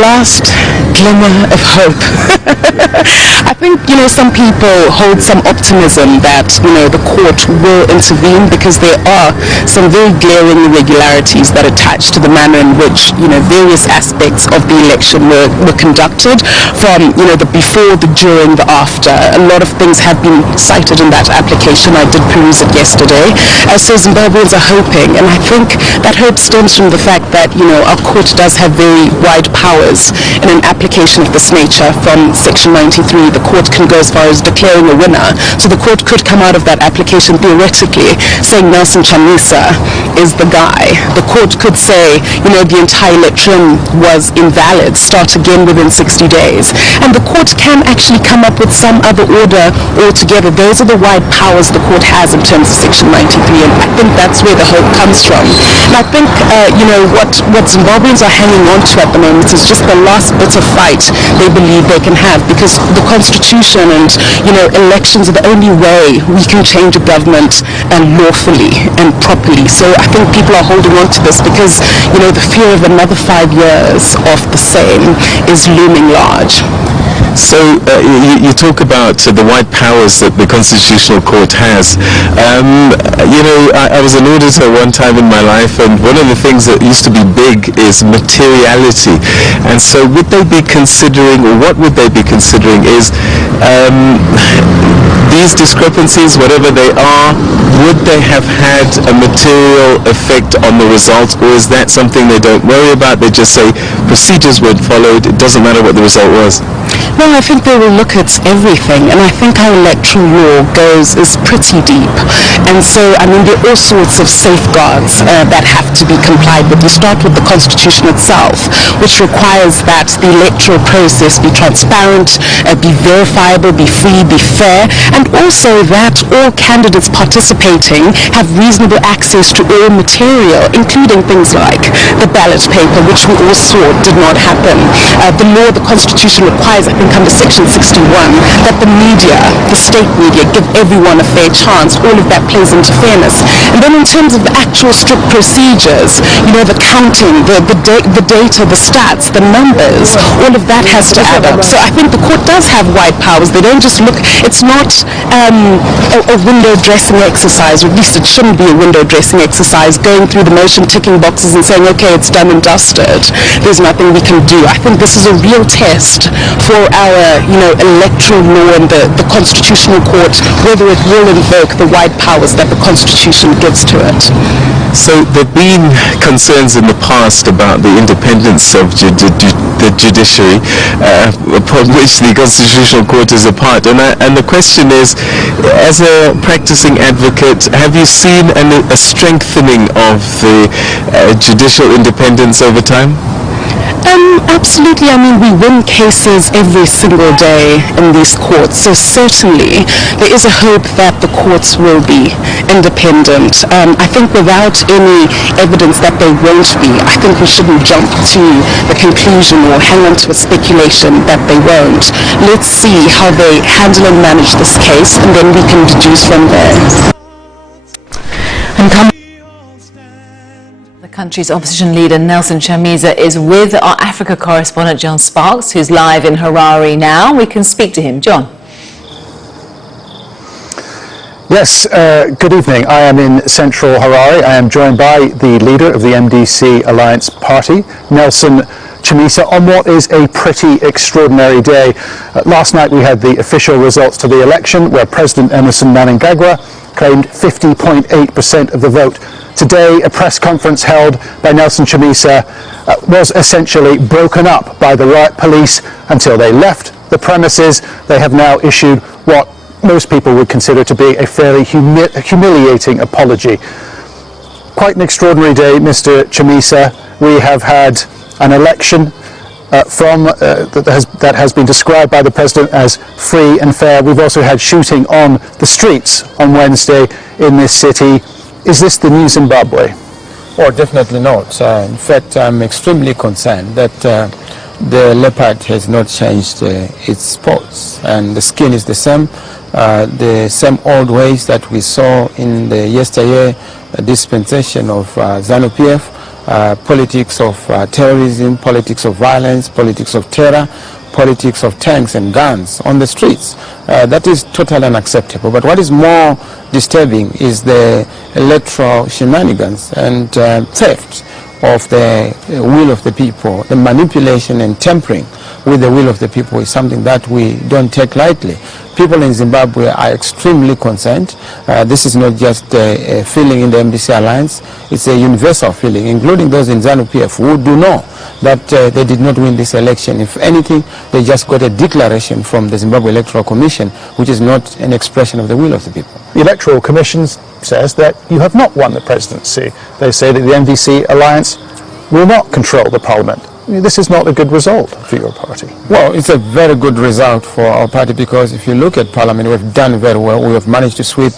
last glimmer of hope. I think, some people hold some optimism that, the court will intervene because there are some very glaring irregularities that attach to the manner in which, various aspects of the election were conducted from, the before, the during, the after. A lot of things have been cited in that application. I did peruse it yesterday. So Zimbabweans are hoping, and I think that hope stems from the fact that, our court does have very wide powers in an application of this nature. From Section 93, the court can go as far as declaring a winner. So the court could come out of that application theoretically saying Nelson Chamisa is the guy. The court could say, the entire election was invalid, start again within 60 days. And the court can actually come up with some other order altogether. Those are the wide powers the court has in terms of Section 93, and I think that's where the hope comes from. And I think, what Zimbabweans are hanging on to at the moment is just the last bit of fight they believe they can have, because the Constitution and, elections are the only way we can change a government lawfully and properly. So I think people are holding on to this because, the fear of another 5 years of the same is looming large. So you talk about the wide powers that the Constitutional Court has. I was an auditor one time in my life, and one of the things that used to be big is materiality. And so would they be considering, or what would they be considering is these discrepancies, whatever they are, would they have had a material effect on the results, or is that something they don't worry about? They just say procedures weren't followed, it doesn't matter what the result was? No, I think they will look at everything, and I think our electoral law is pretty deep. And so, there are all sorts of safeguards that have to be complied with. You start with the Constitution itself, which requires that the electoral process be transparent, be verifiable, be free, be fair, and also that all candidates participating have reasonable access to all material, including things like the ballot paper, which we all saw did not happen. The law, the Constitution requires, I think, under Section 61, that the media, the state media, give everyone a fair chance. All of that plays into fairness. And then in terms of the actual strict procedures, the counting, the data, the stats, the numbers, all of that has to add up. So I think the court does have wide powers. They don't just look, it's not a window dressing exercise, or at least it shouldn't be a window dressing exercise, going through the motion, ticking boxes and saying, okay, it's done and dusted. There's nothing we can do. I think this is a real test for our, electoral law and the Constitutional Court, whether it will invoke the wide powers that the Constitution gives to it. So there have been concerns in the past about the independence of the judiciary, upon which the Constitutional Court is a part. And the question is, as a practicing advocate, have you seen a strengthening of the judicial independence over time? Absolutely. We win cases every single day in these courts, so certainly there is a hope that the courts will be independent. I think without any evidence that they won't be, I think we shouldn't jump to the conclusion or hang on to a speculation that they won't. Let's see how they handle and manage this case, and then we can deduce from there. The country's opposition leader Nelson Chamisa is with our Africa correspondent John Sparks, who's live in Harare now. We can speak to him. John. Yes, good evening. I am in central Harare. I am joined by the leader of the MDC Alliance party, Nelson Chamisa, on what is a pretty extraordinary day. Last night we had the official results to the election, where President Emerson Mnangagwa claimed 50.8% of the vote. Today, a press conference held by Nelson Chamisa was essentially broken up by the riot police until they left the premises. They have now issued what most people would consider to be a fairly humiliating apology. Quite an extraordinary day, Mr. Chamisa. We have had an election that has been described by the president as free and fair. We've also had shooting on the streets on Wednesday in this city. Is this the new Zimbabwe? Oh, definitely not. In fact, I'm extremely concerned that the leopard has not changed its spots, and the skin is the same old ways that we saw in the yesteryear dispensation of ZANU-PF. politics of terrorism, politics of violence, politics of terror, politics of tanks and guns on the streets. That is totally unacceptable. But what is more disturbing is the electoral shenanigans and theft of the will of the people. The manipulation and tampering with the will of the people is something that we don't take lightly. People in Zimbabwe are extremely concerned. This is not just a feeling in the MDC Alliance, it's a universal feeling, including those in ZANU-PF who do know that they did not win this election. If anything, they just got a declaration from the Zimbabwe Electoral Commission, which is not an expression of the will of the people. The Electoral Commission says that you have not won the presidency. They say that the MDC Alliance will not control the parliament. This is not a good result for your party. Well, it's a very good result for our party, because if you look at parliament, we've done very well. We have managed to sweep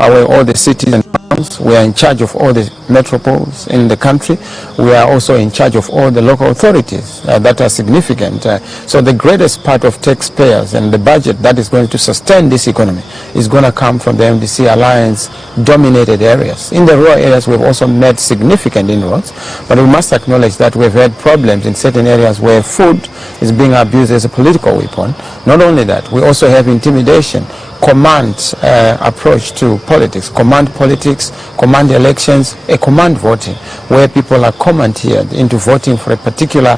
away all the cities and towns. We are in charge of all the metropoles in the country. We are also in charge of all the local authorities that are significant. So the greatest part of taxpayers and the budget that is going to sustain this economy is going to come from the MDC Alliance dominated areas. In the rural areas, we've also made significant inroads, but we must acknowledge that we've had problems in certain areas where food is being abused as a political weapon. Not only that, we also have intimidation, command approach to politics, command politics, command elections, a command voting, where people are commandeered into voting for a particular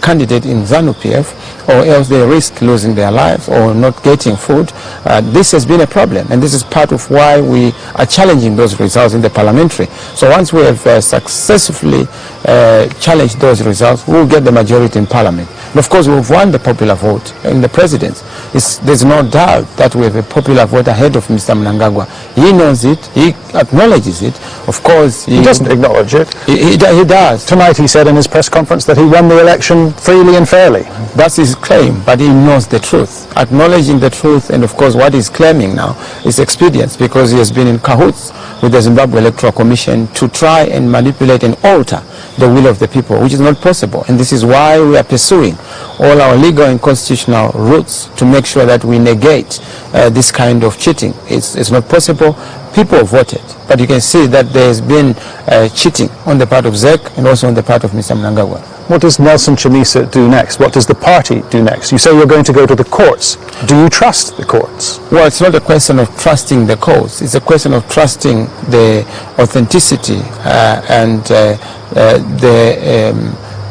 candidate in ZANU-PF, or else they risk losing their lives or not getting food. This has been a problem, and this is part of why we are challenging those results in the parliamentary. So once we have successfully challenged those results, we will get the majority in parliament. And of course, we've won the popular vote in the presidency. There's no doubt that we have a popular vote ahead of Mr. Mnangagwa. He knows it, he acknowledges it. Of course, he doesn't acknowledge it. He does. Tonight he said in his press conference that he won the election freely and fairly. That's his claim, but he knows the truth. Acknowledging the truth, and of course what he's claiming now is expedience, because he has been in cahoots with the Zimbabwe Electoral Commission to try and manipulate and alter the will of the people, which is not possible. And this is why we are pursuing all our legal and constitutional routes to make sure that we negate this kind of cheating. It's not possible. People voted, but you can see that there has been cheating on the part of ZEC and also on the part of Mr. Mnangagwa. What does Nelson Chamisa do next? What does the party do next? You say you're going to go to the courts. Do you trust the courts? Well, it's not a question of trusting the courts. It's a question of trusting the authenticity and the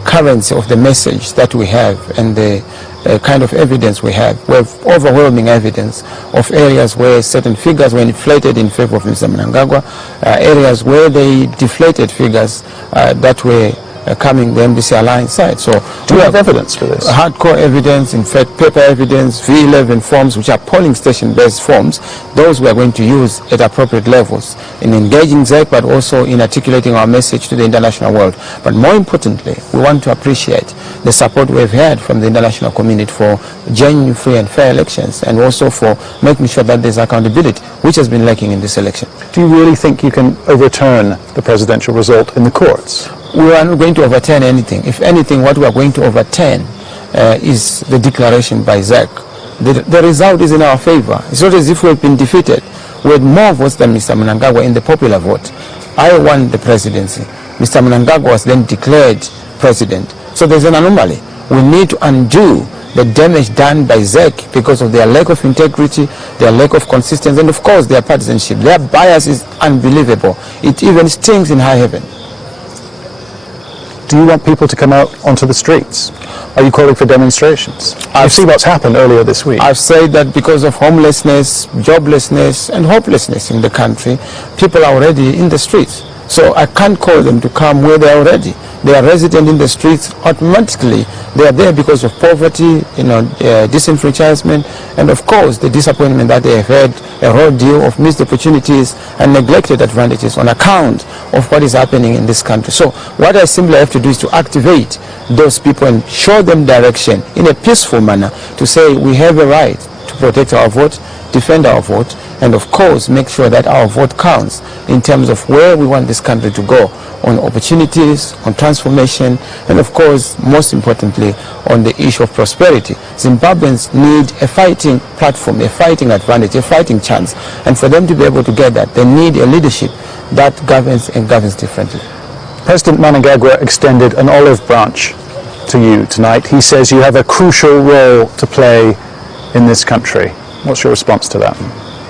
currency of the message that we have, and the kind of evidence we have. We have overwhelming evidence of areas where certain figures were inflated in favor of Mr. Mnangagwa, areas where they deflated figures that were coming the MDC Alliance side. So do you have evidence for this? Hardcore evidence, in fact paper evidence, V11 forms, which are polling station based forms. Those we are going to use at appropriate levels in engaging ZEC, but also in articulating our message to the international world. But more importantly, we want to appreciate the support we've had from the international community for genuine, free and fair elections, and also for making sure that there's accountability, which has been lacking in this election. Do you really think you can overturn the presidential result in the courts? We are not going to overturn anything. If anything, what we are going to overturn is the declaration by ZEC. The result is in our favor. It's not as if we've been defeated. We had more votes than Mr. Mnangagwa in the popular vote. I won the presidency. Mr. Mnangagwa was then declared president. So there's an anomaly. We need to undo the damage done by ZEC because of their lack of integrity, their lack of consistency, and of course their partisanship. Their bias is unbelievable. It even stings in high heaven. Do you want people to come out onto the streets? Are you calling for demonstrations? I've seen what's happened earlier this week. I've said that because of homelessness, joblessness and hopelessness in the country, people are already in the streets. So I can't call them to come where they are already. They are resident in the streets automatically. They are there because of poverty, disenfranchisement, and of course the disappointment that they have had a whole deal of missed opportunities and neglected advantages on account of what is happening in this country. So what I simply have to do is to activate those people and show them direction in a peaceful manner to say we have a right to protect our vote, defend our vote, and of course make sure that our vote counts in terms of where we want this country to go, on opportunities, on transformation, and of course most importantly on the issue of prosperity. Zimbabweans need a fighting platform, a fighting advantage, a fighting chance, and for them to be able to get that, they need a leadership that governs and governs differently. President Mnangagwa extended an olive branch to you tonight. He says you have a crucial role to play in this country. What's your response to that?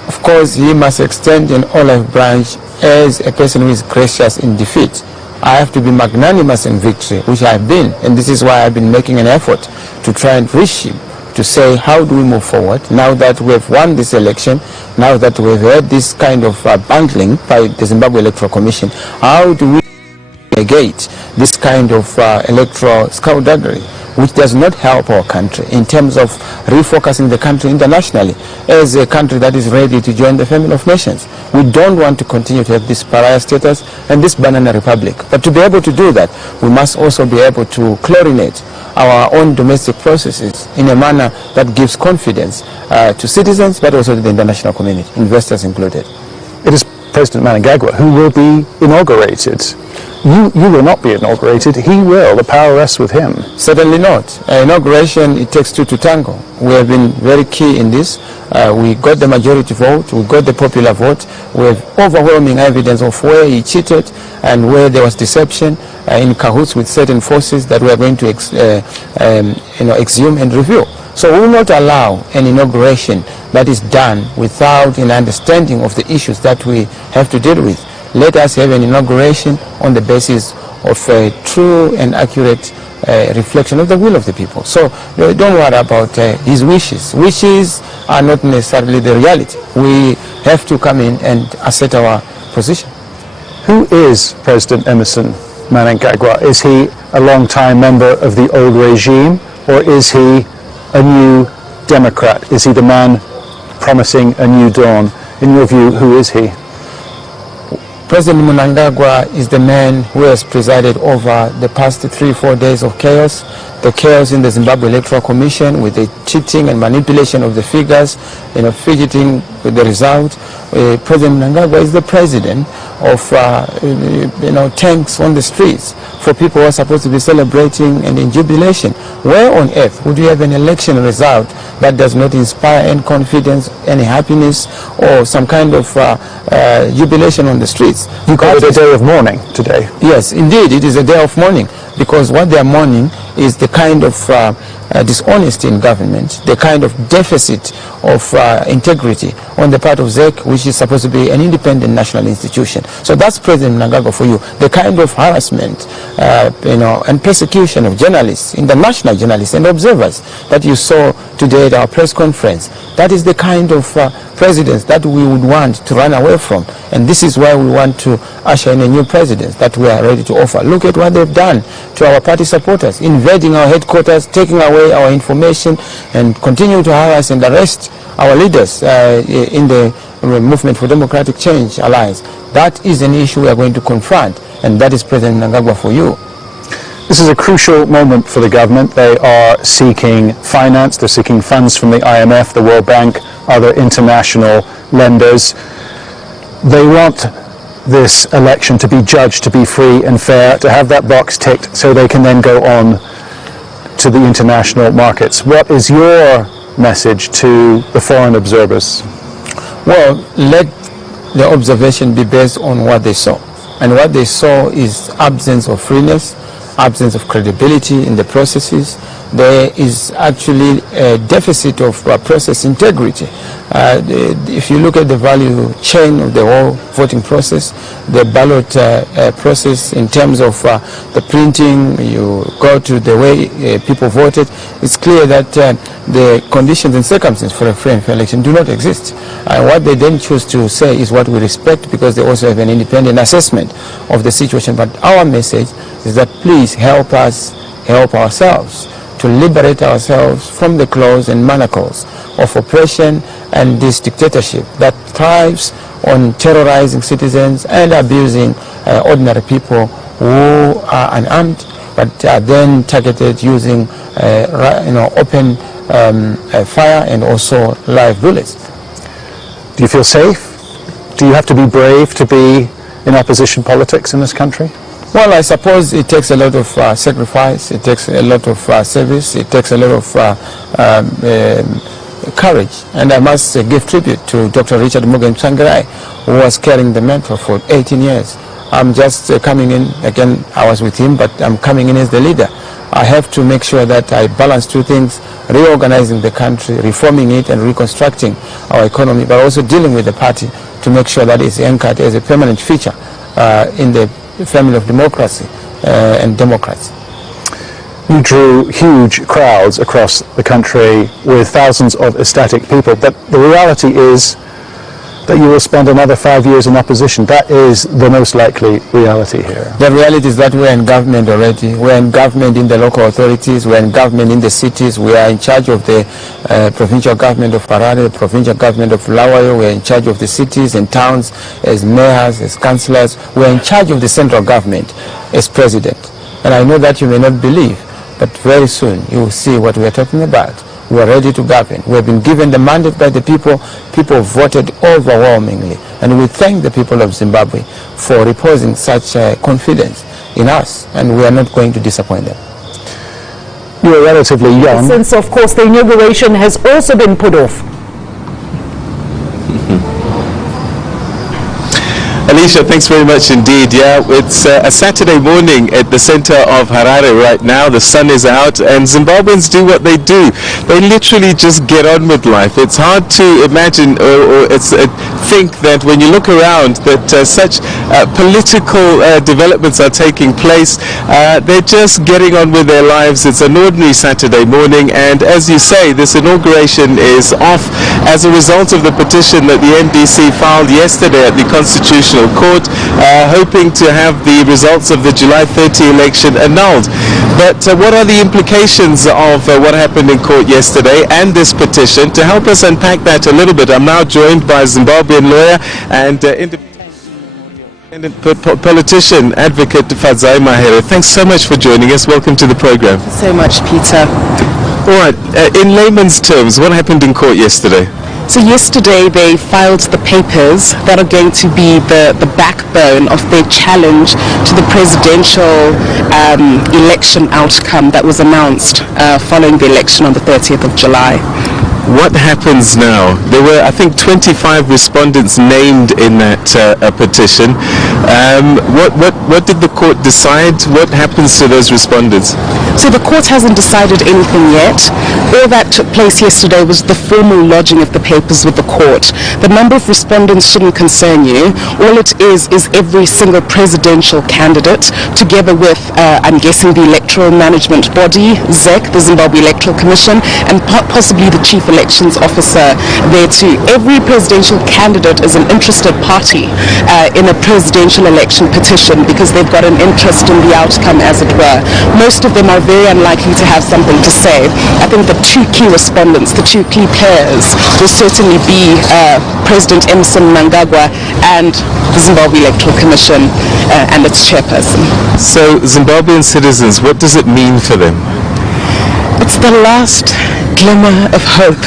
Of course, he must extend an olive branch as a person who is gracious in defeat. I have to be magnanimous in victory, which I've been, and this is why I've been making an effort to try and reach him, to say how do we move forward now that we've won this election, now that we've had this kind of bungling by the Zimbabwe Electoral Commission. How do we negate this kind of electoral skullduggery, which does not help our country in terms of refocusing the country internationally as a country that is ready to join the family of nations. We don't want to continue to have this pariah status and this banana republic. But to be able to do that, we must also be able to chlorinate our own domestic processes in a manner that gives confidence to citizens, but also to the international community, investors included. It is President Mnangagwa who will be inaugurated. You will not be inaugurated. He will. The power rests with him. Certainly not. Inauguration, it takes two to tango. We have been very key in this. We got the majority vote. We got the popular vote. We have overwhelming evidence of where he cheated and where there was deception in cahoots with certain forces that we are going to exhume and review. So we will not allow an inauguration that is done without an understanding of the issues that we have to deal with. Let us have an inauguration on the basis of a true and accurate reflection of the will of the people. So don't worry about his wishes. Wishes are not necessarily the reality. We have to come in and assert our position. Who is President Emmerson Mnangagwa? Is he a long-time member of the old regime, or is he a new Democrat? Is he the man promising a new dawn? In your view, who is he? President Mnangagwa is the man who has presided over the past 3-4 days of chaos, the chaos in the Zimbabwe Electoral Commission with the cheating and manipulation of the figures, fidgeting with the result. President Mnangagwa is the president of, tanks on the streets for people who are supposed to be celebrating and in jubilation. Where on earth would you have an election result that does not inspire any confidence, any happiness, or some kind of jubilation on the streets? You call it a day of mourning today? Yes, indeed, it is a day of mourning, because what they are mourning is the kind of dishonesty in government, the kind of deficit of integrity on the part of ZEC, which is supposed to be an independent national institution. So that's President Mnangagwa for you. The kind of harassment, and persecution of journalists, international journalists and observers that you saw today at our press conference, that is the kind of presidents that we would want to run away from. And this is why we want to usher in a new president that we are ready to offer. Look at what they've done to our party supporters, invading our headquarters, taking away our information, and continue to harass and arrest our leaders in the Movement for Democratic Change Alliance. That is an issue we are going to confront, and that is President Mnangagwa for you. This is a crucial moment for the government. They are seeking finance, they're seeking funds from the IMF, the World Bank, other international lenders. They want this election to be judged to be free and fair, to have that box ticked so they can then go on to the international markets. What is your message to the foreign observers? Well, let the observation be based on what they saw. And what they saw is absence of freeness, absence of credibility in the processes. There is actually a deficit of process integrity. If you look at the value chain of the whole voting process, the ballot process in terms of the printing, you go to the way people voted, it's clear that the conditions and circumstances for a free and fair election do not exist. What they then choose to say is what we respect, because they also have an independent assessment of the situation. But our message is that please help us help ourselves to liberate ourselves from the claws and manacles of oppression and this dictatorship that thrives on terrorizing citizens and abusing ordinary people who are unarmed, but are then targeted using open fire and also live bullets. Do you feel safe? Do you have to be brave to be in opposition politics in this country? Well, I suppose it takes a lot of sacrifice, it takes a lot of service, it takes a lot of courage. And I must give tribute to Dr. Richard Mugen Tsvangirai, who was carrying the mantle for 18 years I'm just coming in, again, I was with him, but I'm coming in as the leader. I have to make sure that I balance two things, reorganizing the country, reforming it and reconstructing our economy, but also dealing with the party to make sure that it's anchored as a permanent feature in the family of democracy and Democrats. You drew huge crowds across the country with thousands of ecstatic people, but the reality is that you will spend another 5 years in opposition. That is the most likely reality here. The reality is that we're in government already. We're in government in the local authorities. We're in government in the cities. We are in charge of the provincial government of Harare, the provincial government of Lawayo. We're in charge of the cities and towns as mayors, as councillors. We're in charge of the central government as president. And I know that you may not believe, but very soon you will see what we're talking about. We are ready to govern. We have been given the mandate by the people. People voted overwhelmingly. And we thank the people of Zimbabwe for reposing such confidence in us. And we are not going to disappoint them. You are relatively young. Since, of course, the inauguration has also been put off. Alicia, thanks very much indeed. Yeah, it's a Saturday morning at the center of Harare right now. The sun is out and Zimbabweans do what they do. They literally just get on with life. It's hard to imagine or think that when you look around that such political developments are taking place. They're just getting on with their lives. It's an ordinary Saturday morning, and as you say, this inauguration is off as a result of the petition that the MDC filed yesterday at the Constitutional Court, hoping to have the results of the July 30 election annulled. But what are the implications of what happened in court yesterday and this petition? To help us unpack that a little bit, I'm now joined by a Zimbabwean lawyer and politician, advocate Fadzai Mahere. Thanks so much for joining us. Welcome to the program. Thank you so much, Peter. All right, in layman's terms, what happened in court yesterday? So yesterday they filed the papers that are going to be the backbone of their challenge to the presidential election outcome that was announced following the election on the 30th of July. What happens now? There were, I think, 25 respondents named in that petition. What did the court decide? What happens to those respondents? So the court hasn't decided anything yet. All that took place yesterday was the formal lodging of the papers with the court. The number of respondents shouldn't concern you. All it is every single presidential candidate, together with, I'm guessing, the electoral management body, ZEC, the Zimbabwe Electoral Commission, and possibly the chief elections officer there too. Every presidential candidate is an interested party in a presidential election petition because they've got an interest in the outcome, as it were. Most of them are very unlikely to have something to say. I think the two key respondents, the two key players, will certainly be President Emmerson Mnangagwa and the Zimbabwe Electoral Commission and its chairperson. So, Zimbabwean citizens, what does it mean for them? It's the last glimmer of hope.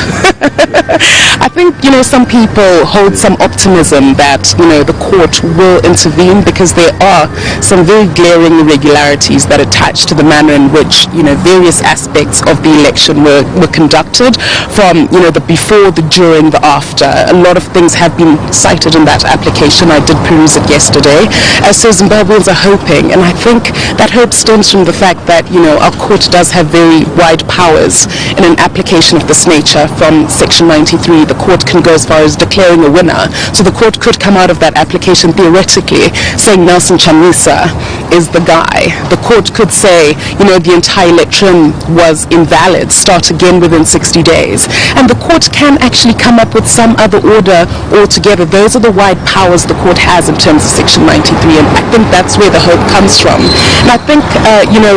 I think, some people hold some optimism that, the court will intervene because there are some very glaring irregularities that attach to the manner in which, various aspects of the election were conducted from, the before, the during, the after. A lot of things have been cited in that application. I did peruse it yesterday. So Zimbabweans are hoping, and I think that hope stems from the fact that, our court does have very wide powers in an application of this nature. From Section 93, the court can go as far as declaring a winner. So the court could come out of that application theoretically saying Nelson Chamisa is the guy. The court could say, the entire election was invalid, start again within 60 days. And the court can actually come up with some other order altogether. Those are the wide powers the court has in terms of Section 93, and I think that's where the hope comes from. And I think,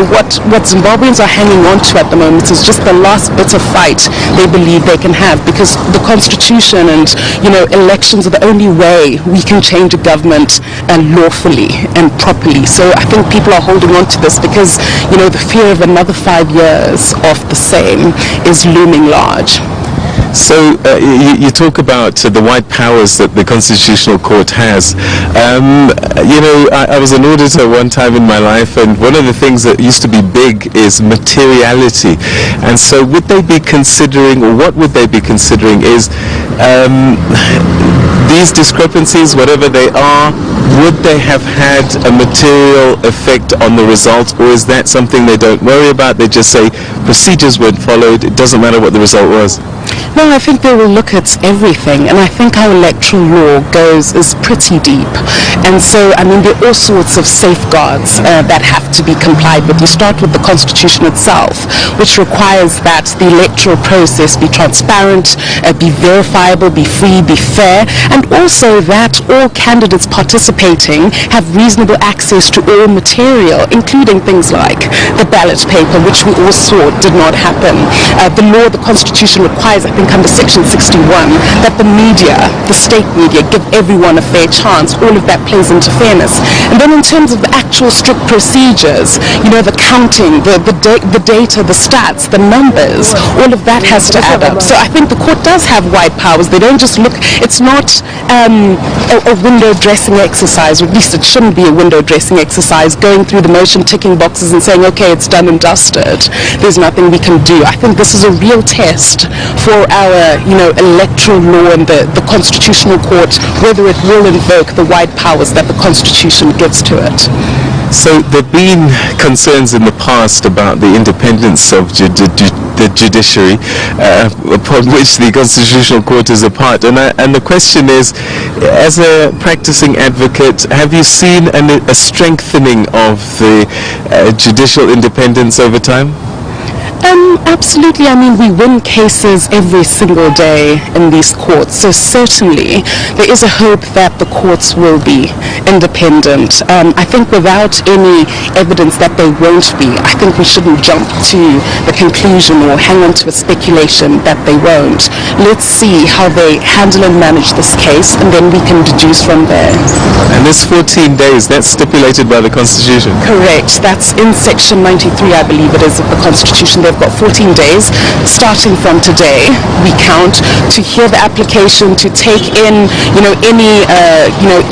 what Zimbabweans are hanging on to at the moment is just the last bit of fight they believe they can have, because the constitution and elections are the only way we can change a government lawfully and properly. So I think people are holding on to this because the fear of another 5 years of the same is looming large. So you talk about the wide powers that the Constitutional Court has. I was an auditor one time in my life, and one of the things that used to be big is materiality. And so would they be considering, or what would they be considering is these discrepancies, whatever they are, would they have had a material effect on the result, or is that something they don't worry about? They just say procedures weren't followed, it doesn't matter what the result was? No, I think they will look at everything, and I think our electoral law is pretty deep. And so, I mean, there are all sorts of safeguards that have to be complied with. You start with the Constitution itself, which requires that the electoral process be transparent, be verifiable, be free, be fair, and also that all candidates participating have reasonable access to all material, including things like the ballot paper, which we all saw did not happen. The law, the Constitution requires, I think under Section 61, that the media, the state media, give everyone a fair chance. All of that plays into fairness. And then in terms of the actual strict procedures, the counting, the data, the stats, the numbers, all of that has to add up. So I think the court does have wide powers. They don't just look, it's not a window dressing exercise, or at least it shouldn't be a window dressing exercise, going through the motion, ticking boxes and saying, okay, it's done and dusted. There's nothing we can do. I think this is a real test for our, electoral law and the Constitutional Court, whether it will invoke the wide powers that the Constitution gives to it. So there have been concerns in the past about the independence of the judiciary, upon which the Constitutional Court is a part. And the question is, as a practicing advocate, have you seen a strengthening of the judicial independence over time? Absolutely. I mean, we win cases every single day in these courts, so certainly there is a hope that the courts will be independent. I think without any evidence that they won't be, I think we shouldn't jump to the conclusion or hang on to a speculation that they won't. Let's see how they handle and manage this case, and then we can deduce from there. And this 14 days, that's stipulated by the Constitution? Correct. That's in Section 93, I believe it is, of the Constitution. They've got 14 days, starting from today, we count, to hear the application, to take in, any,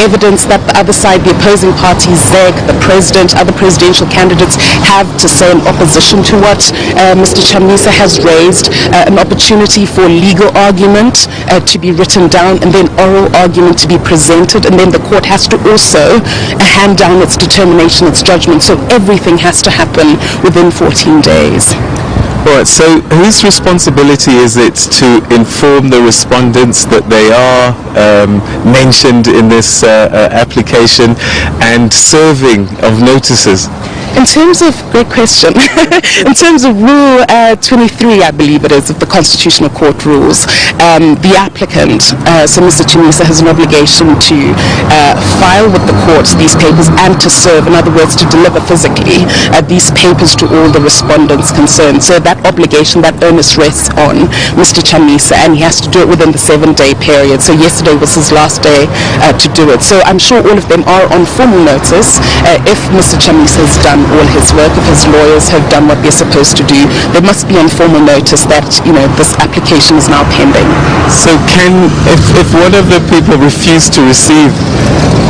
evidence that the other side, the opposing parties, ZEC, the president, other presidential candidates have to say in opposition to what Mr. Chamisa has raised, an opportunity for legal argument to be written down, and then oral argument to be presented, and then the court has to also hand down its determination, its judgment. So everything has to happen within 14 days. All right, so whose responsibility is it to inform the respondents that they are mentioned in this application, and serving of notices? In terms of, great question, in terms of Rule 23, I believe it is, of the Constitutional Court rules, the applicant, so Mr. Chamisa, has an obligation to file with the courts these papers and to serve, in other words, to deliver physically these papers to all the respondents concerned. So that obligation, that onus rests on Mr. Chamisa, and he has to do it within the 7-day period. So yesterday was his last day to do it. So I'm sure all of them are on formal notice. If Mr. Chamisa has done all his work, if his lawyers have done what they're supposed to do, they must be on formal notice that, this application is now pending. So if one of the people refuse to receive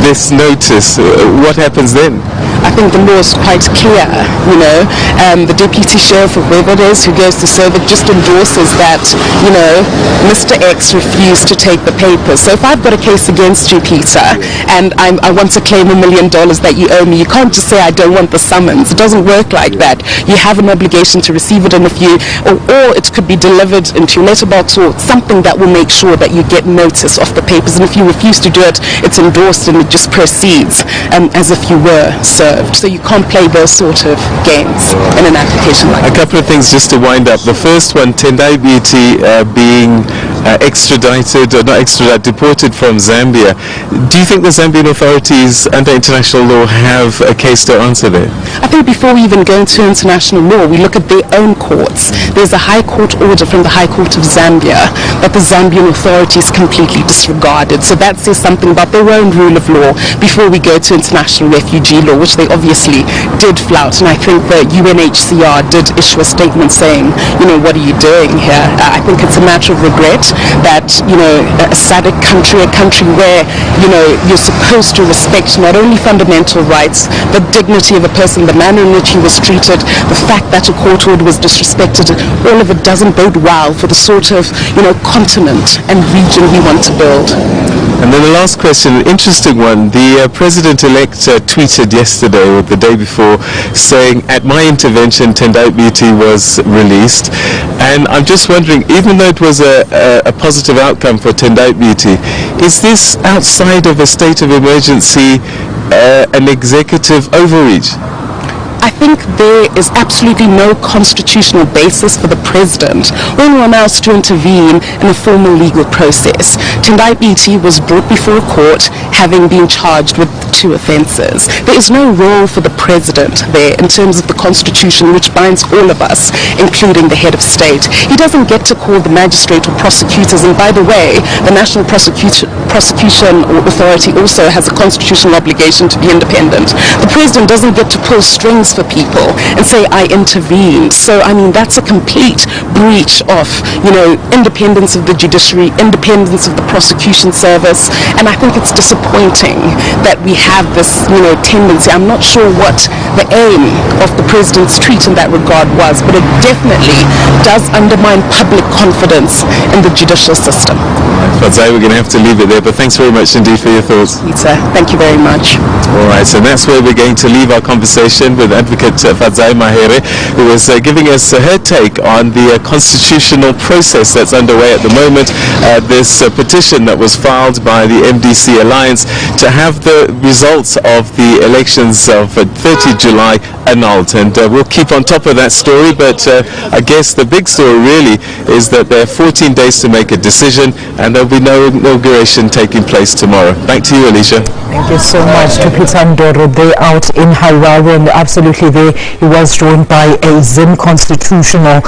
this notice, what happens then? I think the law is quite clear, the deputy sheriff, or whoever it is who goes to serve it, just endorses that, Mr. X refused to take the papers. So if I've got a case against you, Peter, and I want to claim $1 million that you owe me, you can't just say I don't want the summons. It doesn't work like that. You have an obligation to receive it, and if you, or it could be delivered into your letterbox, or something that will make sure that you get notice of the papers. And if you refuse to do it, it's endorsed and it just proceeds as if you were served. So you can't play those sort of games in an application like that. A couple of things just to wind up. The first one, Tendai Beauty being extradited, or not extradited, deported from Zambia. Do you think the Zambian authorities under international law have a case to answer there? I think before we even go into international law, we look at their own courts. There's a High Court order from the High Court of Zambia that the Zambian authorities completely disregarded. So that says something about their own rule of law before we go to international refugee law, which they obviously did flout. And I think the UNHCR did issue a statement saying, what are you doing here? I think it's a matter of regret that, a SADC country, a country where, you're supposed to respect not only fundamental rights, but dignity of a person, the manner in which he was treated, the fact that a court order was disrespected, all of it doesn't bode well for the sort of, continent and region we want to build. And then the last question, an interesting one. The President-elect tweeted yesterday or the day before saying, at my intervention, Tendai Biti was released. And I'm just wondering, even though it was a positive outcome for Tendai Biti, is this outside of a state of emergency an executive overreach? I think there is absolutely no constitutional basis for the president or anyone else to intervene in a formal legal process. Tendai Biti was brought before a court having been charged with 2 offences. There is no role for the president there in terms of the constitution, which binds all of us, including the head of state. He doesn't get to call the magistrate or prosecutors, and by the way, the National Prosecution Authority also has a constitutional obligation to be independent. The president doesn't get to pull strings for people and say, I intervened. So, that's a complete breach of, independence of the judiciary, independence of the prosecution service, and I think it's disappointing that we have this, tendency. I'm not sure what the aim of the president's tweet in that regard was, but it definitely does undermine public confidence in the judicial system. Fadzai, we're going to have to leave it there, but thanks very much indeed for your thoughts. Peter, thank you very much. All right, so that's where we're going to leave our conversation with Advocate Fadzai Mahere, who is giving us her take on the constitutional process that's underway at the moment. This petition that was filed by the MDC Alliance to have the results of the elections of 30 July annulled, and we'll keep on top of that story, but I guess the big story really is that there are 14 days to make a decision, and there'll be no inauguration taking place tomorrow. Back to you, Alicia. Thank you so much to Peter Ndoro. They out in Harare, and absolutely there he was joined by a Zim constitutional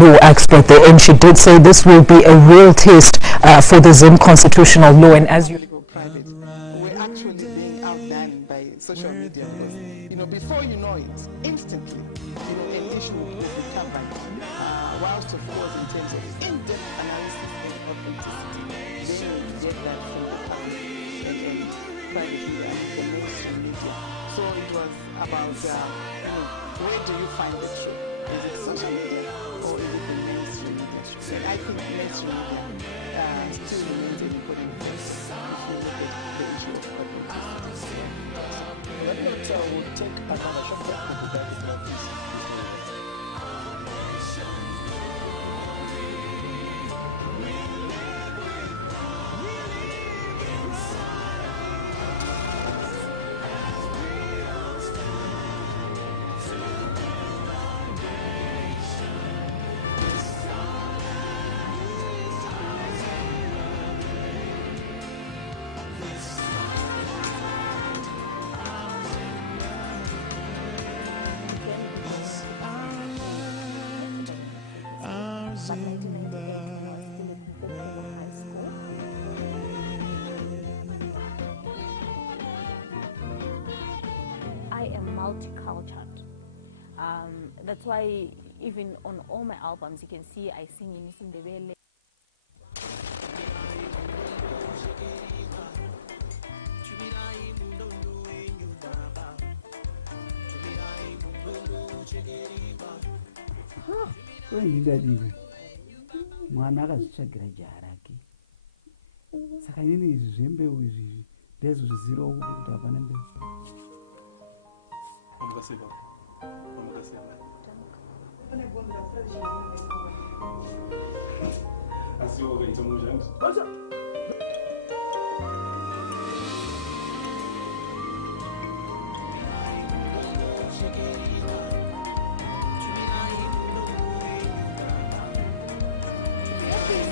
law expert there, and she did say this will be a real test for the Zim constitutional law. And as public or private, we're actually being outdone by social media, because before you know it, instantly an issue will be covered, whilst of course in terms of in-depth analysis and authenticity, then you would get that from the public and private media, the mainstream media. So it was about where do you find the truth? Is it social media or is it the mainstream media? And I think mainstream media still remains an important factor if you look at the issue of authenticity. Right, fantastic. On that note, we'll take another short break. We'll be back with more. Please stay with us. Journey began in 2003, not 2003 per se, but 1998 when I was still at Mpopoma High School. I am multicultural. That's why even on all my albums you can see I sing in Sindebele. Ndingadiwe mwana akazvitsvagira jaha rake, saka inini izvi zvembeu izvi ndezvozviziviwa kuti hapana mbeu.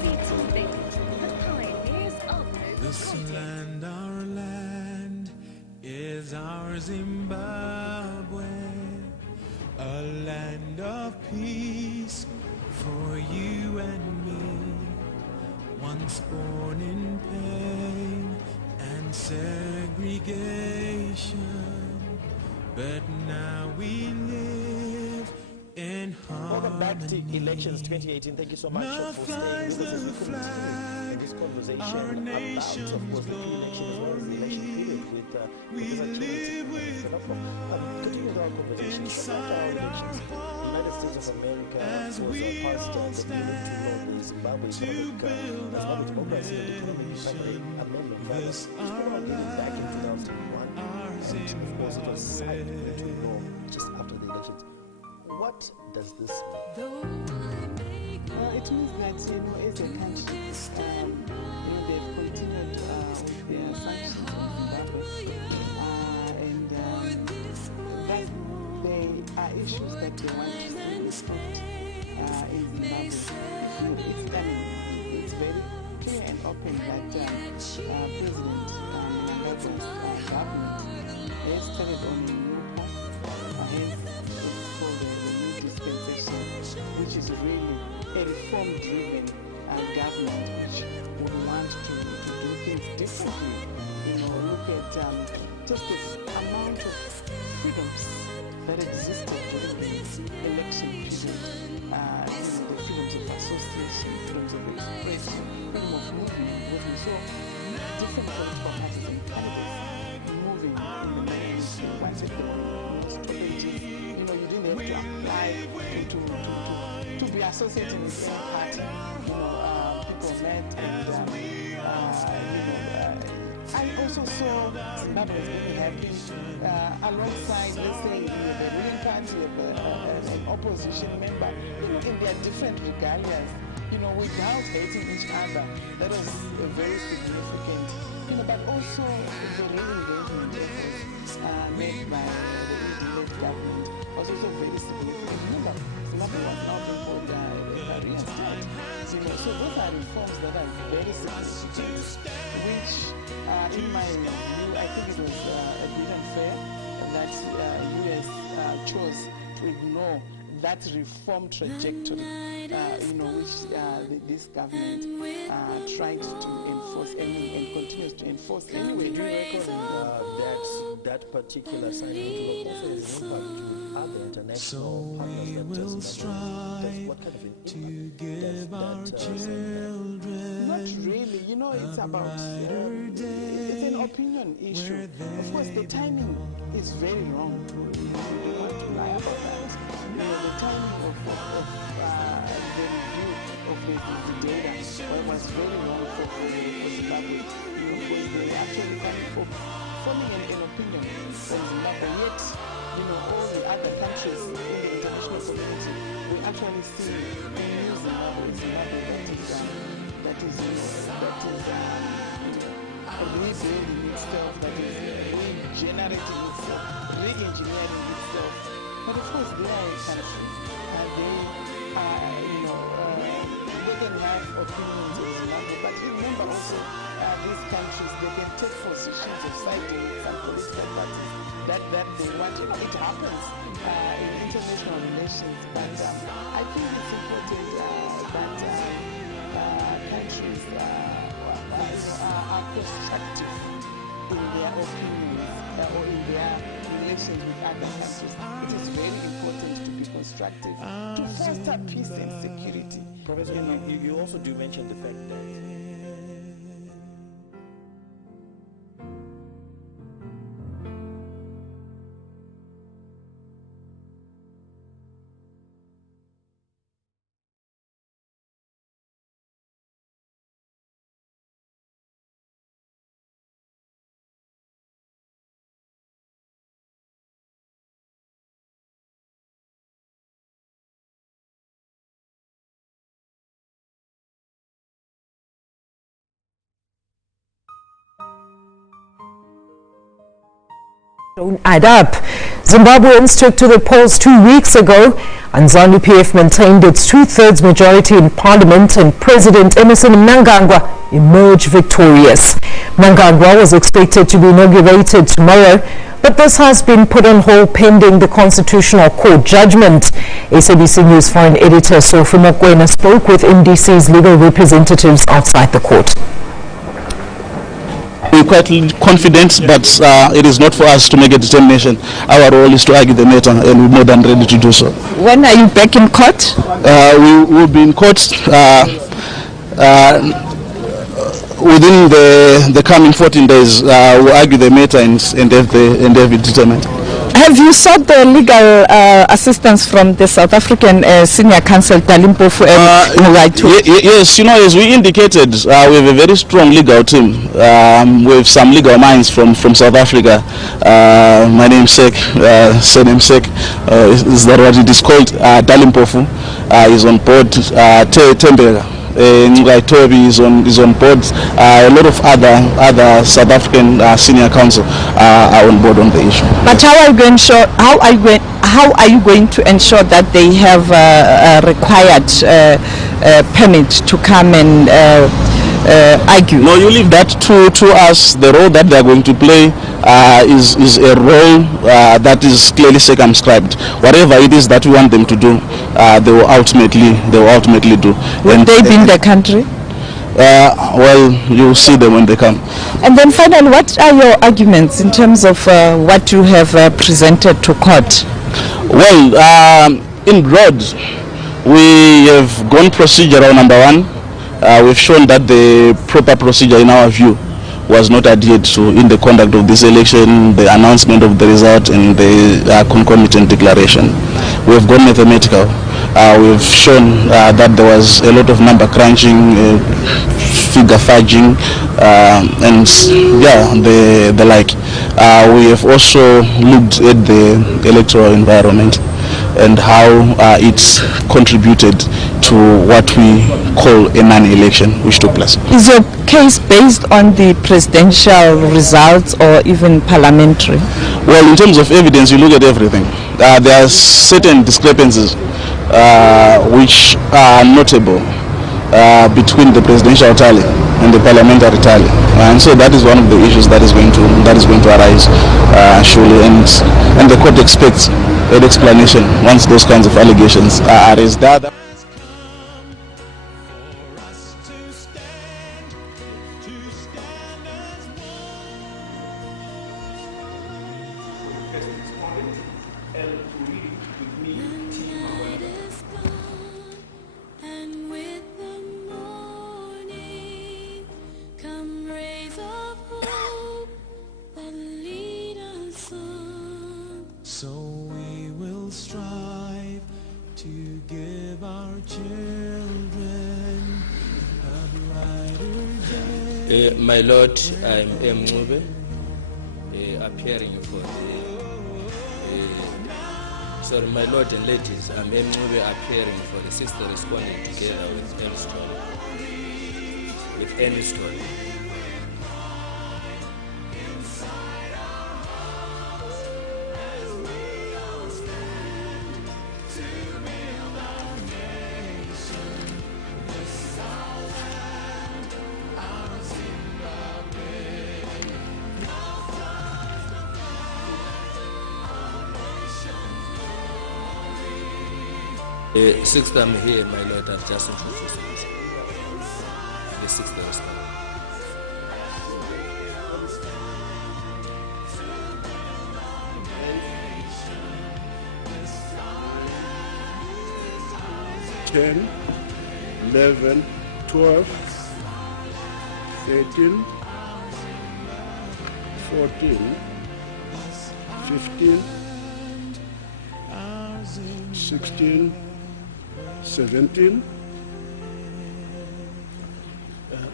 MDC TV, the pioneers of local content. And our land is our Zimbabwe, a land of peace for you and me. Once born in pain and segregation, but now we live in harmony. Welcome back to Elections 2018. Thank you so much for staying with us as we continue in this conversation about, of course, the pre-election as well as the election period with Professor Charity Manyereka. Now, Prof, continue with our conversation. Shortly after our elections, the United States of America was passed the bill into law, the Zimbabwe Democracy and Economic Recovery Amendment, rather, which was promulgated back in 2001, and of course it was signed into law just after the elections. What does this mean? It means that, as a country, they've continued with their sanctions on Zimbabwe, and that there are issues that they want to see improved in Zimbabwe. It's very clear and open that President Mnangagwa's government has started on a new path, hence it's called the new dispensation, which is really a reform-driven government which would want to do things differently. Look at just the amount of freedoms that existed during the election period. The freedoms of association, freedoms of expression, freedom of movement, because we saw different political parties and candidates moving in the manner in which they wanted. There were no stoppages. You didn't have to apply to be associating with any party. People met, and I also saw Zimbabweans being happy alongside, let's say, you have a ruling party, you have an opposition member, in their different regalias, without hating each other. That was very significant. But also the re-engagement efforts made by the ED-led government was also very significant. Remember, Zimbabwe was now being called a pariah state. So those are reforms that are very significant, which, in my view, I think it was a bit unfair that US chose to ignore that reform trajectory, which this government tried to enforce and continues to enforce anyway. Do you reckon that particular signing into law also has an impact with other international partners that Zimbabwe has? What kind of an impact does that signing have? Not really. It's about, it's an opinion issue. Of course, the timing is very wrong. We don't want to lie about that. The timing of the review of the data was very wrong for Zimbabwe, because they were actually forming an opinion on Zimbabwe, yet, all the other countries in the international community were actually seeing a new Zimbabwe, a Zimbabwe that is rebuilding itself, that is regenerating itself, re-engineering itself. But of course, they are a country. They can have opinions on Zimbabwe. But you remember also, these countries, they can take positions of siding with some political parties that they want. It happens in international relations. But I think it's important that countries, are constructive in their opinions or in their relations with other countries. It is very important to be constructive, to foster peace and security. Professor, you also do mention the fact that Don't add up. Zimbabweans took to the polls 2 weeks ago, and ZANU-PF maintained its two-thirds majority in parliament, and President Emmerson Mnangagwa emerged victorious. Mnangagwa was expected to be inaugurated tomorrow, but this has been put on hold pending the Constitutional Court judgment. SABC News foreign editor Sophie Mokwena spoke with MDC's legal representatives outside the court. We're quite confident, but it is not for us to make a determination. Our role is to argue the matter, and we're more than ready to do so. When are you back in court? We will be in court within the coming 14 days. We'll argue the matter and have it determined. Have you sought the legal assistance from the South African Senior Counsel Dalimpofu Yes, you know, as we indicated, we have a very strong legal team. We have some legal minds from South Africa. My namesake, surnamesake, is that what it is called? Dalimpofu is on board. Tembega. Toby is on board. A lot of other South African senior counsel are on board on the issue. But how are you going to ensure that they have a required permit to come and argue? No, you leave that to us. The role that they are going to play is a role that is clearly circumscribed. Whatever it is that we want them to do, they will ultimately do. Will they be in the country? Well, you'll see them when they come. And then finally, what are your arguments in terms of what you have presented to court? Well, in broad, we have gone procedural number one. We've shown that the proper procedure in our view was not adhered to in the conduct of this election, the announcement of the result and the concomitant declaration. We have gone mathematical. We've shown that there was a lot of number crunching, figure fudging, and the like. We have also looked at the electoral environment and how it's contributed to what we call a non-election which took place. Is your case based on the presidential results or even parliamentary? Well, in terms of evidence, you look at everything. There are certain discrepancies which are notable between the presidential tally and the parliamentary tally, and so that is one of the issues that is going to arise surely, and the court expects an explanation once those kinds of allegations are raised. So we will strive to give our children. My Lord, I'm Mncube, appearing for the. Sorry, my Lord and ladies, I'm Mncube appearing for the sixth respondent together with Annie Stoll. Sixth time here, my Lord, I've just introduced myself. The sixth respondent. Seventh respondent. 8, 9, 10, 11, 12, 13, 14, 15, 16, 17.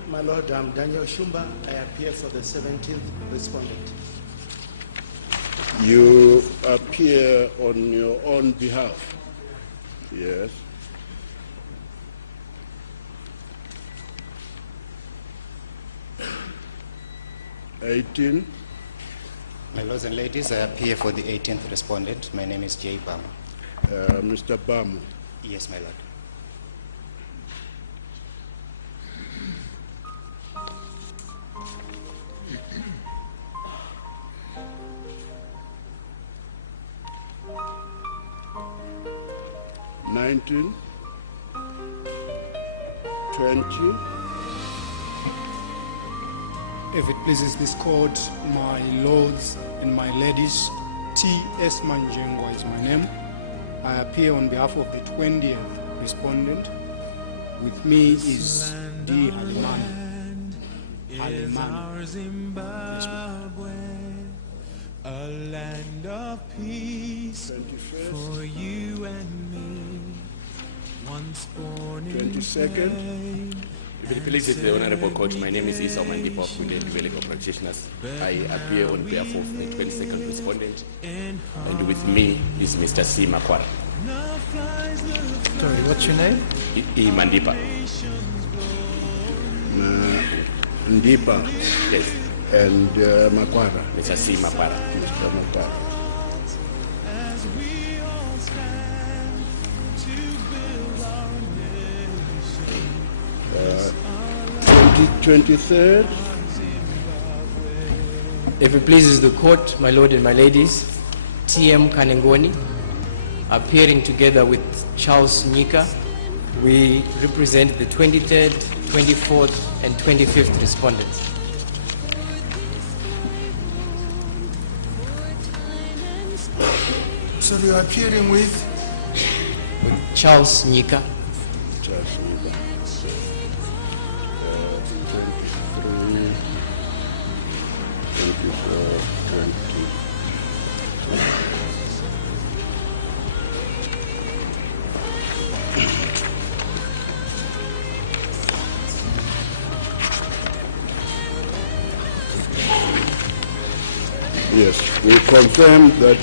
My Lord, I'm Daniel Shumba. I appear for the 17th respondent. You appear on your own behalf. Yes. My lords and ladies, I appear for the 18th respondent. My name is Jay Bam. Mr. Bam. Yes, my lord. (19) 20. If it pleases this court, my lords and my ladies, T.S. Manjengwa is my name. I appear on behalf of the 20th respondent. With me is D. Halimani. Halimani. Yes, ma'am. 21st, 22nd. If it pleases the Honorable Court, my name is Isa Mandipa of Kunde and Legal Practitioners. I appear on behalf of the 22nd respondent, and with me is Mr. C. Makwara. Sorry, what's your name? E. Mandipa. Ndipa. Yes. And Makwara. Mr. C. Makwara. Mr. Makwara. 23rd. If it pleases the court, my lord and my ladies, T.M. Kanengoni, appearing together with Charles Nyika, we represent the 23rd, 24th, and 25th respondents. So you are appearing with? With Charles Nyika. Charles Nyika. 23, 24, 20. Yes, we confirm that,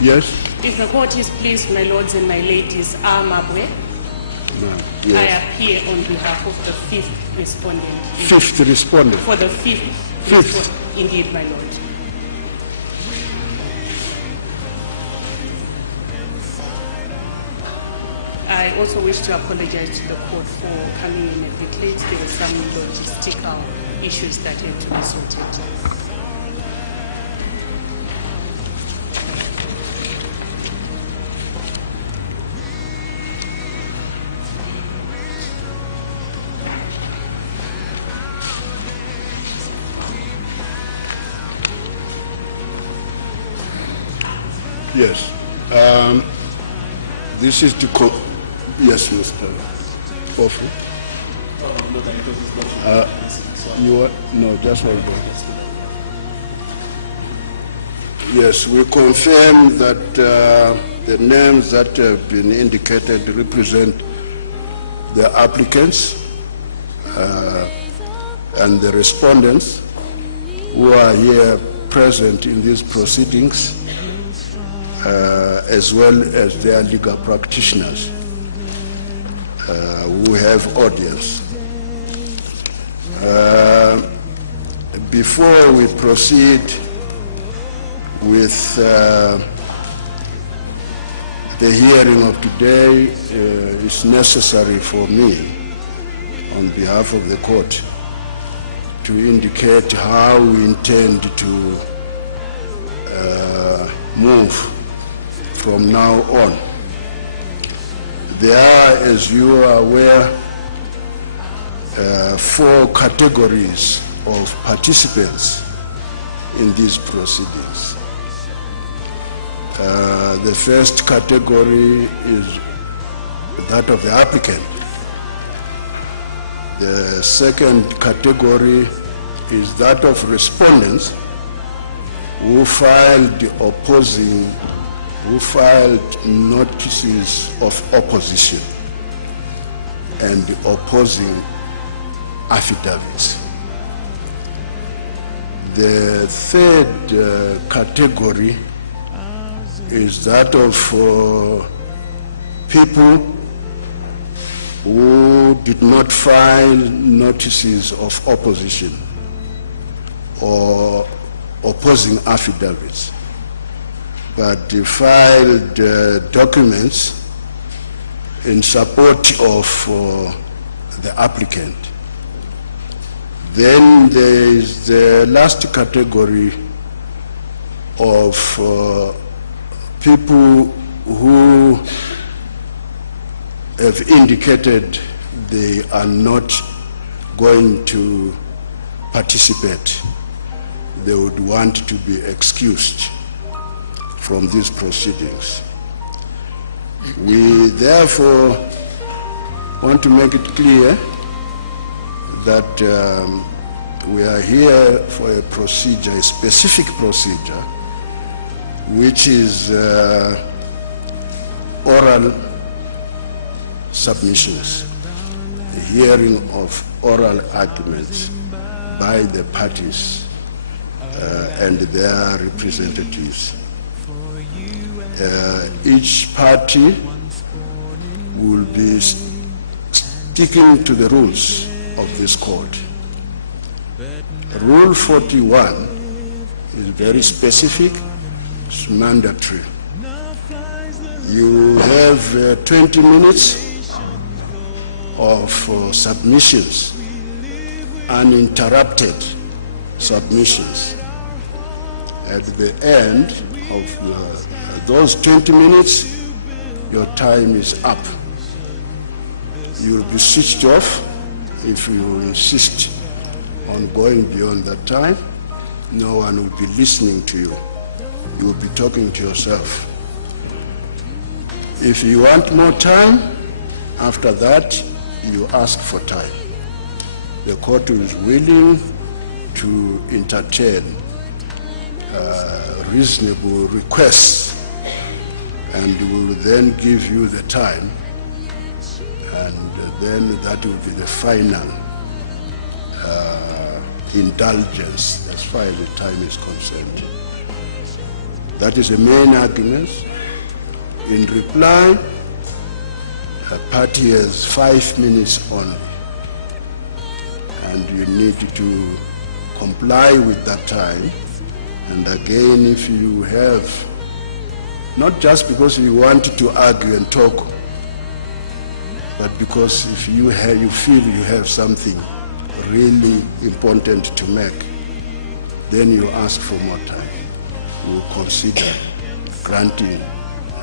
yes? If the court is pleased, my lords and my ladies, Mabwe, yes. I appear on behalf of the 5th respondent. Fifth respondent? For the 5th. Fifth? Indeed, my lord. I also wish to apologize to the court for coming in a bit late. There were some logistical issues that had to be sorted. Yes. This is the yes, Mr. Bofu. Oh, no, I thought this was you are no, just hold on. Yes, we confirm that the names that have been indicated represent the applicants and the respondents who are here present in these proceedings, as well as their legal practitioners who have audience. Before we proceed with the hearing of today, it's necessary for me, on behalf of the court, to indicate how we intend to move from now on. There are, as you are aware, 4 categories of participants in these proceedings. The first category is that of the applicant. The second category is that of respondents who filed notices of opposition and opposing affidavits. The third category is that of people who did not file notices of opposition or opposing affidavits, but filed documents in support of the applicant. Then there is the last category of people who have indicated they are not going to participate. They would want to be excused from these proceedings. We therefore want to make it clear that we are here for a procedure, a specific procedure, which is oral submissions, a hearing of oral arguments by the parties and their representatives. Each party will be sticking to the rules of this court. Rule 41 is very specific, it's mandatory. You have 20 minutes of submissions, uninterrupted submissions. At the end of those 20 minutes, your time is up. You will be switched off if you insist on going beyond that time. No one will be listening to you. You will be talking to yourself. If you want more time, after that, you ask for time. The court is willing to entertain reasonable requests and will then give you the time, and then that will be the final indulgence as far as the time is concerned. That is the main argument. In reply, a party has 5 minutes only, and you need to comply with that time. And again, if you have, not just because you want to argue and talk, but because if you feel you have something really important to make, then you ask for more time. We'll consider granting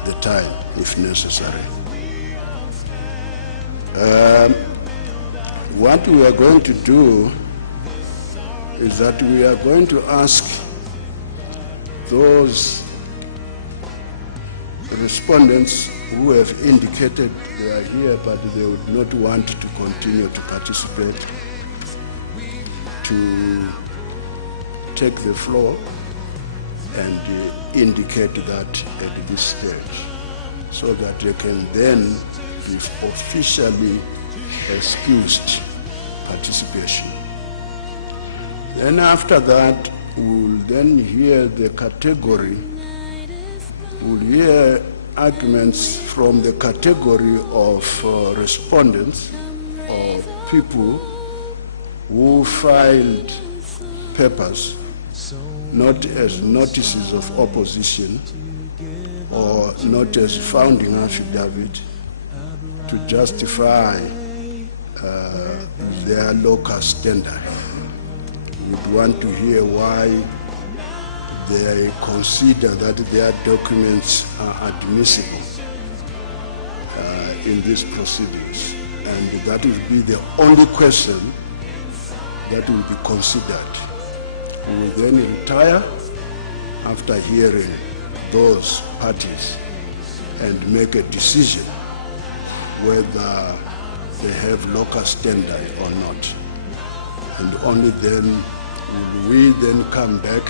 the time if necessary. What we are going to do is that we are going to ask those respondents who have indicated they are here but they would not want to continue to participate to take the floor and indicate that at this stage, so that they can then be officially excused participation. Then after that, we'll then hear the category, we'll hear arguments from the category of respondents or people who filed papers not as notices of opposition or not as founding affidavit to justify their locus standi. Would want to hear why they consider that their documents are admissible in these proceedings, and that will be the only question that will be considered. We will then retire after hearing those parties and make a decision whether they have locus standi or not. And only then will we then come back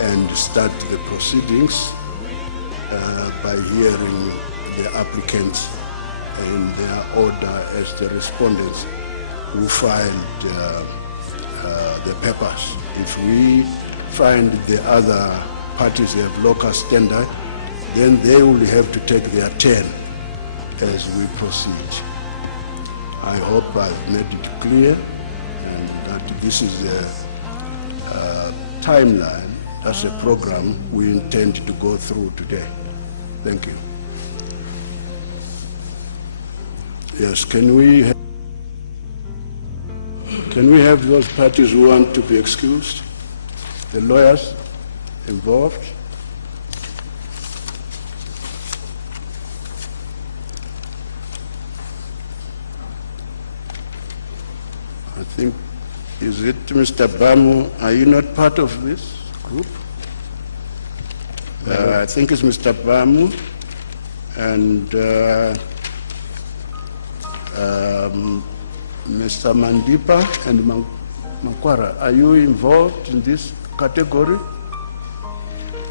and start the proceedings by hearing the applicants in their order as the respondents who filed the papers. If we find the other parties have locus standi, then they will have to take their turn as we proceed. I hope I've made it clear and that this is the timeline, that's a program we intend to go through today. Thank you. Yes, can we have those parties who want to be excused? The lawyers involved? I think, is it Mr. Bamu? Are you not part of this group? I think it's Mr. Bamu and Mr. Mandipa and Makwara. Are you involved in this category?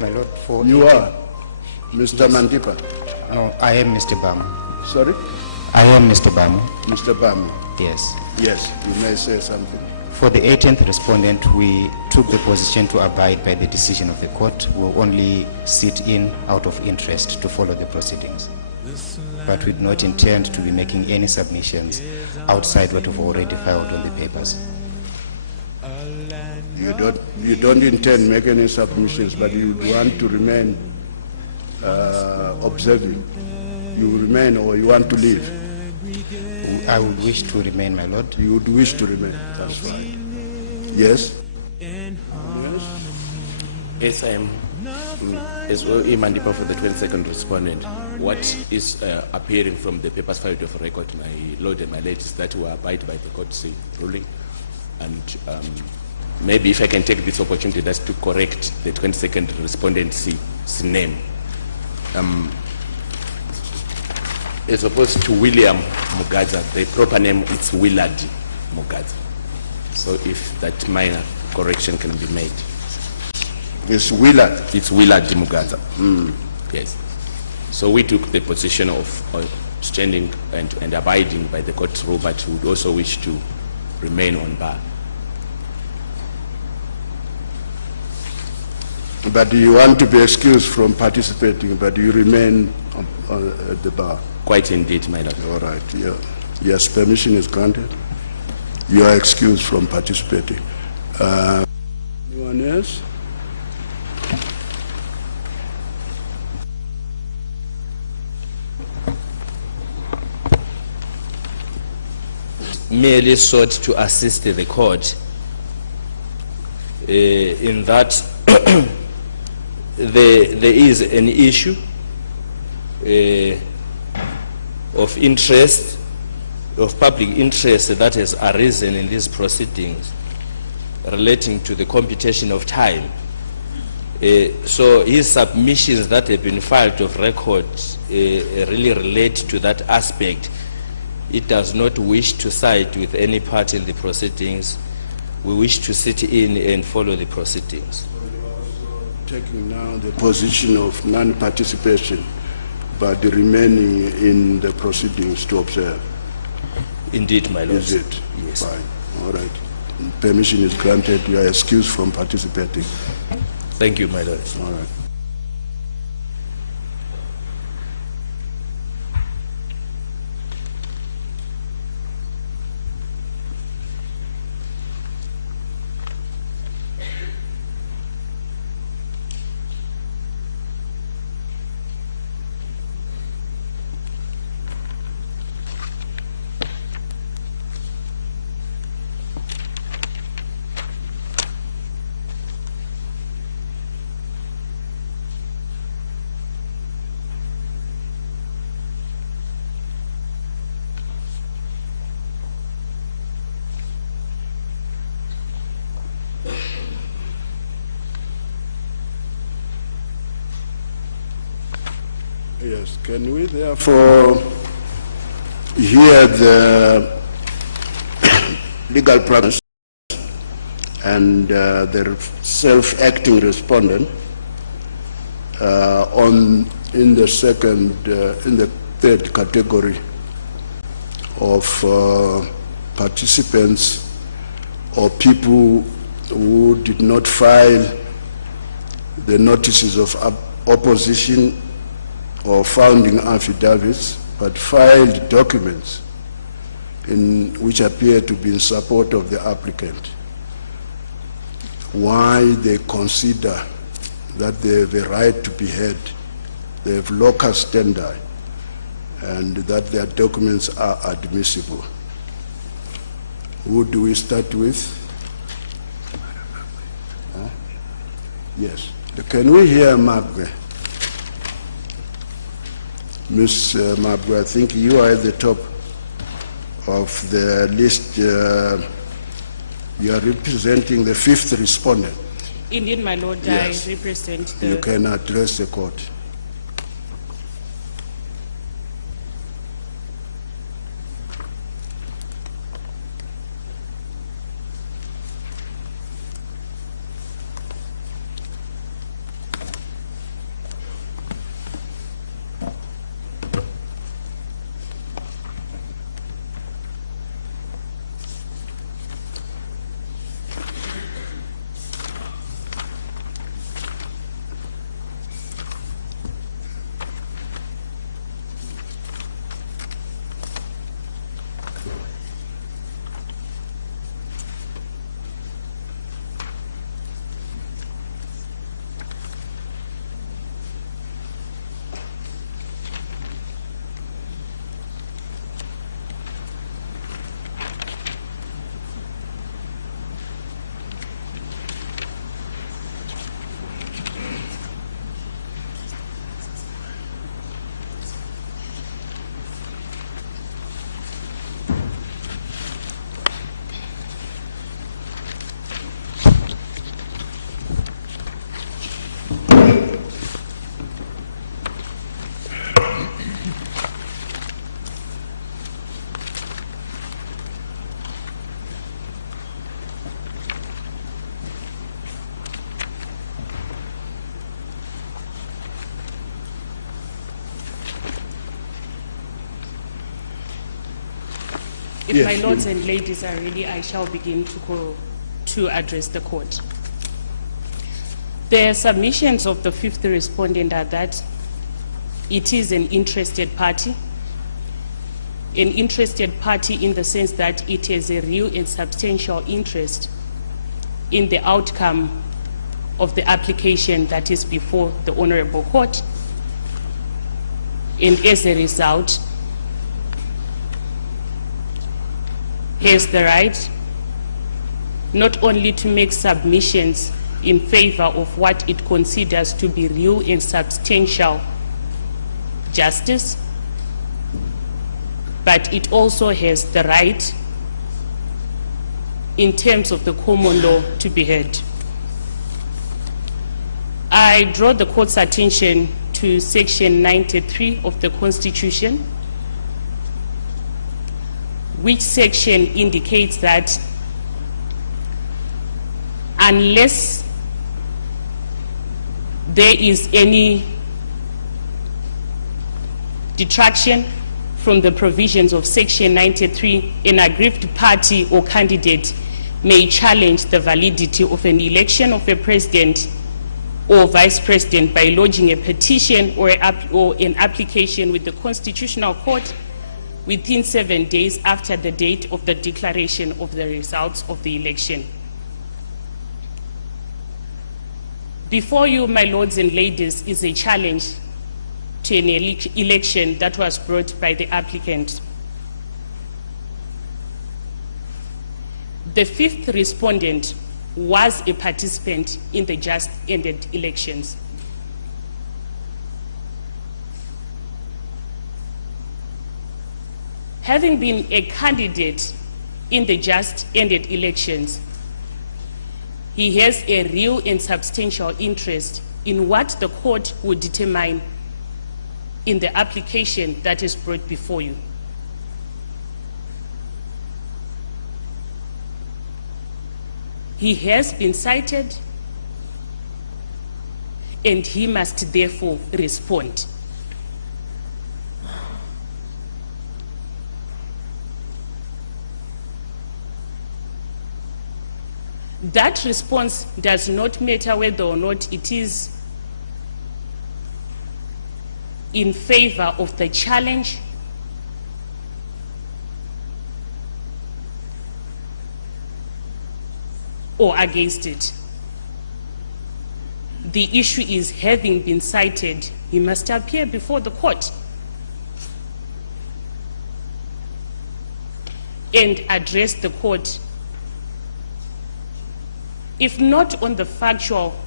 My Lord, for you are Mr. Yes. Mandipa. No, I am Mr. Bamu. Sorry? I am Mr. Bamu. Mr. Bamu. Yes. Yes, you may say something. For the 18th respondent, we took the position to abide by the decision of the court. We will only sit in out of interest to follow the proceedings. But we do not intend to be making any submissions outside what we've already filed on the papers. You don't intend making any submissions, but you would want to remain observing. You will remain, or you want to leave? I would wish to remain, my Lord. You would wish to remain, that's fine. Yes? Yes? Yes, I am as well Mandipa for the 22nd respondent. What is appearing from the papers filed of record, my Lord and my ladies, that will abide by the court's ruling. And maybe if I can take this opportunity just to correct the 22nd respondent's name. As opposed to William Mugaza, the proper name is Willard Mugaza. So if that minor correction can be made. It's Willard? It's Willard Mugaza. Yes. So we took the position of standing and abiding by the court's rule, but would also wish to remain on bar. But you want to be excused from participating, but you remain at the bar? Quite indeed, my Lord. All right, yeah. Yes, permission is granted. You are excused from participating. Anyone else? Merely sought to assist the court in that there is an issue of interest, of public interest that has arisen in these proceedings relating to the computation of time. So his submissions that have been filed of record really relate to that aspect. It does not wish to side with any part in the proceedings. We wish to sit in and follow the proceedings. Taking now the position of non-participation, but remaining in the proceedings to observe. Indeed, my Lord. Is it? Yes. Fine. All right. Permission is granted. You are excused from participating. Thank you, my Lord. All right. Yes, can we therefore hear the legal practice and the self-acting respondent in the third category of participants or people who did not file the notices of opposition or founding affidavits, but filed documents which appear to be in support of the applicant. why they consider that they have a right to be heard, they have locus standi, and that their documents are admissible. Who do we start with? Huh? Yes. Can we hear Mabwe? Ms. Mabwe, I think you are at the top of the list. You are representing the 5th respondent. Indeed, my lord, Yes. I represent the... You can address the court. If Yes, my you- lords and ladies are ready, I shall begin to address the court. The submissions of the 5th respondent are that it is an interested party in the sense that it has a real and substantial interest in the outcome of the application that is before the Honorable Court, and as a result, has the right not only to make submissions in favor of what it considers to be real and substantial justice, but it also has the right in terms of the common law to be heard. I draw the court's attention to section 93 of the Constitution, which section indicates that unless there is any detraction from the provisions of section 93, an aggrieved party or candidate may challenge the validity of an election of a president or vice president by lodging a petition or an application with the Constitutional Court within 7 days after the date of the declaration of the results of the election. Before you, my lords and ladies, is a challenge to an election that was brought by the applicant. The 5th respondent was a participant in the just ended elections. Having been a candidate in the just ended elections, he has a real and substantial interest in what the court would determine in the application that is brought before you. He has been cited, and he must therefore respond. That response does not matter whether or not it is in favor of the challenge or against it. the issue is having been cited, he must appear before the court and address the court, if not on the factual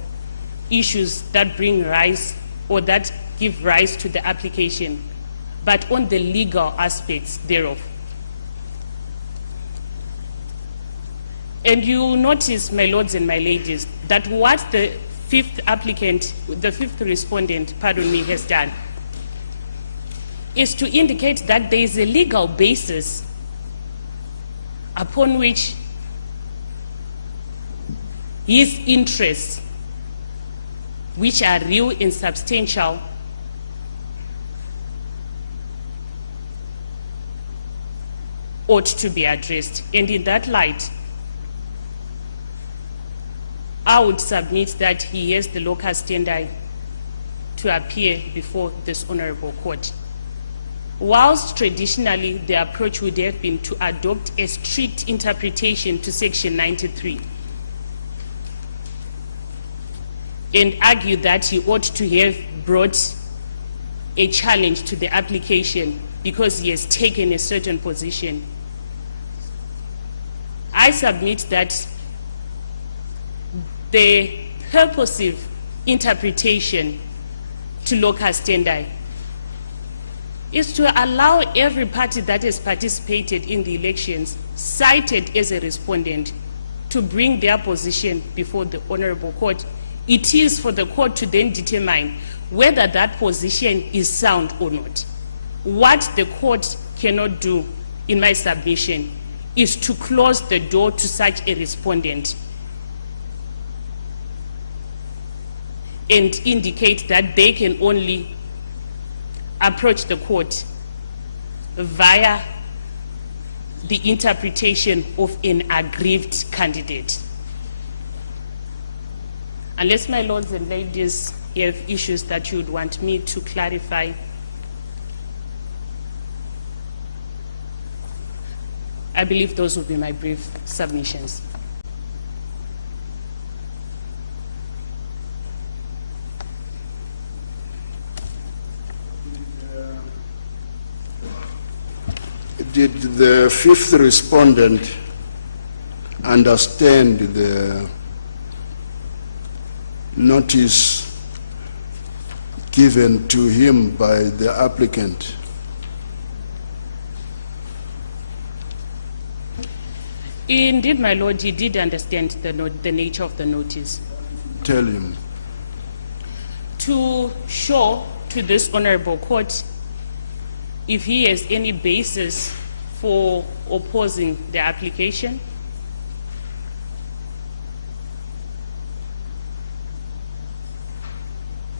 issues that bring rise or that give rise to the application, but on the legal aspects thereof. And you will notice, my lords and my ladies, that what the fifth respondent, has done is to indicate that there is a legal basis upon which his interests, which are real and substantial, ought to be addressed. And in that light, I would submit that he has the locus standi to appear before this honorable court. Whilst traditionally the approach would have been to adopt a strict interpretation to Section 93 and argue that he ought to have brought a challenge to the application because he has taken a certain position, I submit that the purposive interpretation to locus standi is to allow every party that has participated in the elections, cited as a respondent, to bring their position before the honorable court. It is for the court to then determine whether that position is sound or not. What the court cannot do, in my submission, is to close the door to such a respondent and indicate that they can only approach the court via the interpretation of an aggrieved candidate. Unless my lords and ladies have issues that you would want me to clarify, I believe those will be my brief submissions. Did the fifth respondent understand the notice given to him by the applicant? Indeed, my lord, he did understand the nature of the notice. Tell him. To show to this honorable court if he has any basis for opposing the application,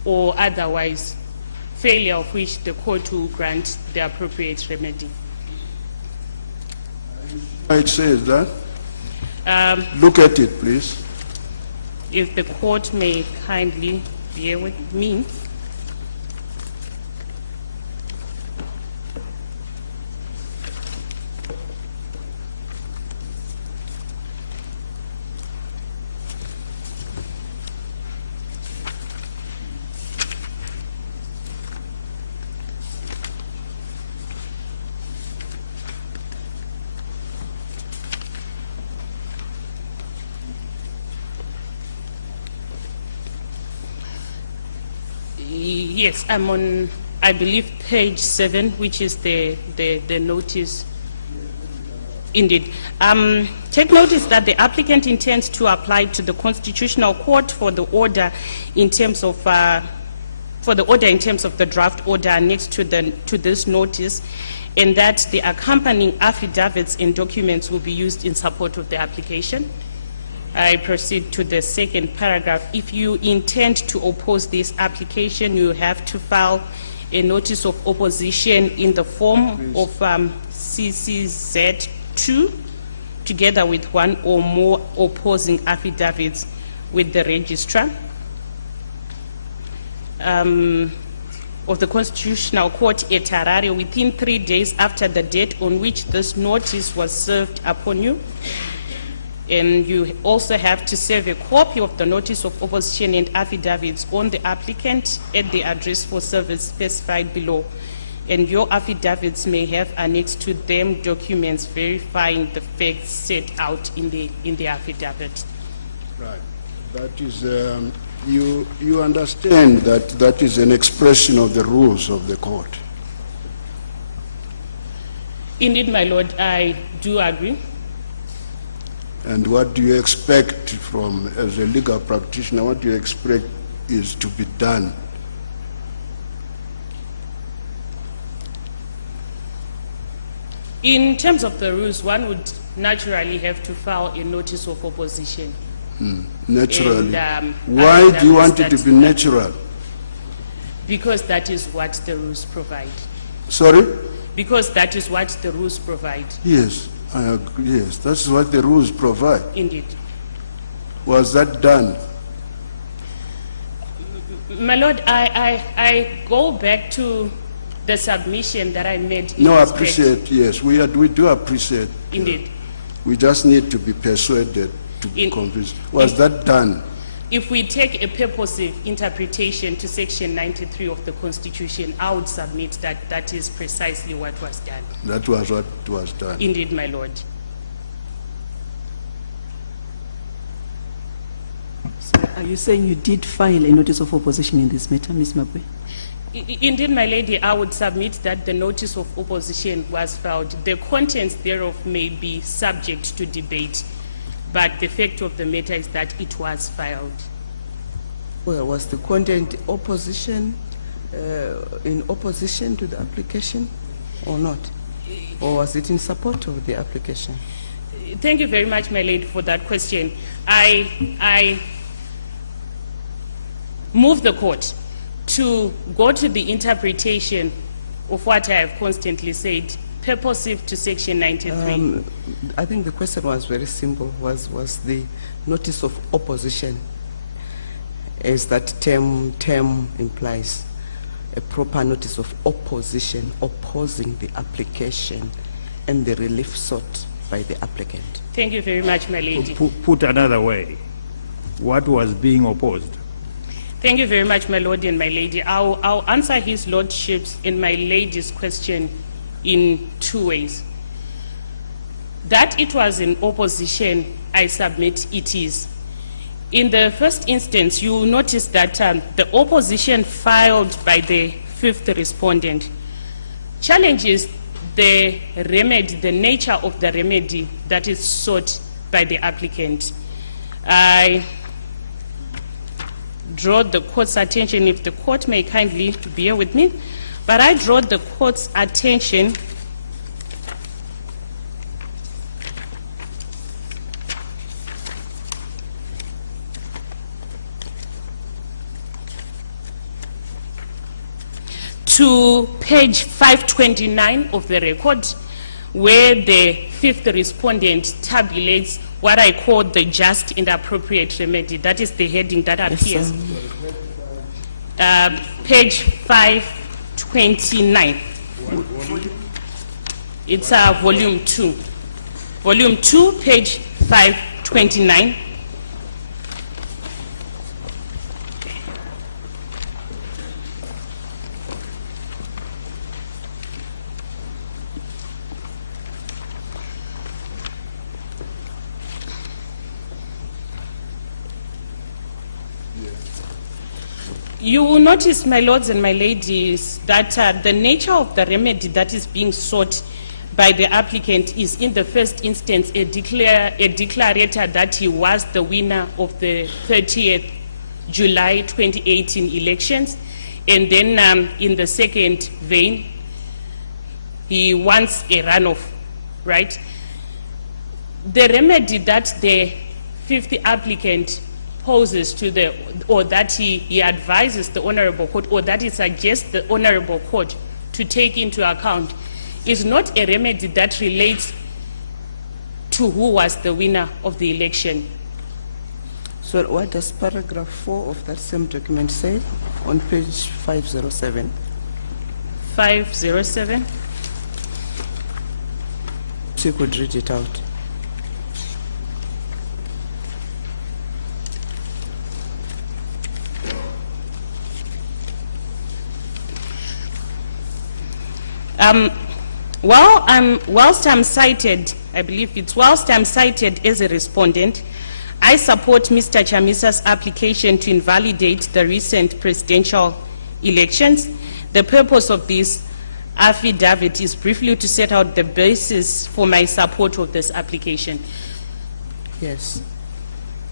or otherwise, failure of which the court will grant the appropriate remedy. It says that. Look at it, please. If the court may kindly bear with me. Yes, I'm on, I believe, page 7, which is the notice. Indeed. Take notice that the applicant intends to apply to the Constitutional Court for the order in terms of the draft order annexed to this notice, and that the accompanying affidavits and documents will be used in support of the application. I proceed to the second paragraph. If you intend to oppose this application, you have to file a notice of opposition in the form of CCZ2, together with one or more opposing affidavits with the registrar of the Constitutional Court at Harare within 3 days after the date on which this notice was served upon you. And you also have to serve a copy of the notice of opposition and affidavits on the applicant at the address for service specified below. And your affidavits may have annexed to them documents verifying the facts set out in the affidavit. Right. That is, you understand that that is an expression of the rules of the court. Indeed, my lord, I do agree. And what do you expect from, as a legal practitioner, what do you expect is to be done? In terms of the rules, one would naturally have to file a notice of opposition. Naturally. And, why do you want it to be natural? Because that is what the rules provide. Sorry? Because that is what the rules provide. Yes, I agree. Yes, that's what the rules provide. Indeed. Was that done? My lord, I go back to the submission that I made. No, I appreciate, yes. We do appreciate. Indeed. We just need to be persuaded, to be convinced. Was that done? If we take a purposive interpretation to section 93 of the Constitution, I would submit that that is precisely what was done. That was what was done. Indeed, my lord. So are you saying you did file a notice of opposition in this matter, Ms. Mabwe? Indeed, my lady, I would submit that the notice of opposition was filed. The contents thereof may be subject to debate, but the fact of the matter is that it was filed. Well, was the content opposition, in opposition to the application or not? Or was it in support of the application? Thank you very much, my lady, for that question. I move the court to go to the interpretation of what I have constantly said, purposive to section 93. I think the question was very simple. Was the notice of opposition, as that term implies, a proper notice of opposition, opposing the application and the relief sought by the applicant? Thank you very much, my lady. Put another way, what was being opposed? Thank you very much, my lord and my lady. I'll answer his lordship's and my lady's question in two ways. That it was in opposition, I submit it is. In the first instance, you will notice that the opposition filed by the fifth respondent challenges the remedy, the nature of the remedy that is sought by the applicant. I draw the court's attention, if the court may kindly bear with me, but I draw the court's attention to page 529 of the record, where the fifth respondent tabulates what I call the just and appropriate remedy. That is the heading that appears. Page 529. It's volume 2. Volume 2, page 529. You will notice, my lords and my ladies, that the nature of the remedy that is being sought by the applicant is, in the first instance, a declarator that he was the winner of the 30th July 2018 elections, and then in the second vein, he wants a runoff, right? The remedy that the fifth applicant poses to the, or that he advises the Honorable Court, or that he suggests the Honorable Court to take into account, is not a remedy that relates to who was the winner of the election. So what does paragraph 4 of that same document say on page 507? 507? So you could read it out. Whilst I'm cited, I believe it's whilst I'm cited as a respondent, I support Mr. Chamisa's application to invalidate the recent presidential elections. The purpose of this affidavit is briefly to set out the basis for my support of this application. Yes.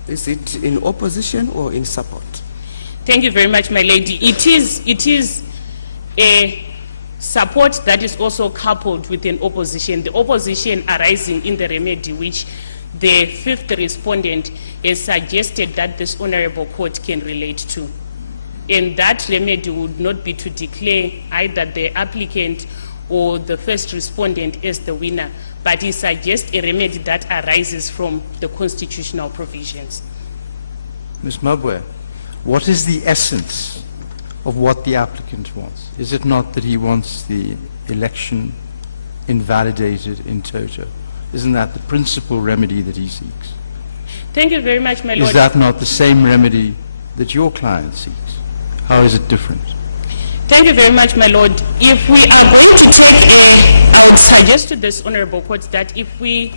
Is it in opposition or in support? Thank you very much, my lady. It is a support that is also coupled with an opposition. The opposition arising in the remedy which the fifth respondent has suggested that this honorable court can relate to. And that remedy would not be to declare either the applicant or the first respondent as the winner, but he suggests a remedy that arises from the constitutional provisions. Ms. Mabwe, what is the essence of what the applicant wants? Is it not that he wants the election invalidated in toto? Isn't that the principal remedy that he seeks? Thank you very much, my lord. Is that not the same remedy that your client seeks? How is it different? Thank you very much, my lord. If we are going to take I would suggest to this honorable court that if we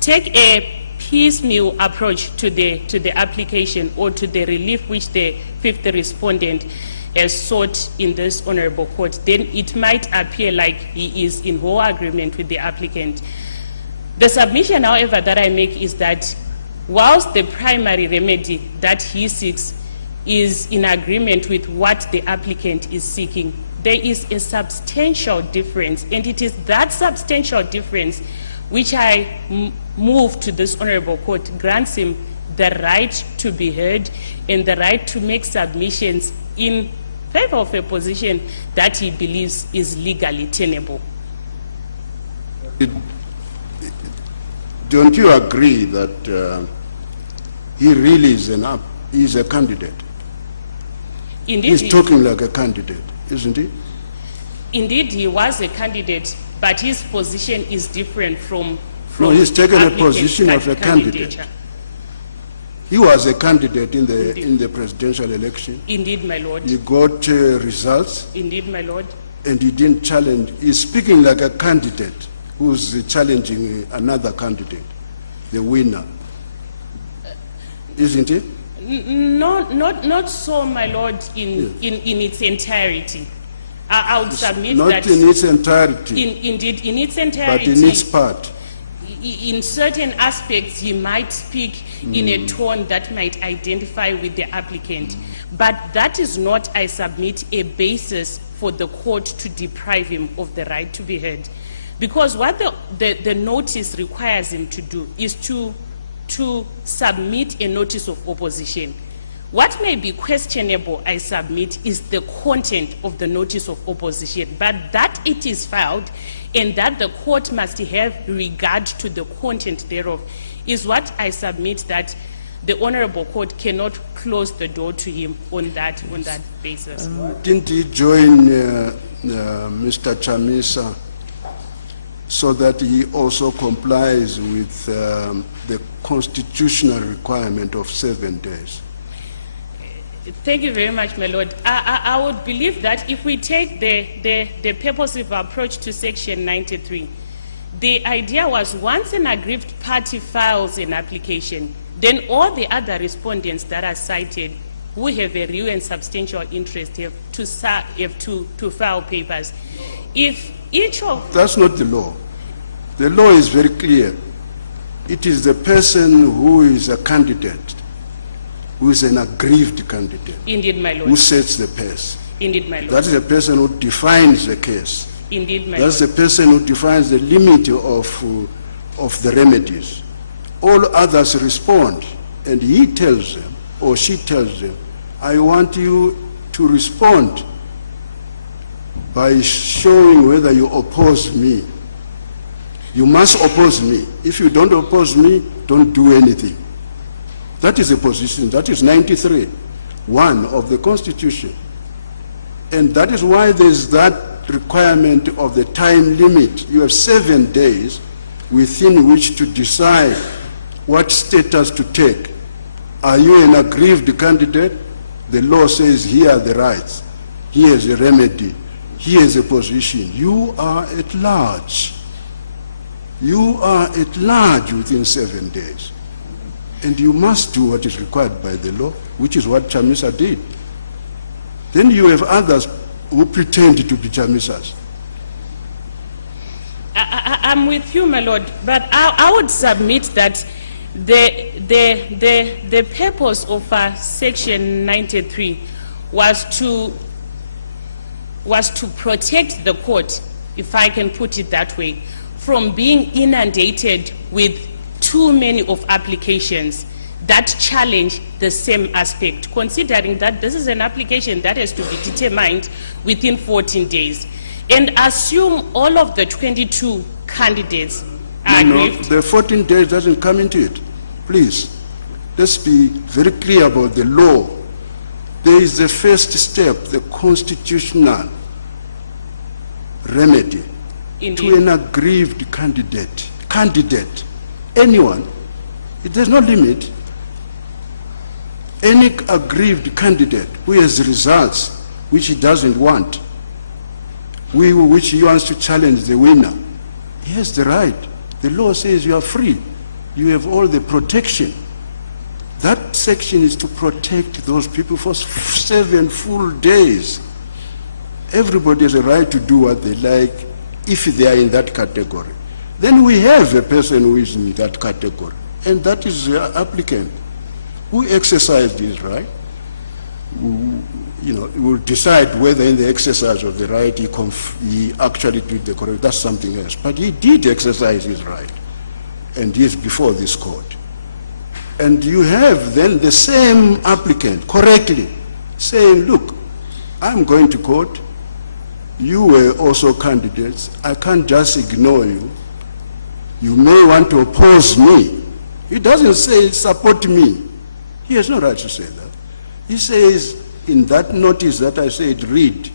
take a piecemeal approach to the application or to the relief which the fifth respondent has sought in this honorable court, then it might appear like he is in whole agreement with the applicant. The submission, however, that I make is that whilst the primary remedy that he seeks is in agreement with what the applicant is seeking, there is a substantial difference, and it is that substantial difference which I move to this honorable court grants him the right to be heard and the right to make submissions in favor of a position that he believes is legally tenable. Don't you agree that he really is a candidate? Indeed, he's talking like a candidate, isn't he? Indeed, he was a candidate, but his position is different from no, he's taken a position of a candidate. He was a candidate in the presidential election. Indeed, my lord. He got results. Indeed, my lord. And he didn't challenge. He's speaking like a candidate who's challenging another candidate, the winner. Isn't it? Not so, my lord, in its entirety. I would submit not that... Not in its entirety. Indeed, in its entirety. But in its part. In certain aspects, he might speak in a tone that might identify with the applicant. But that is not, I submit, a basis for the court to deprive him of the right to be heard. Because what the notice requires him to do is to submit a notice of opposition. What may be questionable, I submit, is the content of the notice of opposition, but that it is filed and that the court must have regard to the content thereof is what I submit that the honorable court cannot close the door to him on that basis. Didn't he join Mr. Chamisa so that he also complies with the constitutional requirement of 7 days? Thank you very much, my lord. I would believe that if we take the purposive approach to Section 93, the idea was once an aggrieved party files an application, then all the other respondents that are cited who have a real and substantial interest have to file papers. If each of... That's not the law. The law is very clear. It is the person who is a candidate, who is an aggrieved candidate. Indeed, my lord. Who sets the pace. Indeed, my lord. That is the person who defines the case. Indeed, my That's lord. the person who defines the limit of the remedies. All others respond, and he tells them, or she tells them, I want you to respond by showing whether you oppose me. You must oppose me. If you don't oppose me, don't do anything. That is a position. That is 93(1) of the Constitution. And that is why there's that requirement of the time limit. You have 7 days within which to decide what status to take. Are you an aggrieved candidate? The law says here are the rights. Here is a remedy. here's a position. You are at large. You are at large within 7 days. And you must do what is required by the law, which is what Chamisa did. Then you have others who pretend to be Chamisas. I'm with you, my lord, but I would submit that the purpose of Section 93 was to protect the court, if I can put it that way, from being inundated with too many of applications that challenge the same aspect, considering that this is an application that has to be determined within 14 days. And assume all of the 22 candidates are aggrieved. No, the 14 days doesn't come into it. Please, let's be very clear about the law. There is the first step, the constitutional remedy. Indeed. To an aggrieved candidate, anyone, there's no limit. Any aggrieved candidate who has results which he doesn't want, which he wants to challenge the winner, he has the right. The law says you are free. You have all the protection. That section is to protect those people for 7 full days. Everybody has a right to do what they like if they are in that category. Then we have a person who is in that category, and that is the applicant who exercised his right. Will decide whether in the exercise of the right he actually did the correct. That's something else. But he did exercise his right, and he is before this court. And you have then the same applicant correctly saying, look, I'm going to court. You were also candidates. I can't just ignore you. You may want to oppose me. He doesn't say support me. He has no right to say that. He says, in that notice that I said read,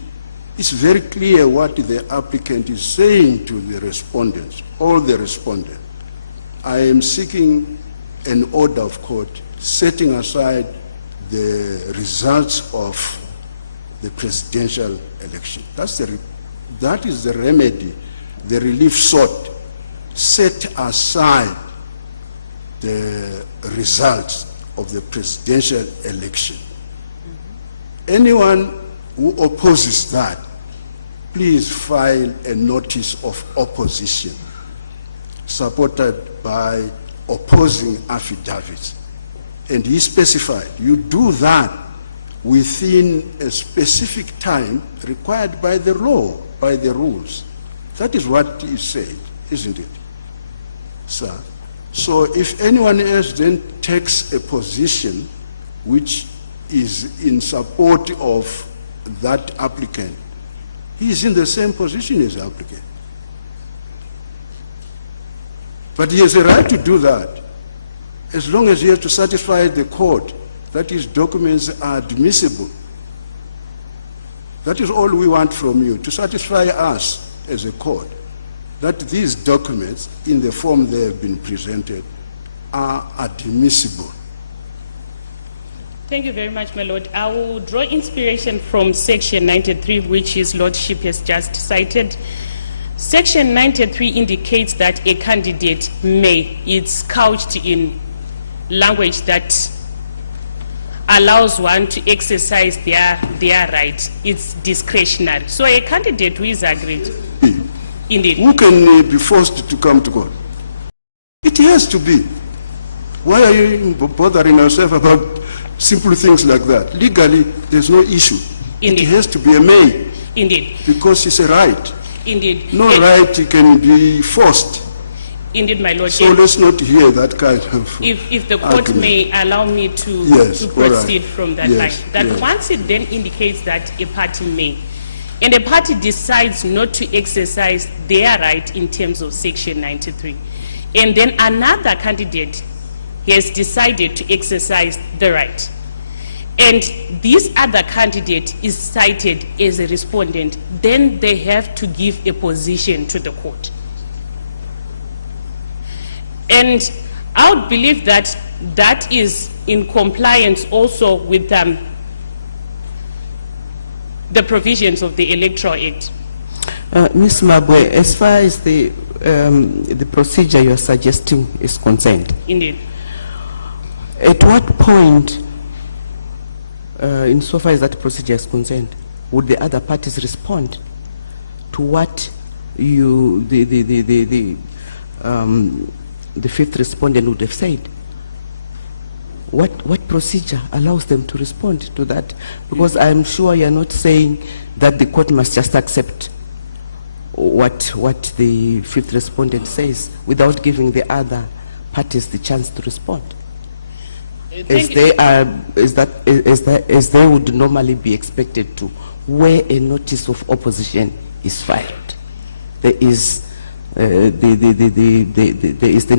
it's very clear what the applicant is saying to the respondents, all the respondents. I am seeking an order of court setting aside the results of the presidential election. That is the remedy, the relief sought. Set aside the results of the presidential election. Anyone who opposes that, please file a notice of opposition supported by opposing affidavits. And he specified, you do that within a specific time required by the law, by the rules. That is what he said, isn't it, sir? So if anyone else then takes a position which is in support of that applicant, he is in the same position as the applicant. But he has a right to do that as long as he has to satisfy the court that his documents are admissible. That is all we want from you, to satisfy us as a court that these documents, in the form they have been presented, are admissible. Thank you very much, my lord. I will draw inspiration from Section 93, which his lordship has just cited. Section 93 indicates that a candidate may, it's couched in language that allows one to exercise their right. It's discretionary. So a candidate who is aggrieved, indeed. Who can be forced to come to court? It has to be. Why are you bothering yourself about simple things like that? Legally, there's no issue. Indeed. It has to be a may. Indeed. Because it's a right. Indeed. No right can be forced. Indeed, my lord. So let's not hear that kind of If the court argument. may allow me to, Yes, to proceed right. from that Yes, line. That yes. once it then indicates that a party may, and a party decides not to exercise their right in terms of Section 93, and then another candidate has decided to exercise the right, and this other candidate is cited as a respondent, then they have to give a position to the court. And I would believe that that is in compliance also with the provisions of the Electoral Act. Ms. Mabwe, as far as the procedure you are suggesting is concerned, Indeed. at what point, insofar as that procedure is concerned, would the other parties respond to what you, the fifth respondent would have said? What procedure allows them to respond to that? Because I'm sure you're not saying that the court must just accept what the fifth respondent says without giving the other parties the chance to respond. As they would normally be expected to, where a notice of opposition is filed. There is then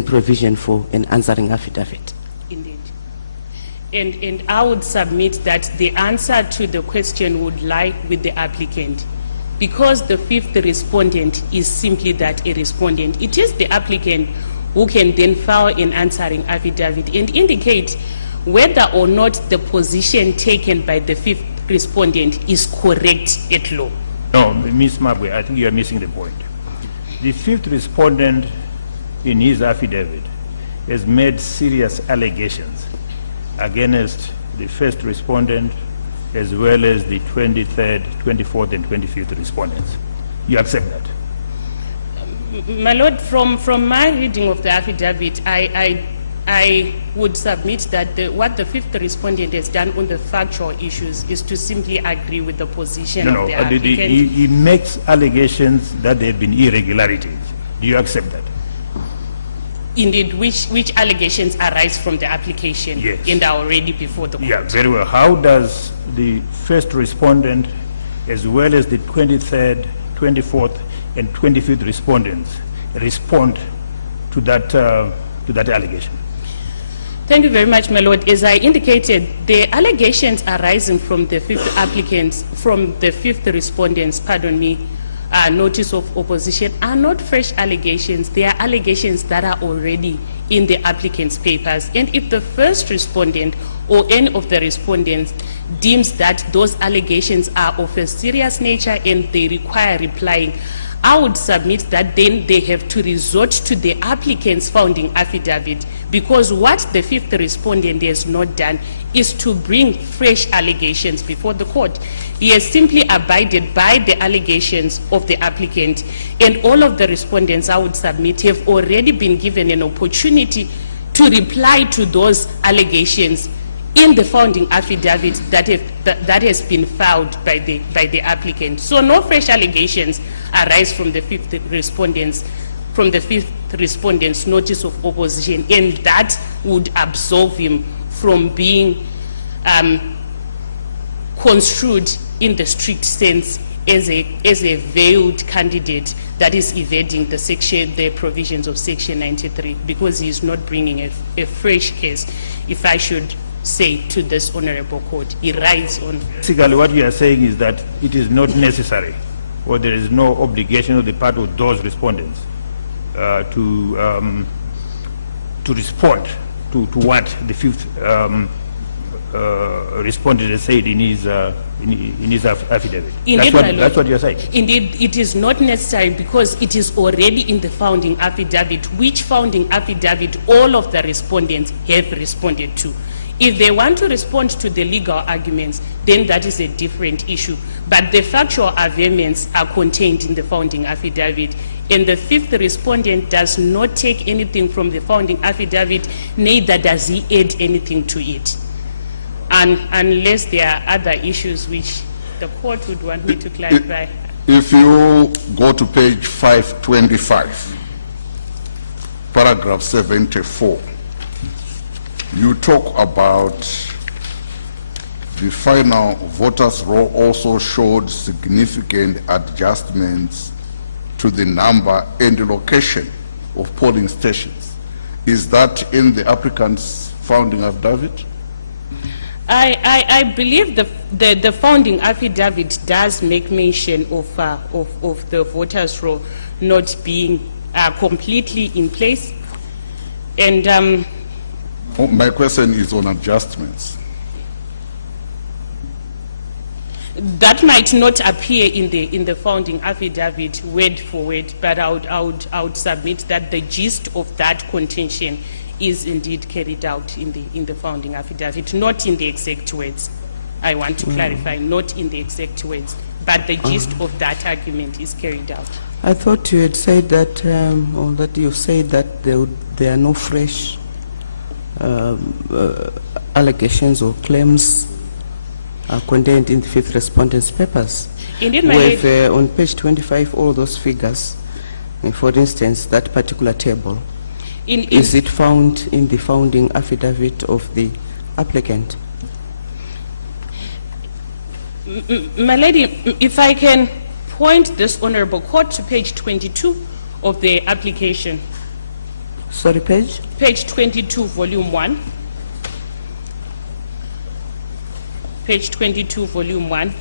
provision for an answering affidavit. Indeed. And I would submit that the answer to the question would lie with the applicant, because the fifth respondent is simply that, a respondent. It is the applicant who can then file an answering affidavit and indicate whether or not the position taken by the fifth respondent is correct at law. No, Ms. Mabwe, I think you are missing the point. The fifth respondent in his affidavit has made serious allegations against the first respondent as well as the 23rd, 24th and 25th respondents. You accept that? My Lord, from my reading of the affidavit, I would submit that what the fifth respondent has done on the factual issues is to simply agree with the position of the applicant. He makes allegations that there have been irregularities. Do you accept that? Indeed, which allegations arise from the application? Yes. And are already before the court? Yeah, very well. How does the first respondent as well as the 23rd, 24th and 25th respondents respond to that allegation? Thank you very much, my Lord. As I indicated, the allegations arising from the fifth respondents, notice of opposition are not fresh allegations. They are allegations that are already in the applicant's papers. And if the first respondent or any of the respondents deems that those allegations are of a serious nature and they require replying, I would submit that then they have to resort to the applicant's founding affidavit, because what the fifth respondent has not done is to bring fresh allegations before the court. He has simply abided by the allegations of the applicant, and all of the respondents, I would submit, have already been given an opportunity to reply to those allegations in the founding affidavit that has been filed by the applicant. So no fresh allegations arise from the fifth respondent's notice of opposition, and that would absolve him from being construed in the strict sense as a veiled candidate that is evading the provisions of Section 93, because he is not bringing a fresh case, if I should say, to this honorable court. He rides on. Basically, what you are saying is that it is not necessary, or there is no obligation on the part of those respondents to respond to what the fifth respondent has said in his affidavit. Indeed, that's what you are saying. Indeed, it is not necessary, because it is already in the founding affidavit, which founding affidavit all of the respondents have responded to. If they want to respond to the legal arguments, then that is a different issue. But the factual averments are contained in the founding affidavit, and the fifth respondent does not take anything from the founding affidavit, neither does he add anything to it. And unless there are other issues which the court would want me to clarify. If you go to page 525, paragraph 74, you talk about the final voters' roll also showed significant adjustments to the number and the location of polling stations. Is that in the applicant's founding affidavit? I believe the founding affidavit does make mention of the voters' roll not being completely in place, and my question is on adjustments. That might not appear in the founding affidavit word for word, but I would submit that the gist of that contention is indeed carried out in the founding affidavit, not in the exact words. I want to clarify, not in the exact words, but the gist of that argument is carried out. I thought you had said that, or that you said that there are no fresh allegations or claims contained in the fifth respondent's papers. Indeed, my lady. On page 25, all those figures, for instance, that particular table, is it found in the founding affidavit of the applicant? My lady, if I can point this honorable court to page 22 of the application. Sorry, page? Page 22, volume 1. Page 22, volume 1,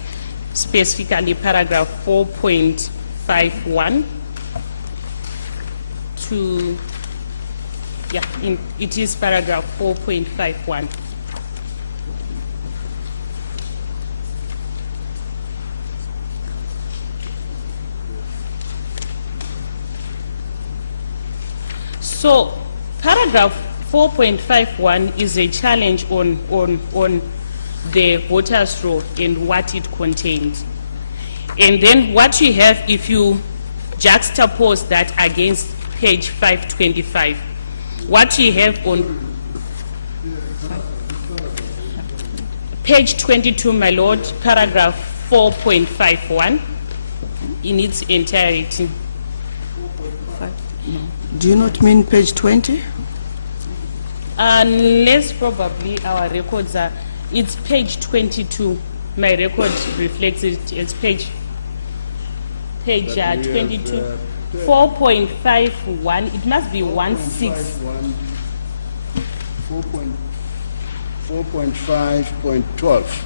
specifically paragraph 4.51 to, it is paragraph 4.51. So, paragraph 4.51 is a challenge on the voters' roll and what it contains. And then what you have, if you juxtapose that against page 525, what you have on page 22, my lord, paragraph 4.51 in its entirety. Do you not mean page 20? Unless probably our records are, it's page 22. My record reflects it as page 22. 4.51, it must be 16. 4.5.12.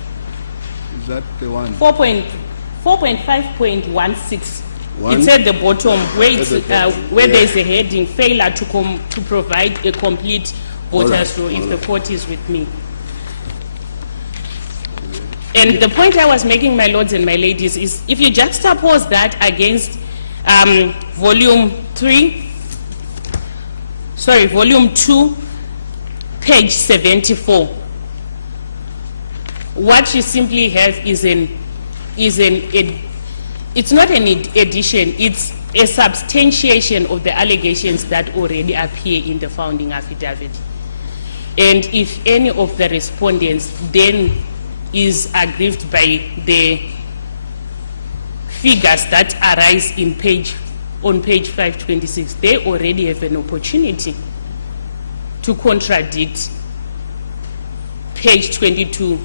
Is that the one? 4.5.16. It's at the bottom where there is a heading, failure to provide a complete voters' roll, if the court is with me. And the point I was making, my lords and my ladies, is if you juxtapose that against volume 2, page 74, what you simply have is it's not an addition, it's a substantiation of the allegations that already appear in the founding affidavit. And if any of the respondents then is aggrieved by the figures that arise on page 526, they already have an opportunity to contradict page 22,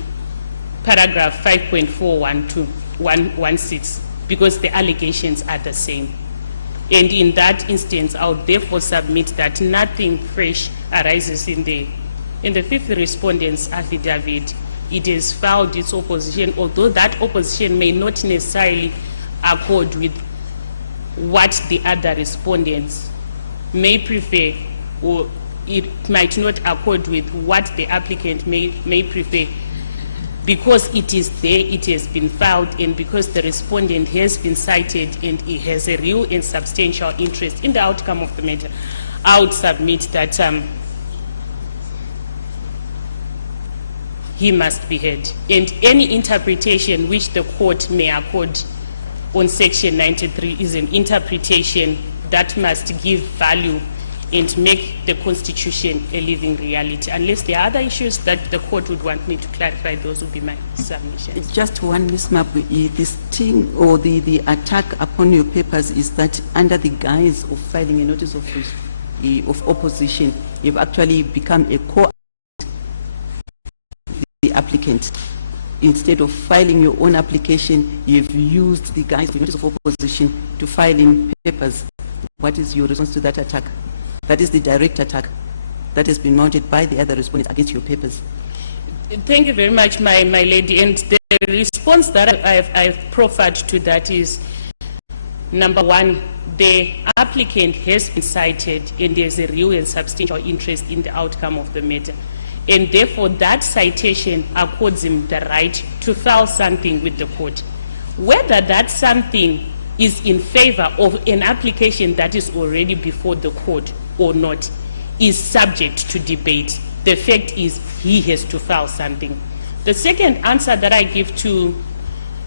paragraph 5.416, because the allegations are the same. And in that instance, I would therefore submit that nothing fresh arises in the fifth respondent's affidavit. It has filed its opposition, although that opposition may not necessarily accord with what the other respondents may prefer, or it might not accord with what the applicant may prefer. Because it is there, it has been filed, and because the respondent has been cited and he has a real and substantial interest in the outcome of the matter, I would submit that he must be heard. And any interpretation which the court may accord on section 93 is an interpretation that must give value and make the Constitution a living reality. Unless there are other issues that the court would want me to clarify, those would be my submissions. Just one, Ms. Mabwe, this thing or the attack upon your papers is that under the guise of filing a notice of opposition, you've actually become a the applicant. Instead of filing your own application, you've used the guise of notice of opposition to file in papers. What is your response to that attack? That is the direct attack that has been mounted by the other respondents against your papers. Thank you very much, my lady. And the response that I've proffered to that is, number one, the applicant has been cited and there's a real and substantial interest in the outcome of the matter. and therefore that citation accords him the right to file something with the court. Whether that something is in favor of an application that is already before the court or not is subject to debate. The fact is he has to file something. The second answer that I give to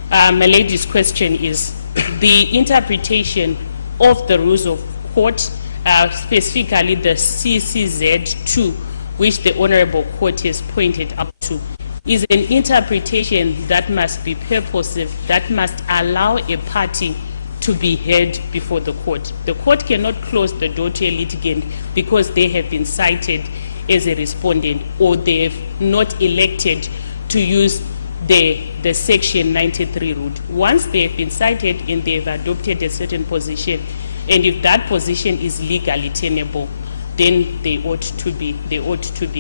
my lady's question is the interpretation of the rules of court, specifically the CCZ2, which the Honorable Court has pointed up to, is an interpretation that must be purposive, that must allow a party to be heard before the court. The court cannot close the door to a litigant because they have been cited as a respondent or they have not elected to use the Section 93 route. Once they have been cited and they have adopted a certain position, and if that position is legally tenable, then they ought to be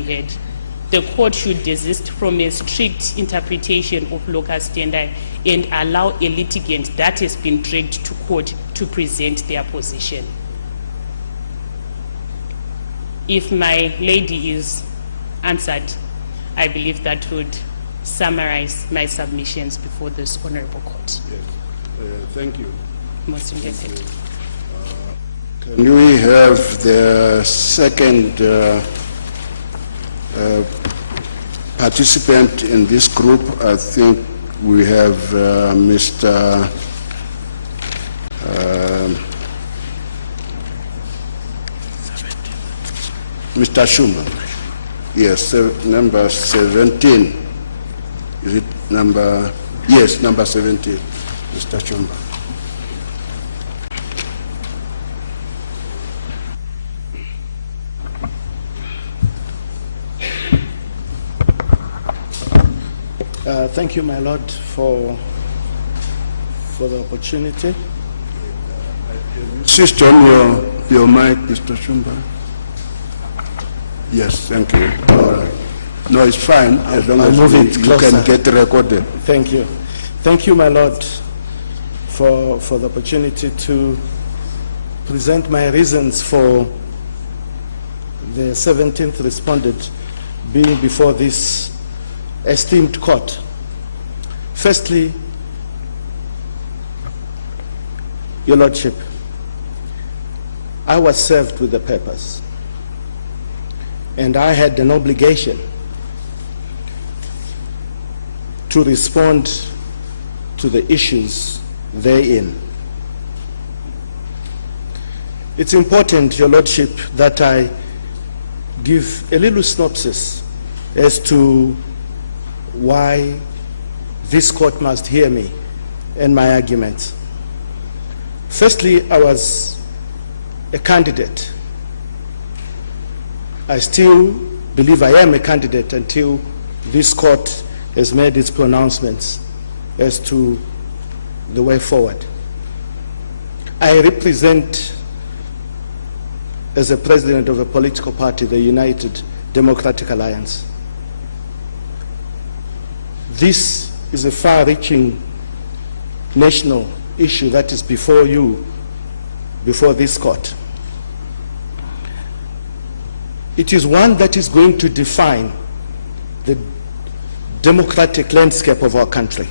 heard. The court should desist from a strict interpretation of local standard and allow a litigant that has been dragged to court to present their position. If my lady is answered, I believe that would summarize my submissions before this honorable court. Yes. Thank you. Most indebted. Can we have the second participant in this group? I think we have Mr. Schumann. Yes, number 17. Is it number? Yes, number 17, Mr. Schumann. Thank you, my Lord, for the opportunity. Insist on your mic, Mr. Shumba. Yes, thank you. All right. No, it's fine as long as you can get recorded. Thank you. Thank you, my Lord, for the opportunity to present my reasons for the 17th respondent being before this esteemed court. Firstly, Your Lordship, I was served with the papers, and I had an obligation to respond to the issues therein. It's important, Your Lordship, that I give a little synopsis as to why this court must hear me and my arguments. Firstly, I was a candidate. I still believe I am a candidate until this court has made its pronouncements as to the way forward. I represent, as a president of a political party, the United Democratic Alliance. This is a far-reaching national issue that is before you, before this court. It is one that is going to define the democratic landscape of our country.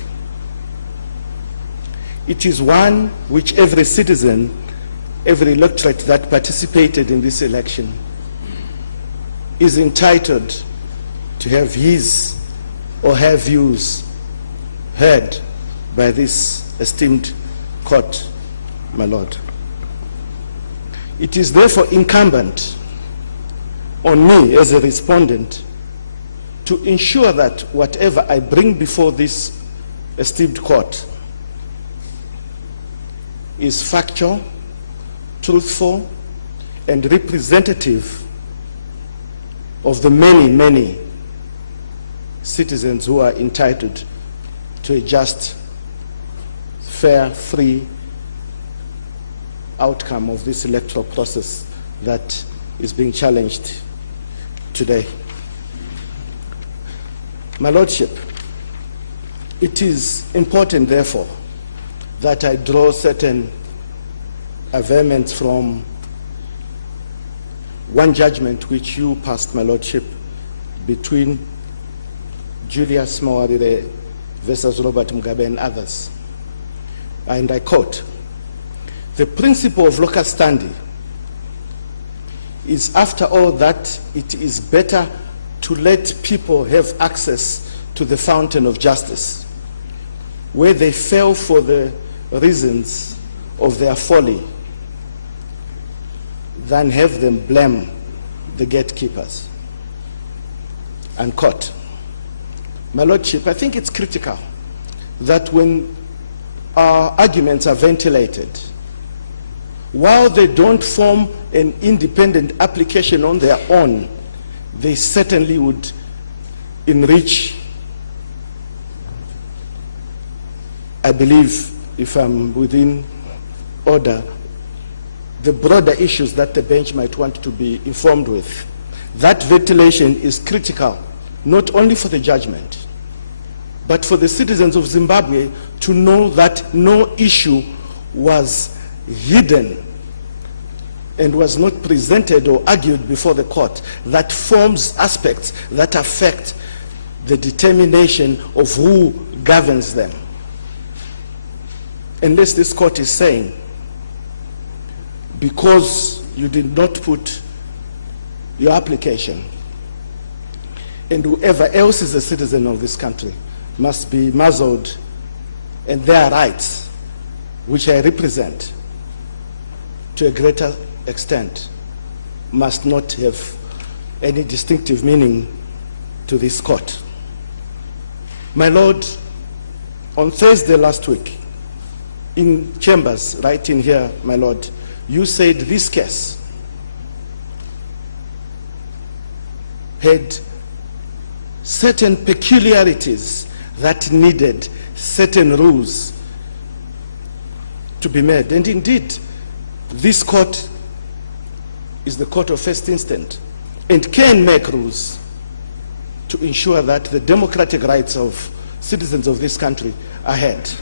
It is one which every citizen, every electorate that participated in this election is entitled to have his or her views heard by this esteemed court, my Lord. It is therefore incumbent on me as a respondent to ensure that whatever I bring before this esteemed court is factual, truthful, and representative of the many, many citizens who are entitled to a just, fair, free outcome of this electoral process that is being challenged today. My Lordship, it is important, therefore, that I draw certain averments from one judgment which you passed, my Lordship, between Julius Mawarire versus Robert Mugabe and others. And I quote, "The principle of locus standi is, after all, that it is better to let people have access to the fountain of justice, where they fell for the reasons of their folly, than have them blame the gatekeepers." Unquote. My Lordship, I think it's critical that when our arguments are ventilated, while they don't form an independent application on their own, they certainly would enrich, I believe, if I'm within order, the broader issues that the bench might want to be informed with. That ventilation is critical, not only for the judgment, but for the citizens of Zimbabwe to know that no issue was hidden and was not presented or argued before the court that forms aspects that affect the determination of who governs them. Unless this court is saying, because you did not put your application, and whoever else is a citizen of this country must be muzzled, and their rights, which I represent to a greater extent, must not have any distinctive meaning to this court. My Lord, on Thursday last week, in chambers, right in here, my Lord, you said this case had certain peculiarities that needed certain rules to be made. And indeed, this court is the court of first instance and can make rules to ensure that the democratic rights of citizens of this country are held.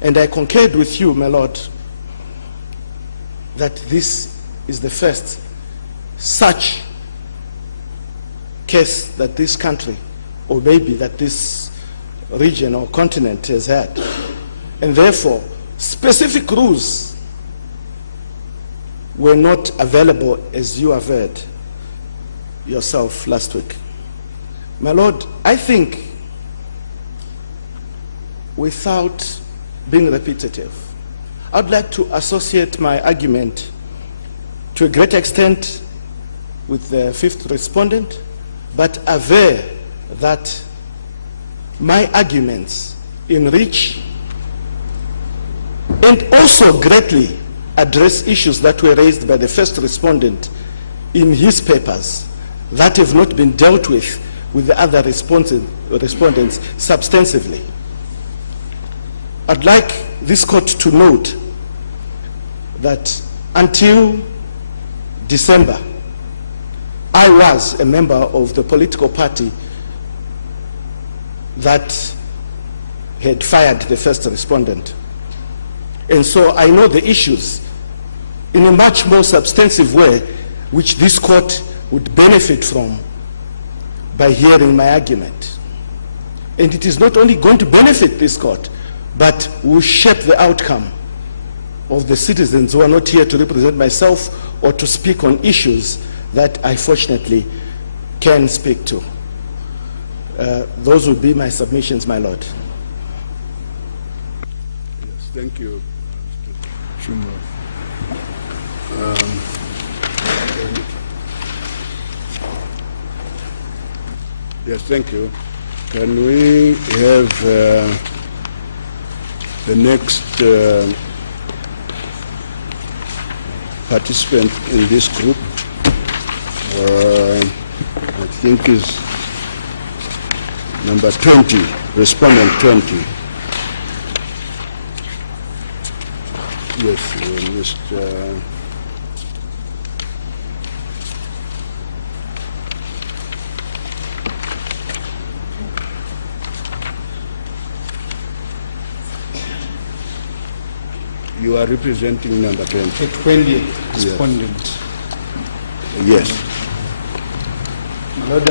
And I concurred with you, my Lord, that this is the first such case that this country, or maybe that this region or continent has had. And therefore, specific rules were not available, as you have heard yourself last week. My Lord, I think, without being repetitive, I'd like to associate my argument to a great extent with the fifth respondent, but aver that my arguments enrich and also greatly address issues that were raised by the first respondent in his papers that have not been dealt with the other respondents substantively. I'd like this court to note that until December, I was a member of the political party that had fired the first respondent. And so I know the issues in a much more substantive way, which this court would benefit from by hearing my argument. And it is not only going to benefit this court, but will shape the outcome of the citizens who are not here to represent myself or to speak on issues that I fortunately can speak to. Those would be my submissions, my Lord. Yes, thank you, Mr. Schumer. Yes, thank you. Can we have the next participant in this group? I think is number 20, respondent 20. Yes, Mr. You are representing number 20. The 20th respondent. Yes. My Lord,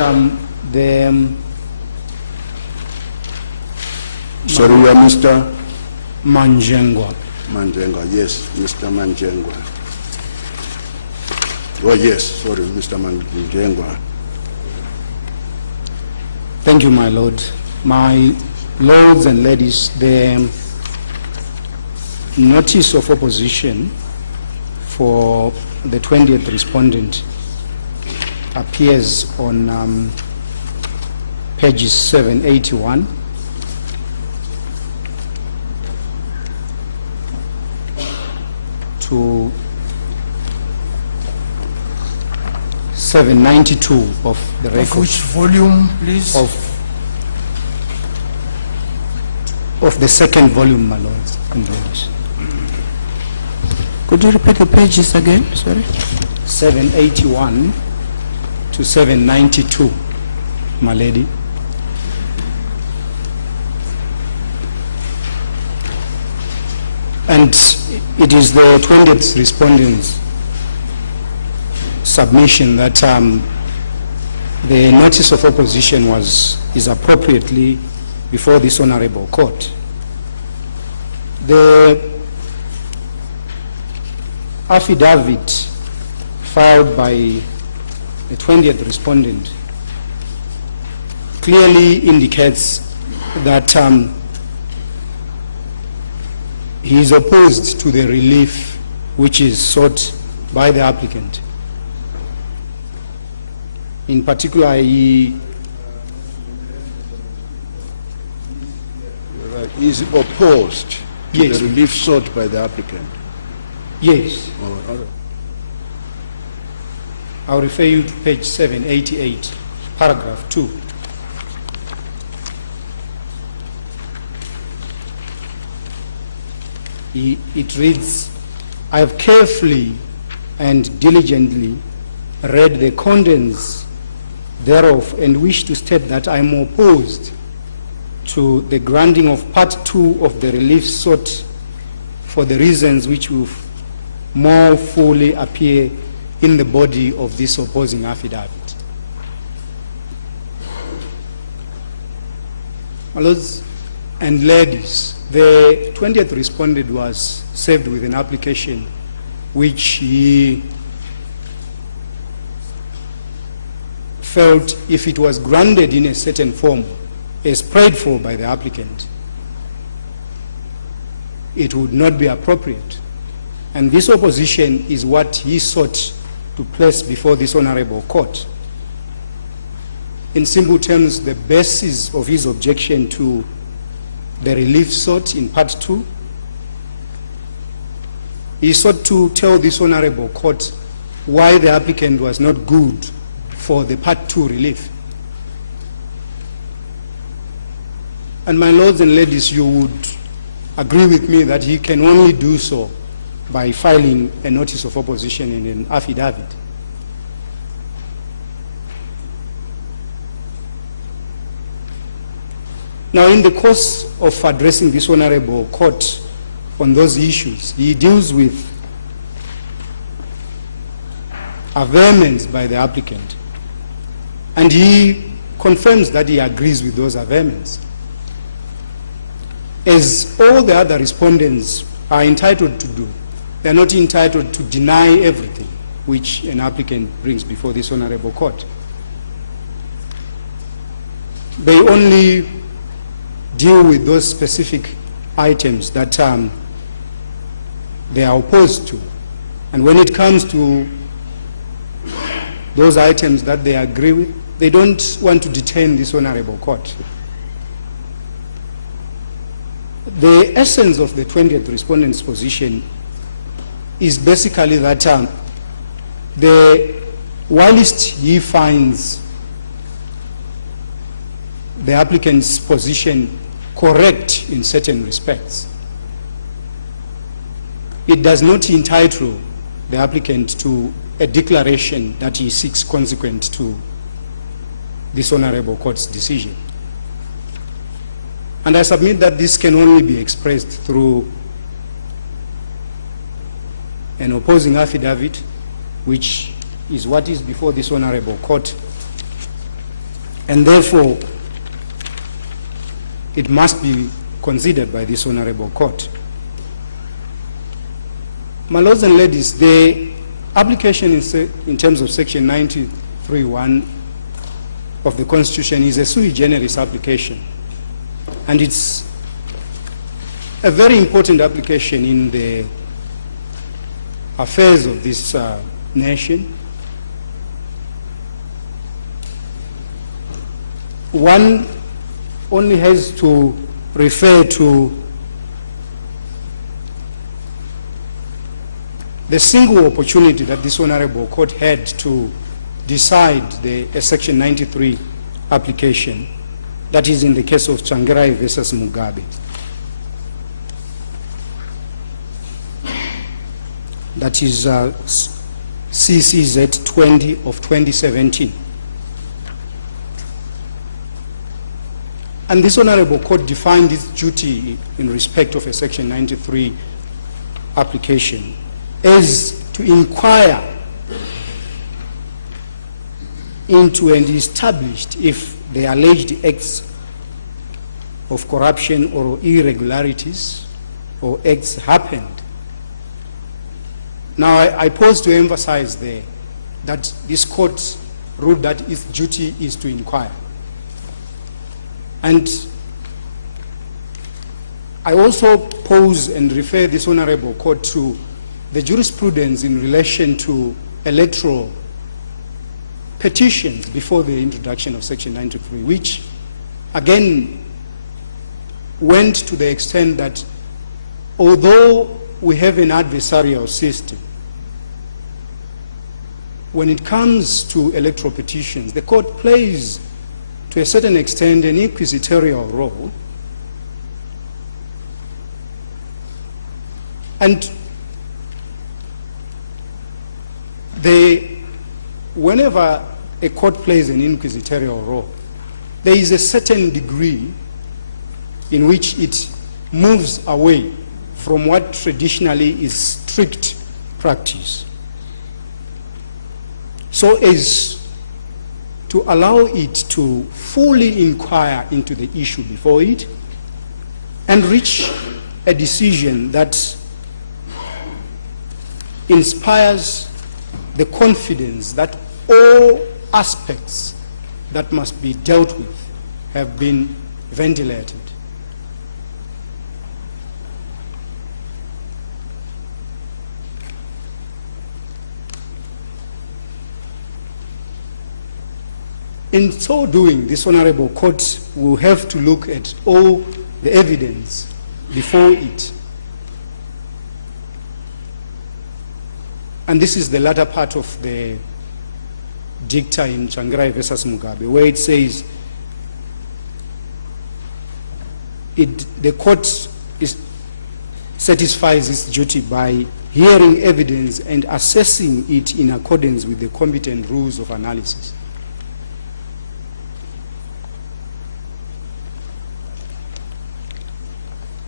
Sorry, you are Mr. Manjengwa. Manjengwa, yes, Mr. Manjengwa. Oh, yes, sorry, Mr. Manjengwa. Thank you, my Lord. My lords and ladies, the notice of opposition for the 20th respondent appears on pages 781 to 792 of the record. Of which volume, please? Of the second volume, my lords and ladies. Could you repeat the pages again? Sorry. 781 to 792, my lady. And it is the 20th respondent's submission that the notice of opposition is appropriately before this honorable court. The affidavit filed by the 20th respondent clearly indicates that he is opposed to the relief which is sought by the applicant. In particular, he is opposed to Yes. the relief sought by the applicant. Yes. Oh, all right. I'll refer you to page 788, paragraph 2. It reads, I have carefully and diligently read the contents thereof and wish to state that I am opposed to the granting of part 2 of the relief sought for the reasons which will more fully appear in the body of this opposing affidavit. My lords and ladies, the 20th respondent was served with an application which he felt if it was granted in a certain form as prayed for by the applicant, it would not be appropriate. And this opposition is what he sought to place before this honorable court. In simple terms, the basis of his objection to the relief sought in part 2, he sought to tell this honorable court why the applicant was not good for the part 2 relief. And my lords and ladies, you would agree with me that he can only do so by filing a notice of opposition in an affidavit. Now, in the course of addressing this honorable court on those issues, he deals with averments by the applicant, and he confirms that he agrees with those averments. As all the other respondents are entitled to do, they are not entitled to deny everything which an applicant brings before this honorable court. They only deal with those specific items that they are opposed to. And when it comes to those items that they agree with, they don't want to detain this honorable court. The essence of the 20th respondent's position is basically that whilst he finds the applicant's position correct in certain respects, it does not entitle the applicant to a declaration that he seeks consequent to this honorable court's decision. And I submit that this can only be expressed through an opposing affidavit, which is what is before this honorable court, and therefore it must be considered by this honorable court. My lords and ladies, the application in terms of section 93(1) of the Constitution is a sui generis application, and it's a very important application in the affairs of this nation. One only has to refer to the single opportunity that this honorable court had to decide a section 93 application, that is in the case of Tsvangirai versus Mugabe. That is CCZ 20 of 2017. And this honorable court defined its duty in respect of a section 93 application as to inquire into and established if the alleged acts of corruption or irregularities or acts happened. Now, I pause to emphasize there that this court ruled that its duty is to inquire. And I also pose and refer this honorable court to the jurisprudence in relation to electoral petitions before the introduction of section 93, which again went to the extent that although we have an adversarial system, when it comes to electoral petitions, the court plays to a certain extent an inquisitorial role, and whenever a court plays an inquisitorial role, there is a certain degree in which it moves away from what traditionally is strict practice, so as to allow it to fully inquire into the issue before it and reach a decision that inspires the confidence that all aspects that must be dealt with have been ventilated. In so doing, this honorable court will have to look at all the evidence before it. And this is the latter part of the dicta in Tsvangirai versus Mugabe, where it says the court satisfies its duty by hearing evidence and assessing it in accordance with the competent rules of analysis.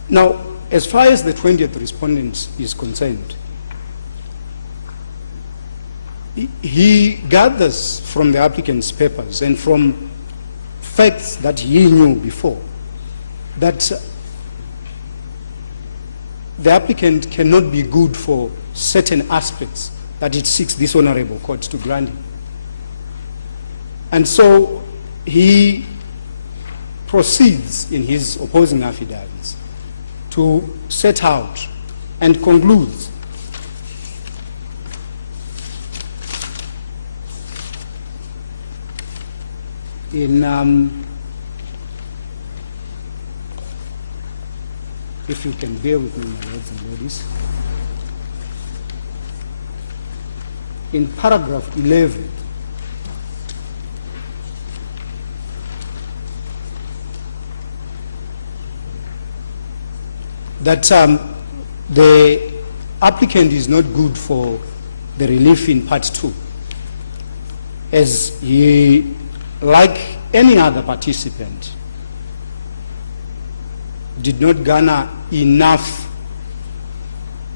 Now, as far as the 20th respondent is concerned, he gathers from the applicant's papers and from facts that he knew before that the applicant cannot be good for certain aspects that it seeks this honorable court to grant him. And so he proceeds in his opposing affidavits to set out and concludes in, if you can bear with me, my lords and ladies, in paragraph 11, that the applicant is not good for the relief in part 2, as he, like any other participant, did not garner enough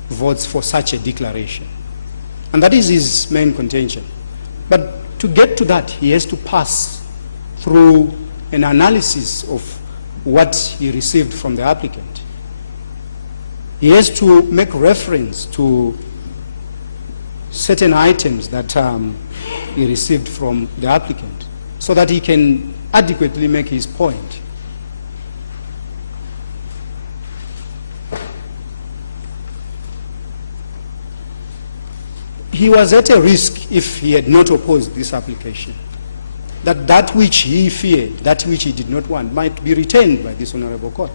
votes for such a declaration. And that is his main contention. But to get to that, he has to pass through an analysis of what he received from the applicant. He has to make reference to certain items that he received from the applicant so that he can adequately make his point. He was at a risk if he had not opposed this application, that which he feared, that which he did not want, might be retained by this honorable court.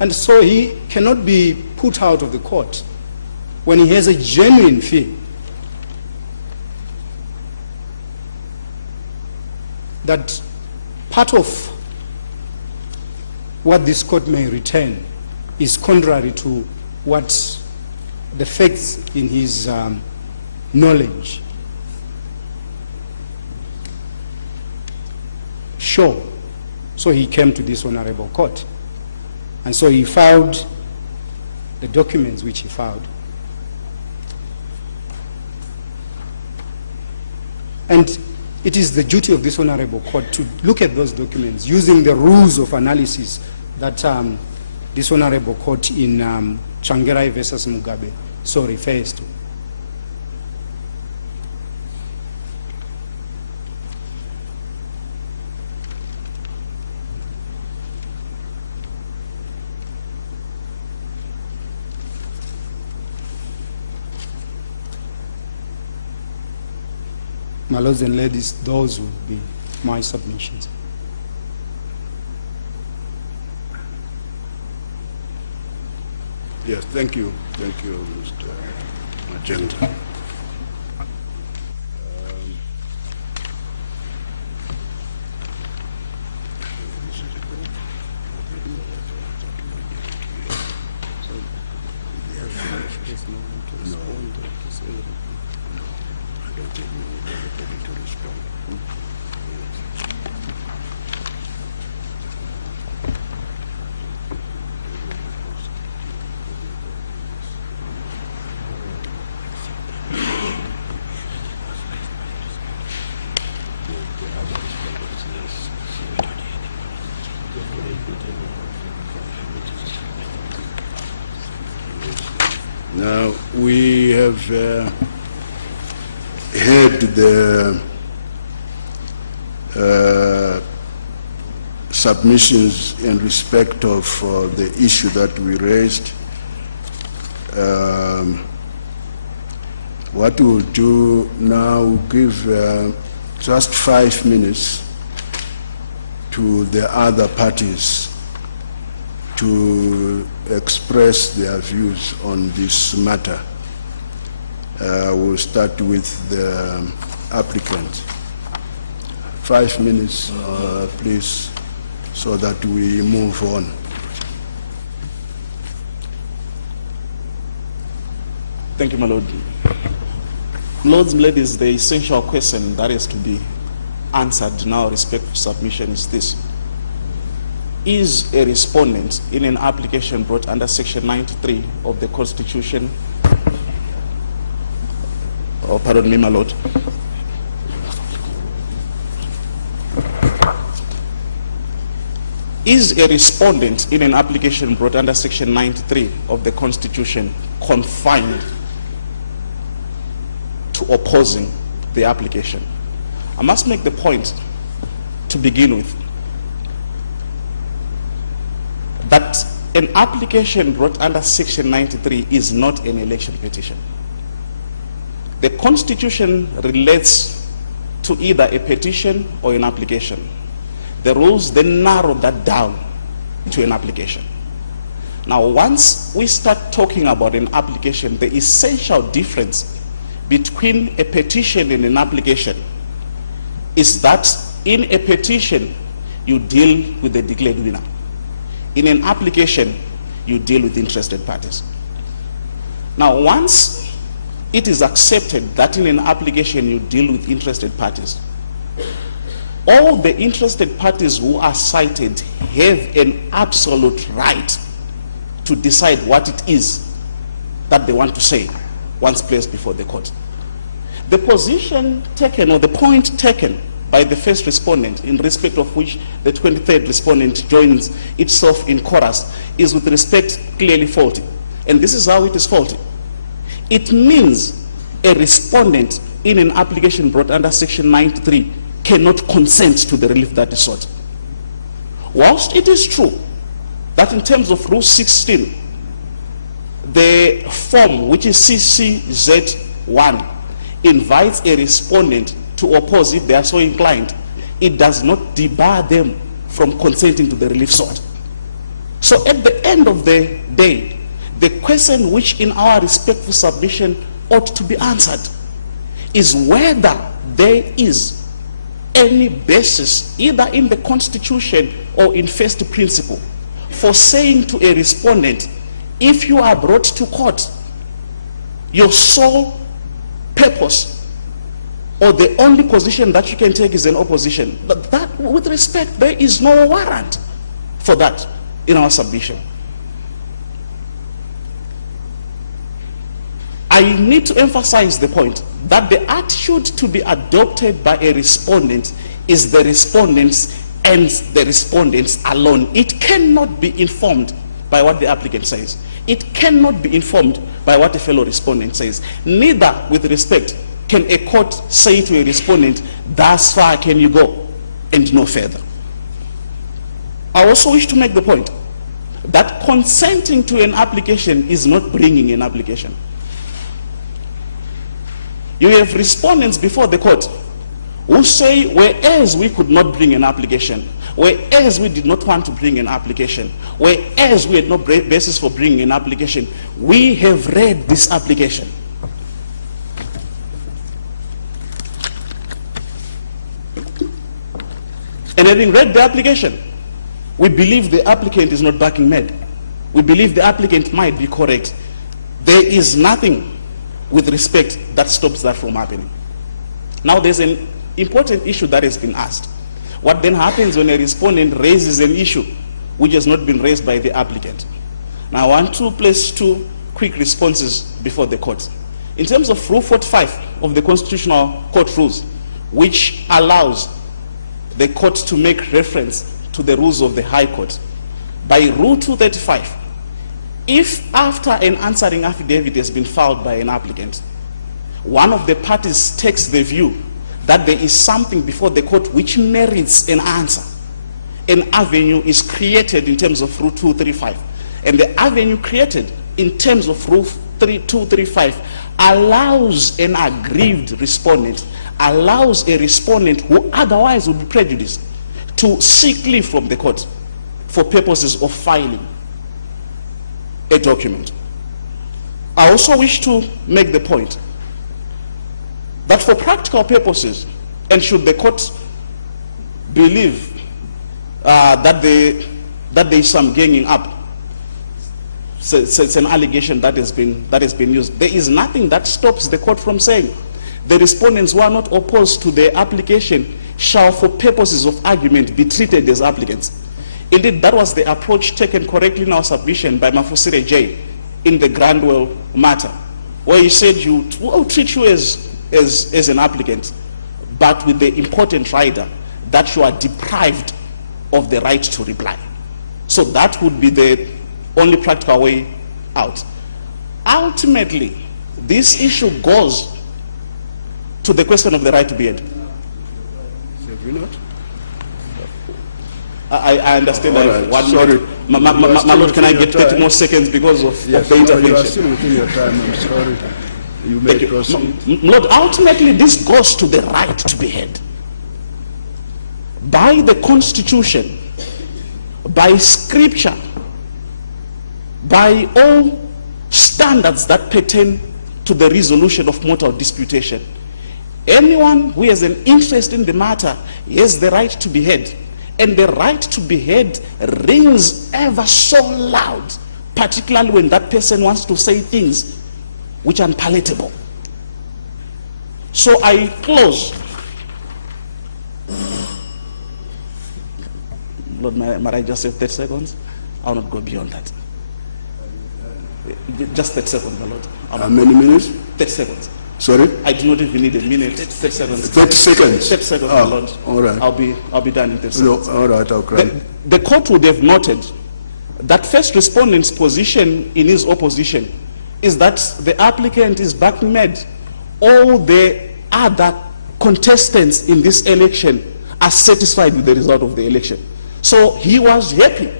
And so he cannot be put out of the court when he has a genuine fear that part of what this court may retain is contrary to what the facts in his knowledge show. So he came to this honorable court. And so he filed the documents which he filed. And it is the duty of this honorable court to look at those documents using the rules of analysis that this honorable court in Changerai versus Mugabe so refers to. My lords and ladies, those would be my submissions. Yes, thank you, Mr. Majengo. Now, we have heard the submissions in respect of the issue that we raised. What we'll do now, we'll give just 5 minutes to the other parties to express their views on this matter. We'll start with the applicant. 5 minutes, please, so that we move on. Thank you, my lord. Lords and ladies, the essential question that is to be answered now, respect to submission, is this. Is a respondent in an application brought under Section 93 of the Constitution, oh, pardon me, my lord, is a respondent in an application brought under Section 93 of the Constitution confined to opposing the application? I must make the point to begin with that an application brought under Section 93 is not an election petition. The Constitution relates to either a petition or an application. The rules then narrow that down to an application. Now, once we start talking about an application, the essential difference between a petition and an application is that in a petition, you deal with the declared winner. In an application, you deal with interested parties. Now, once it is accepted that in an application you deal with interested parties, all the interested parties who are cited have an absolute right to decide what it is that they want to say once placed before the court. The position taken, or the point taken by the first respondent, in respect of which the 23rd respondent joins itself in chorus, is with respect clearly faulty. And this is how it is faulty. It means a respondent in an application brought under section 93 cannot consent to the relief that is sought. Whilst it is true that in terms of Rule 16, the form which is CCZ1 invites a respondent to oppose if they are so inclined, it does not debar them from consenting to the relief sought. So at the end of the day, the question which in our respectful submission ought to be answered is whether there is any basis, either in the Constitution or in first principle, for saying to a respondent, if you are brought to court, your sole purpose or the only position that you can take is an opposition. But that, with respect, there is no warrant for that in our submission. I need to emphasize the point that the attitude to be adopted by a respondent is the respondent's and the respondents alone. It cannot be informed by what the applicant says. It cannot be informed by what a fellow respondent says. Neither, with respect, can a court say to a respondent, thus far can you go and no further. I also wish to make the point that consenting to an application is not bringing an application. You have respondents before the court who say, whereas we could not bring an application, whereas we did not want to bring an application, whereas we had no basis for bringing an application, we have read this application. And having read the application, we believe the applicant is not backing mad. We believe the applicant might be correct. There is nothing with respect that stops that from happening. Now there's an important issue that has been asked. What then happens when a respondent raises an issue which has not been raised by the applicant? Now I want to place two quick responses before the court. In terms of Rule 45 of the Constitutional Court Rules, which allows the court to make reference to the rules of the High Court, by Rule 235, if after an answering affidavit has been filed by an applicant, one of the parties takes the view that there is something before the court which merits an answer, an avenue is created in terms of Rule 235. And the avenue created in terms of Rule 235 allows an aggrieved respondent, allows a respondent who otherwise would be prejudiced to seek leave from the court for purposes of filing a document. I also wish to make the point that for practical purposes, and should the court believe that there is some ganging up, so it's an allegation that has been used, there is nothing that stops the court from saying the respondents who are not opposed to the application shall for purposes of argument be treated as applicants. Indeed, that was the approach taken correctly in our submission by Mafusire J in the Grandwell matter, where he said we'll treat you as an applicant, but with the important rider that you are deprived of the right to reply. So that would be the only practical way out. Ultimately, this issue goes to the question of the right to be heard. Have you not? I understand. Right. One Sorry. My Lord, can I get 30 more seconds because of the intervention? You are still within your time. I'm sorry. You may proceed. Lord, ultimately this goes to the right to be heard. By the Constitution, by Scripture, by all standards that pertain to the resolution of mortal disputation, anyone who has an interest in the matter has the right to be heard. And the right to be heard rings ever so loud, particularly when that person wants to say things which are unpalatable. So I close. Lord, might I just say 30 seconds? I'll not go beyond that. Just 30 seconds, my Lord. How many minutes? 30 seconds. Sorry? I do not even need a minute. 30 seconds. 30 seconds? 30 seconds, Ah, my Lord. all right. I'll be done in 30 No, seconds. all right, I'll grant. The court would have noted that first respondent's position in his opposition is that the applicant is back-made. All the other contestants in this election are satisfied with the result of the election. So he was happy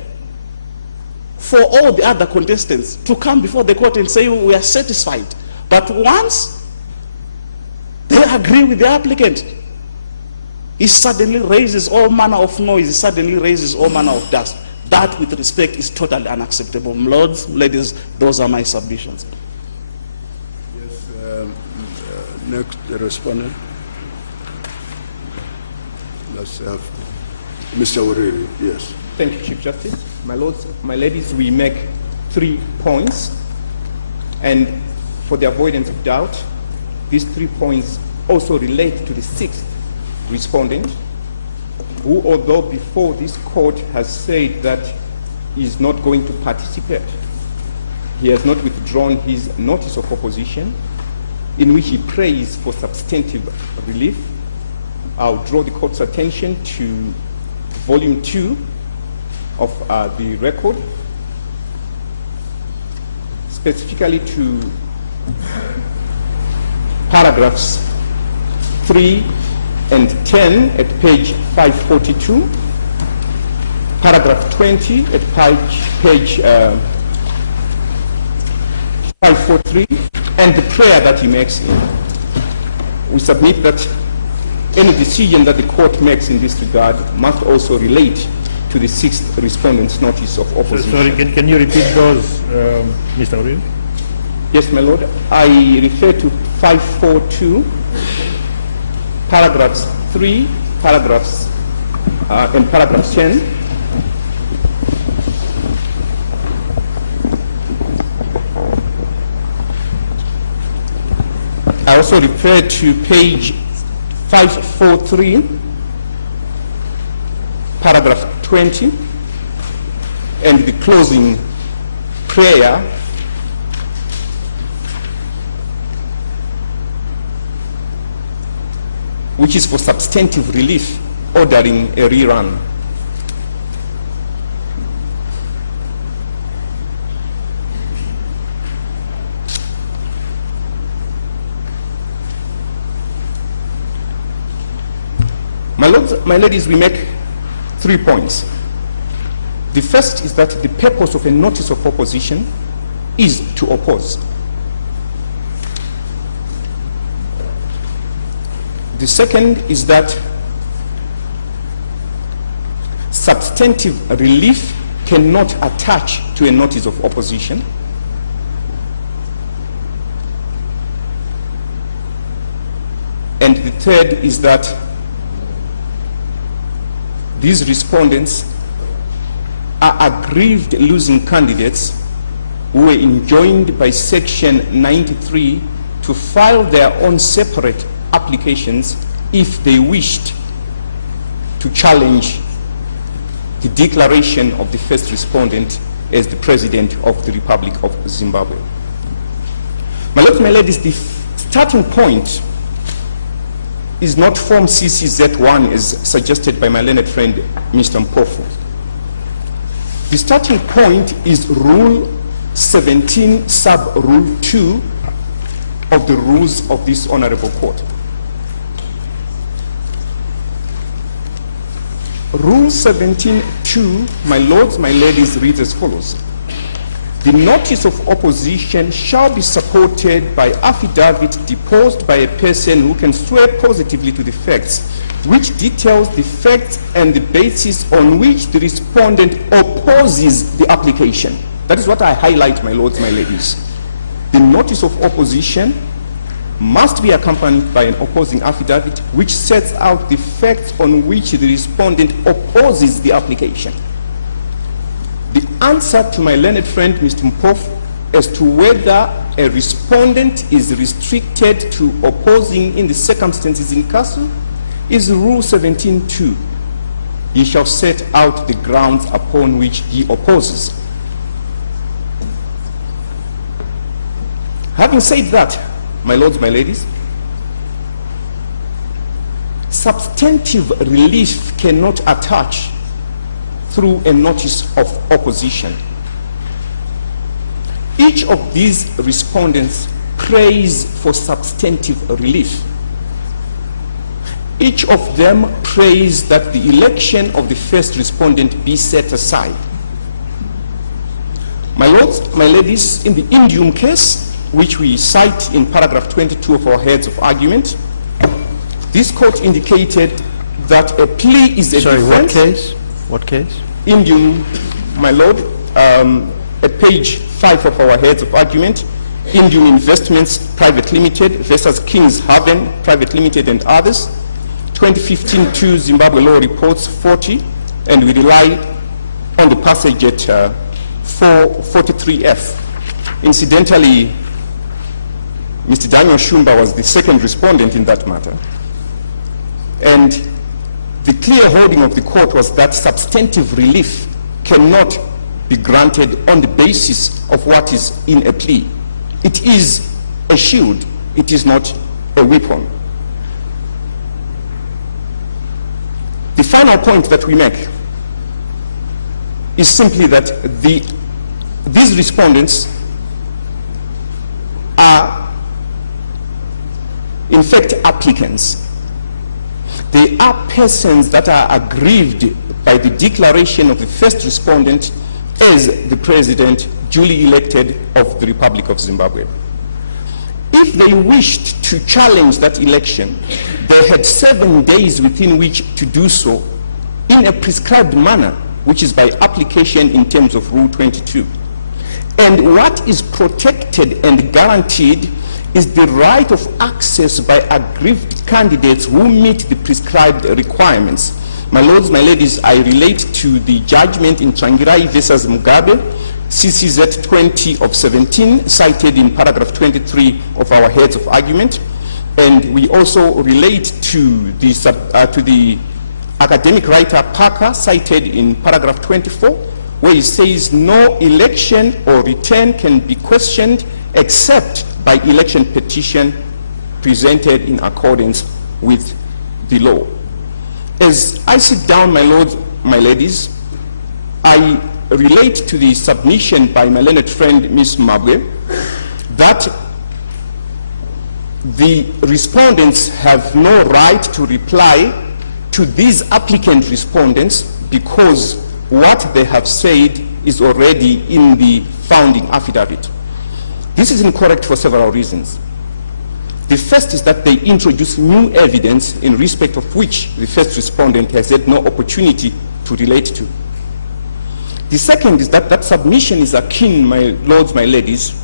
for all the other contestants to come before the court and say, we are satisfied. But once they agree with the applicant, he suddenly raises all manner of noise, he suddenly raises all manner of dust. That, with respect, is totally unacceptable. Lords, ladies, those are my submissions. Yes, next respondent. Let's have Mr. Uriri, yes. Thank you, Chief Justice. My lords, my ladies, we make 3 points, and for the avoidance of doubt, these 3 points also relate to the 6th respondent, who, although before this court has said that he is not going to participate, he has not withdrawn his notice of opposition, in which he prays for substantive relief. I'll draw the court's attention to volume 2 of the record, specifically to paragraphs 3 and 10 at page 542, paragraph 20 at page 543, and the prayer that he makes in. We submit that any decision that the court makes in this regard must also relate to the 6th respondent's notice of opposition. Sorry, can you repeat those, Mr. O'Reilly? Yes, my lord. I refer to 542, paragraphs 3, paragraphs and paragraph 10. I also refer to page 543, paragraph 20, and the closing prayer which is for substantive relief, ordering a rerun. My lords, my ladies, we make 3 points. The first is that the purpose of a notice of opposition is to oppose. The second is that substantive relief cannot attach to a notice of opposition. And the third is that these respondents are aggrieved losing candidates who were enjoined by Section 93 to file their own separate applications if they wished to challenge the declaration of the first respondent as the President of the Republic of Zimbabwe. My lords, my ladies, the starting point is not Form CCZ1 as suggested by my learned friend, Mr. Mpofu. The starting point is Rule 17, Sub-Rule 2 of the rules of this Honorable Court. Rule 17.2, my lords, my ladies, reads as follows. The notice of opposition shall be supported by affidavit deposed by a person who can swear positively to the facts, which details the facts and the basis on which the respondent opposes the application. That is what I highlight, my lords, my ladies. The notice of opposition must be accompanied by an opposing affidavit which sets out the facts on which the respondent opposes the application. The answer to my learned friend, Mr. Mpof, as to whether a respondent is restricted to opposing in the circumstances in castle is Rule 17.2. He shall set out the grounds upon which he opposes. Having said that, my lords, my ladies, substantive relief cannot attach through a notice of opposition. Each of these respondents prays for substantive relief. Each of them prays that the election of the first respondent be set aside. My lords, my ladies, in the Indium case, which we cite in paragraph 22 of our heads of argument, this court indicated that a plea is a defense. Sorry, what case? What case? Indium, my lord, at page 5 of our heads of argument, Indium Investments Private Limited versus King's Haven Private Limited and others, 2015-2 Zimbabwe Law Reports 40, and we rely on the passage at 443F. Incidentally, Mr. Daniel Shumba was the second respondent in that matter. And the clear holding of the court was that substantive relief cannot be granted on the basis of what is in a plea. It is a shield, it is not a weapon. The final point that we make is simply that these respondents are in fact applicants. They are persons that are aggrieved by the declaration of the first respondent as the president duly elected of the Republic of Zimbabwe. If they wished to challenge that election, they had 7 days within which to do so in a prescribed manner, which is by application in terms of Rule 22. And what is protected and guaranteed is the right of access by aggrieved candidates who meet the prescribed requirements. My lords, my ladies, I relate to the judgment in Tsvangirai versus Mugabe, CCZ 20 of 17, cited in paragraph 23 of our heads of argument. And we also relate to the academic writer Parker, cited in paragraph 24, where he says no election or return can be questioned except by election petition presented in accordance with the law. As I sit down, my lords, my ladies, I relate to the submission by my learned friend, Ms. Mabwe, that the respondents have no right to reply to these applicant respondents because what they have said is already in the founding affidavit. This is incorrect for several reasons. The first is that they introduce new evidence in respect of which the first respondent has had no opportunity to relate to. The second is that that submission is akin, my lords, my ladies,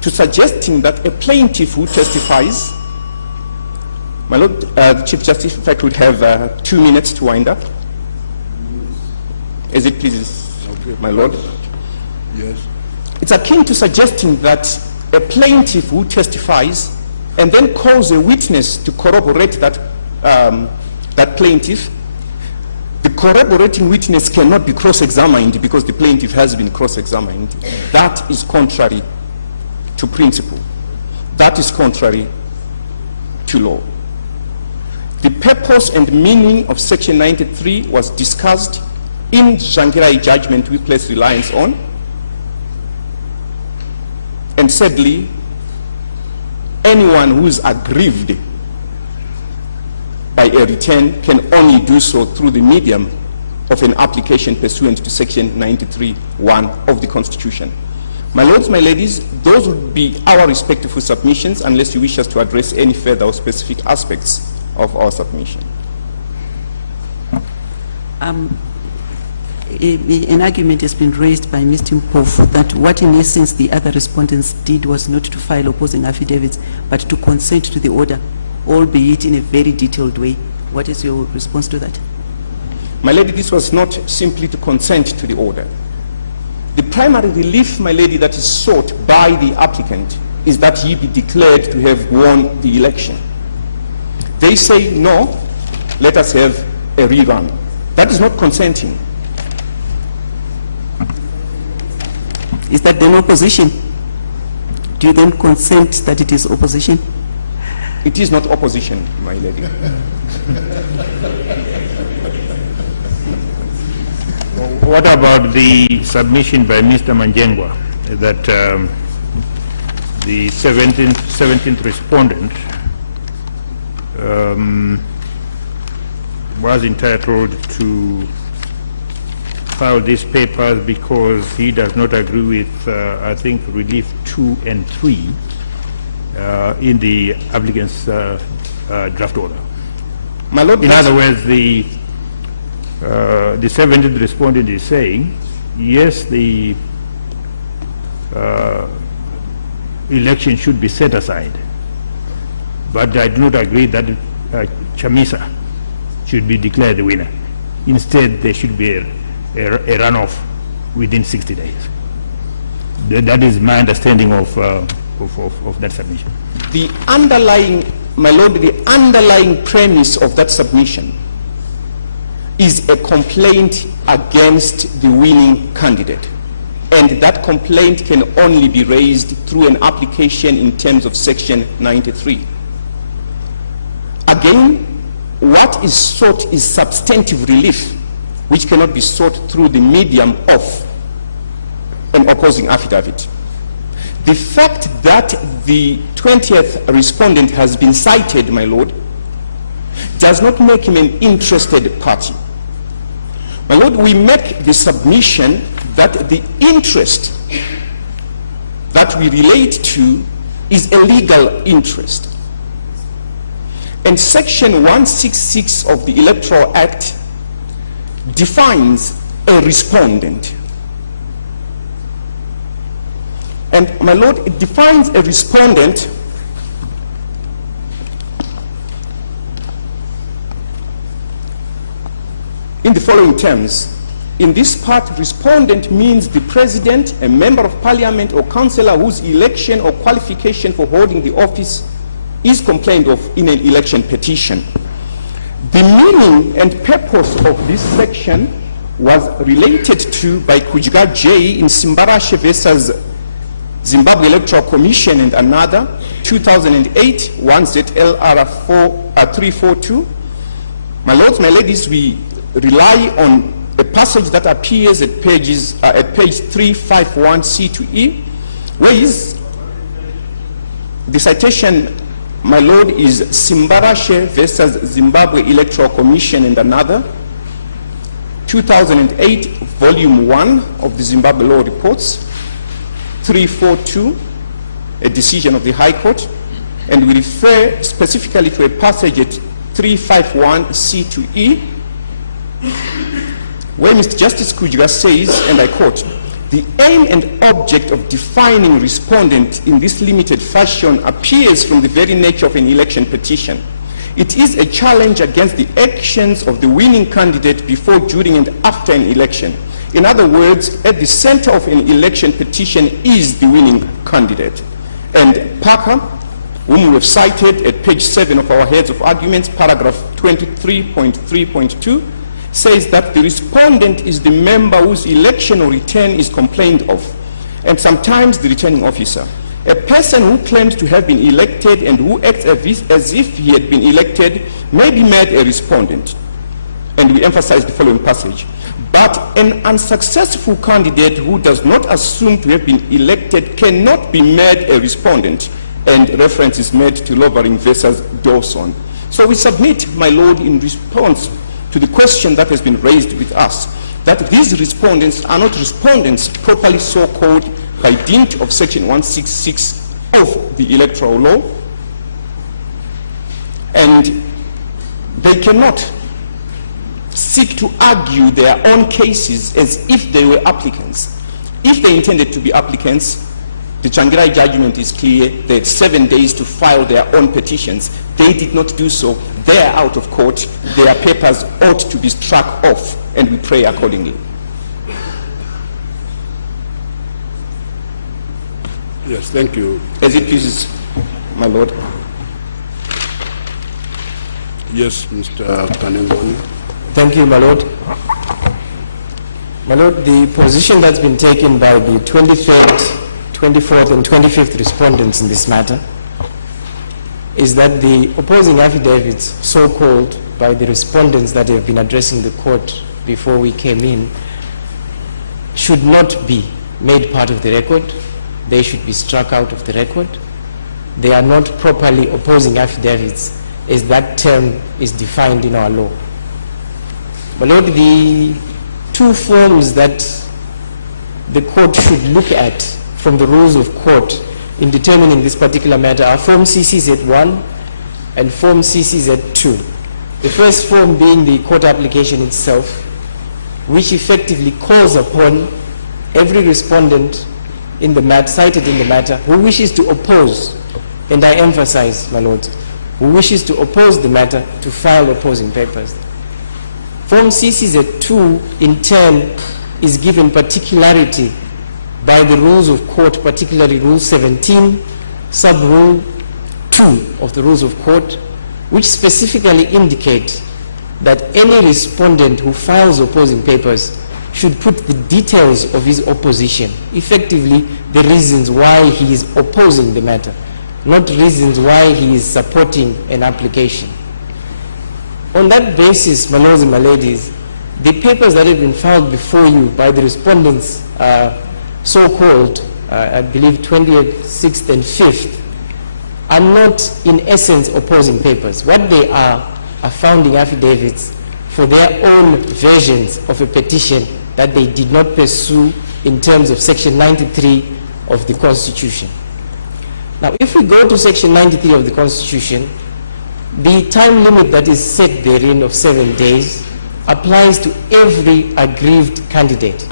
to suggesting that a plaintiff who testifies, my lord, the Chief Justice, if I could have 2 minutes to wind up. As it pleases, okay, my lord. Yes. It's akin to suggesting that a plaintiff who testifies and then calls a witness to corroborate that, that plaintiff, the corroborating witness cannot be cross-examined because the plaintiff has been cross-examined. That is contrary to principle. That is contrary to law. The purpose and meaning of Section 93 was discussed in Tsvangirai judgment we place reliance on. And sadly, anyone who is aggrieved by a return can only do so through the medium of an application pursuant to Section 93(1) of the Constitution. My lords, my ladies, those would be our respective submissions unless you wish us to address any further or specific aspects of our submission. An argument has been raised by Mr. Mpofu that what in essence the other respondents did was not to file opposing affidavits but to consent to the order, albeit in a very detailed way. What is your response to that? My lady, this was not simply to consent to the order. The primary relief, my lady, that is sought by the applicant is that he be declared to have won the election. They say, no, let us have a rerun. That is not consenting. Is that then opposition? Do you then consent that it is opposition? It is not opposition, my lady. What about the submission by Mr. Manjengwa that the 17th respondent was entitled to file these papers because he does not agree with, I think, relief 2 and 3 in the applicant's draft order? My Lord, in other words, the 17th respondent is saying, yes, the election should be set aside, but I do not agree that Chamisa should be declared the winner. Instead, there should be a runoff within 60 days. That is my understanding of that submission. The underlying, my Lord, the underlying premise of that submission is a complaint against the winning candidate. And that complaint can only be raised through an application in terms of Section 93. Again, what is sought is substantive relief, which cannot be sought through the medium of an opposing affidavit. The fact that the 20th respondent has been cited, my Lord, does not make him an interested party. My Lord, we make the submission that the interest that we relate to is a legal interest. And Section 166 of the Electoral Act defines a respondent. And my Lord, it defines a respondent in the following terms. In this part, respondent means the president, a member of parliament or councillor whose election or qualification for holding the office is complained of in an election petition. The meaning and purpose of this section was related to by Kujiga J in Simbarashe versus Zimbabwe Electoral Commission and another, 2008, 1ZLR 342. My lords, my ladies, we rely on a passage that appears at page 351 C to E, where is the citation, my lord, is Simbarashe versus Zimbabwe Electoral Commission and another, 2008, volume 1 of the Zimbabwe Law Reports, 342, a decision of the High Court, and we refer specifically to a passage at 351 C to E, where Mr. Justice Kujiga says, and I quote, "The aim and object of defining respondent in this limited fashion appears from the very nature of an election petition. It is a challenge against the actions of the winning candidate before, during, and after an election. In other words, at the center of an election petition is the winning candidate." And Parker, whom we have cited at page 7 of our heads of arguments, paragraph 23.3.2, says that the respondent is the member whose election or return is complained of, and sometimes the returning officer. A person who claims to have been elected and who acts as if he had been elected may be made a respondent. And we emphasize the following passage. But an unsuccessful candidate who does not assume to have been elected cannot be made a respondent. And reference is made to Lovering versus Dawson. So we submit, my lord, in response to the question that has been raised with us, that these respondents are not respondents properly so called by dint of Section 166 of the electoral law, and they cannot seek to argue their own cases as if they were applicants. If they intended to be applicants, the Changirai judgment is clear. They had 7 days to file their own petitions. They did not do so. They are out of court. Their papers ought to be struck off, and we pray accordingly. Yes, thank you. As it pleases, my lord. Yes, Mr. Kanengoni. Thank you, my lord. My lord, the position that's been taken by the 23rd, 24th and 25th respondents in this matter is that the opposing affidavits, so-called, by the respondents that have been addressing the court before we came in, should not be made part of the record. They should be struck out of the record. They are not properly opposing affidavits as that term is defined in our law. My Lord, the two forms that the court should look at from the rules of court in determining this particular matter are Form CCZ1 and Form CCZ2. The first form being the court application itself, which effectively calls upon every respondent in the matter, cited in the matter, who wishes to oppose, and I emphasize, my Lord, who wishes to oppose the matter to file opposing papers. Form CCZ2, in turn, is given particularity by the rules of court, particularly Rule 17, Sub-Rule 2 of the Rules of Court, which specifically indicate that any respondent who files opposing papers should put the details of his opposition, effectively the reasons why he is opposing the matter, not reasons why he is supporting an application. On that basis, my lords and my ladies, the papers that have been filed before you by the respondents, so-called, I believe 20th, 6th, and 5th, are not in essence opposing papers. What they are founding affidavits for their own versions of a petition that they did not pursue in terms of Section 93 of the Constitution. Now, if we go to Section 93 of the Constitution, the time limit that is set therein of 7 days applies to every aggrieved candidate.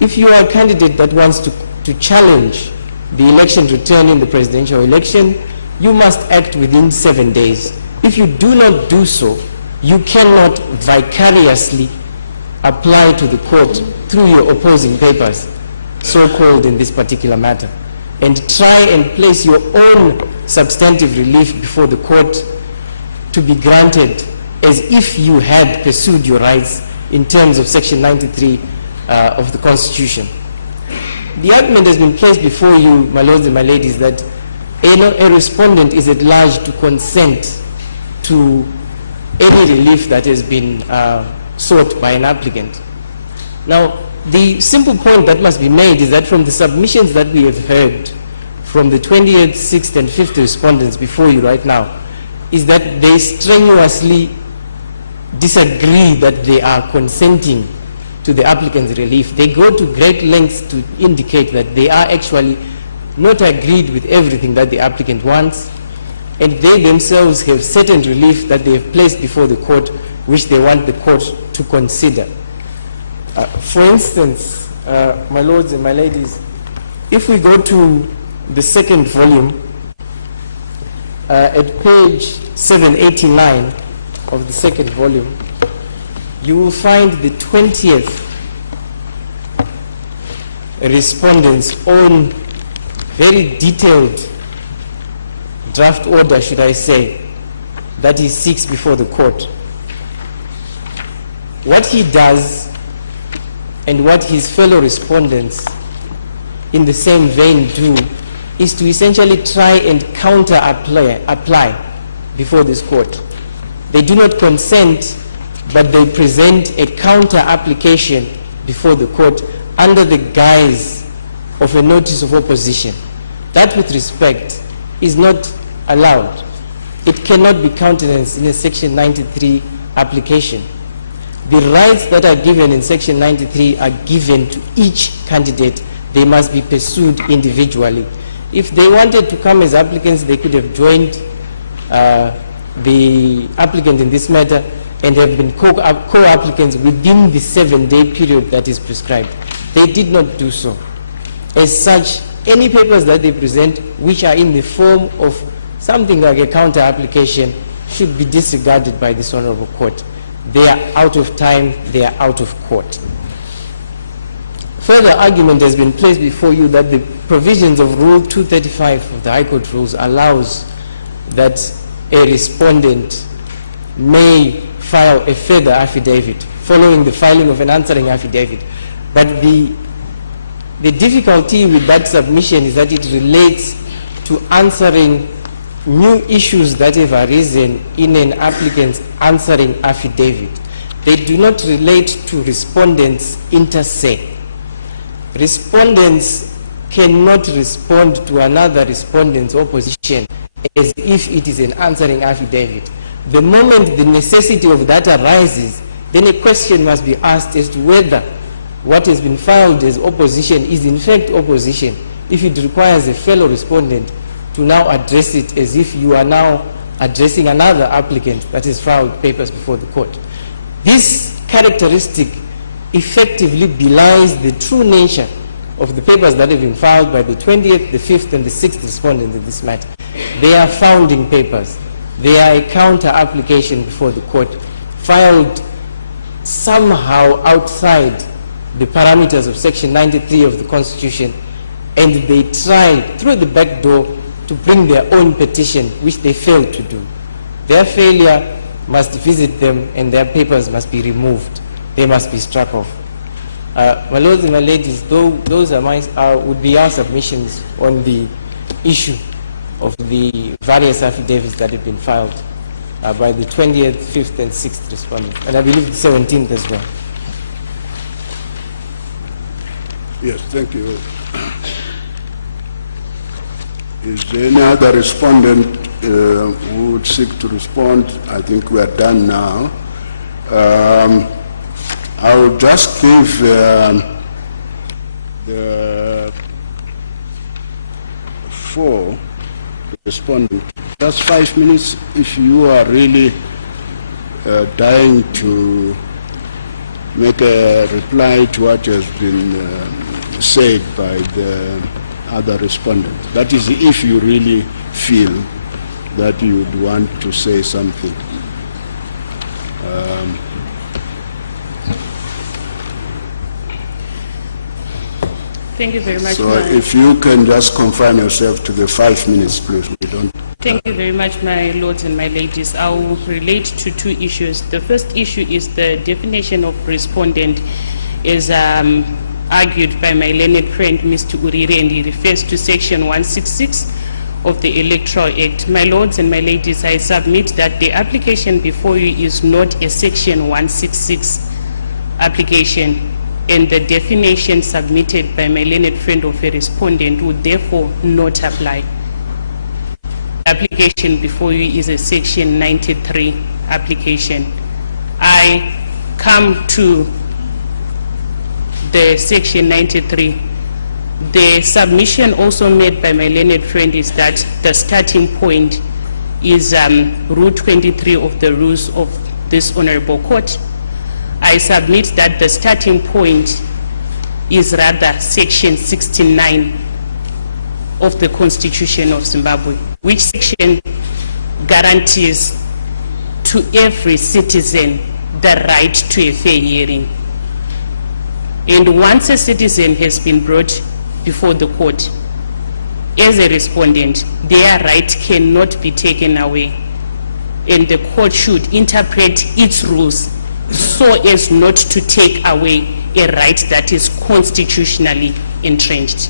If you are a candidate that wants to challenge the election return in the presidential election, you must act within 7 days. If you do not do so, you cannot vicariously apply to the court through your opposing papers, so-called in this particular matter, and try and place your own substantive relief before the court to be granted as if you had pursued your rights in terms of Section 93 of the Constitution. The argument has been placed before you, my lords and my ladies, that a respondent is at large to consent to any relief that has been sought by an applicant. Now, the simple point that must be made is that from the submissions that we have heard from the 20th, 6th, and 5th respondents before you right now, is that they strenuously disagree that they are consenting to the applicant's relief. They go to great lengths to indicate that they are actually not agreed with everything that the applicant wants, and they themselves have certain relief that they have placed before the court which they want the court to consider. For instance, my lords and my ladies, if we go to the second volume, at page 789 of the second volume, you will find the 20th respondent's own very detailed draft order, should I say, that he seeks before the court. What he does and what his fellow respondents in the same vein do is to essentially try and apply before this court. They do not consent, but they present a counter application before the court under the guise of a notice of opposition. That, with respect, is not allowed. It cannot be countenanced in a Section 93 application. The rights that are given in Section 93 are given to each candidate. They must be pursued individually. If they wanted to come as applicants, they could have joined the applicant in this matter and have been co-applicants within the 7-day period that is prescribed. They did not do so. As such, any papers that they present which are in the form of something like a counter application should be disregarded by this honorable court. They are out of time, they are out of court. Further argument has been placed before you that the provisions of Rule 235 of the High Court Rules allows that a respondent may file a further affidavit following the filing of an answering affidavit. But the The difficulty with that submission is that it relates to answering new issues that have arisen in an applicant's answering affidavit. They do not relate to respondents inter se. Respondents cannot respond to another respondent's opposition as if it is an answering affidavit. The moment the necessity of that arises, then a question must be asked as to whether what has been filed as opposition is in fact opposition, if it requires a fellow respondent to now address it as if you are now addressing another applicant that has filed papers before the court. This characteristic effectively belies the true nature of the papers that have been filed by the 20th, the 5th, and the 6th respondent in this matter. They are founding papers. They are a counter application before the court, filed somehow outside the parameters of Section 93 of the Constitution, and they try through the back door to bring their own petition, which they failed to do. Their failure must visit them, and their papers must be removed. They must be struck off. My lords and my ladies, those are would be our submissions on the issue of the various affidavits that have been filed by the 20th, 5th, and 6th respondent, and I believe the 17th as well. Yes, thank you. Is there any other respondent who would seek to respond? I think we are done now. I will just give the 4 respondents just 5 minutes if you are really dying to make a reply to what has been said by the other respondents. That is if you really feel that you would want to say something. Thank you very much. So if you can just confine yourself to the 5 minutes, please. We don't. Thank you very much, my lords and my ladies. I will relate to 2 issues. The first issue is the definition of respondent is argued by my learned friend, Mr. Uriri, and he refers to Section 166 of the Electoral Act. My lords and my ladies, I submit that the application before you is not a Section 166 application, and the definition submitted by my learned friend of a respondent would therefore not apply. The application before you is a Section 93 application. I come to the Section 93. The submission also made by my learned friend is that the starting point is Rule 23 of the rules of this Honorable Court. I submit that the starting point is rather Section 69 of the Constitution of Zimbabwe, which section guarantees to every citizen the right to a fair hearing. And once a citizen has been brought before the court as a respondent, their right cannot be taken away, and the court should interpret its rules so as not to take away a right that is constitutionally entrenched.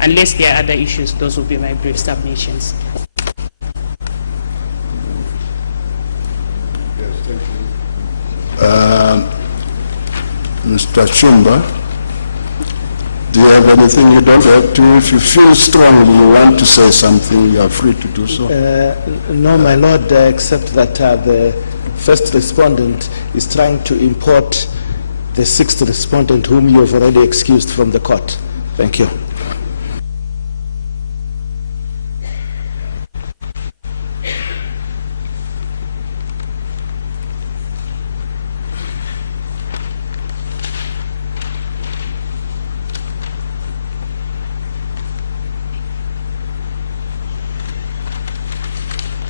Unless there are other issues, those will be my brief submissions. Yes, thank you. Mr. Chumba, do you have anything? You don't have to. If you feel strongly you want to say something, you are free to do so. No, my lord, except that the first respondent is trying to import the 6th respondent whom you have already excused from the court. Thank you.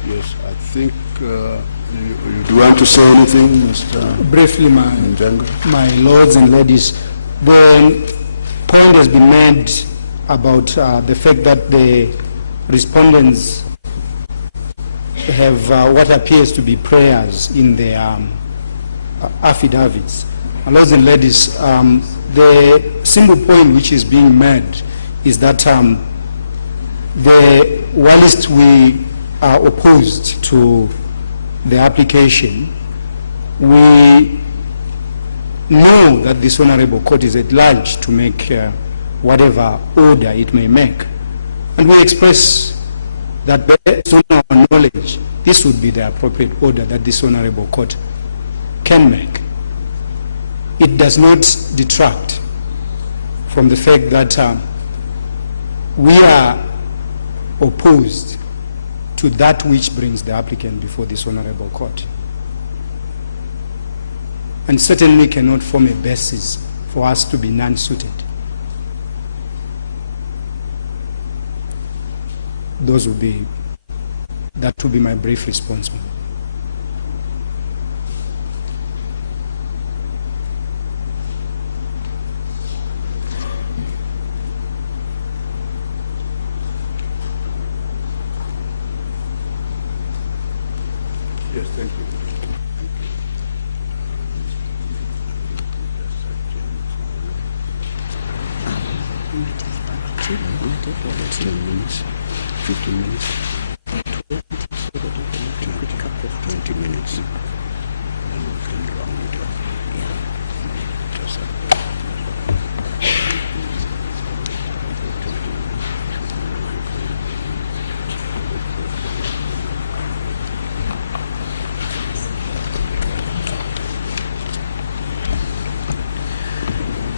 Yes, I think you want to say anything, Mr. Briefly, my lords and ladies, the point has been made about the fact that the respondents have what appears to be prayers in their affidavits. My lords and ladies, the simple point which is being made is that whilst we are opposed to the application, we know that this honorable court is at large to make whatever order it may make. And we express that based on our knowledge, this would be the appropriate order that this honorable court can make. It does not detract from the fact that we are opposed to that which brings the applicant before this honorable court, and certainly cannot form a basis for us to be non-suited. That would be my brief response. Yes, thank you. Minutes, 15 minutes, 20 minutes, then we can round it up. Just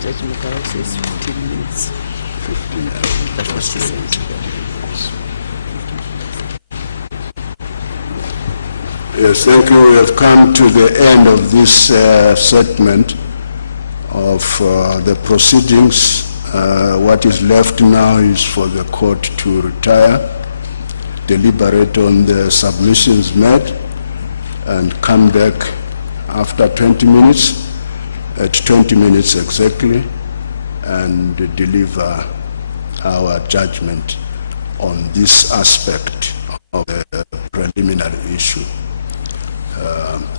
Judge Mukaro says 15 minutes. 15 that's what she says. Yes, thank you. We have come to the end of this segment of the proceedings. What is left now is for the court to retire, deliberate on the submissions made, and come back after 20 minutes, at 20 minutes exactly, and deliver our judgment on this aspect of the preliminary issue.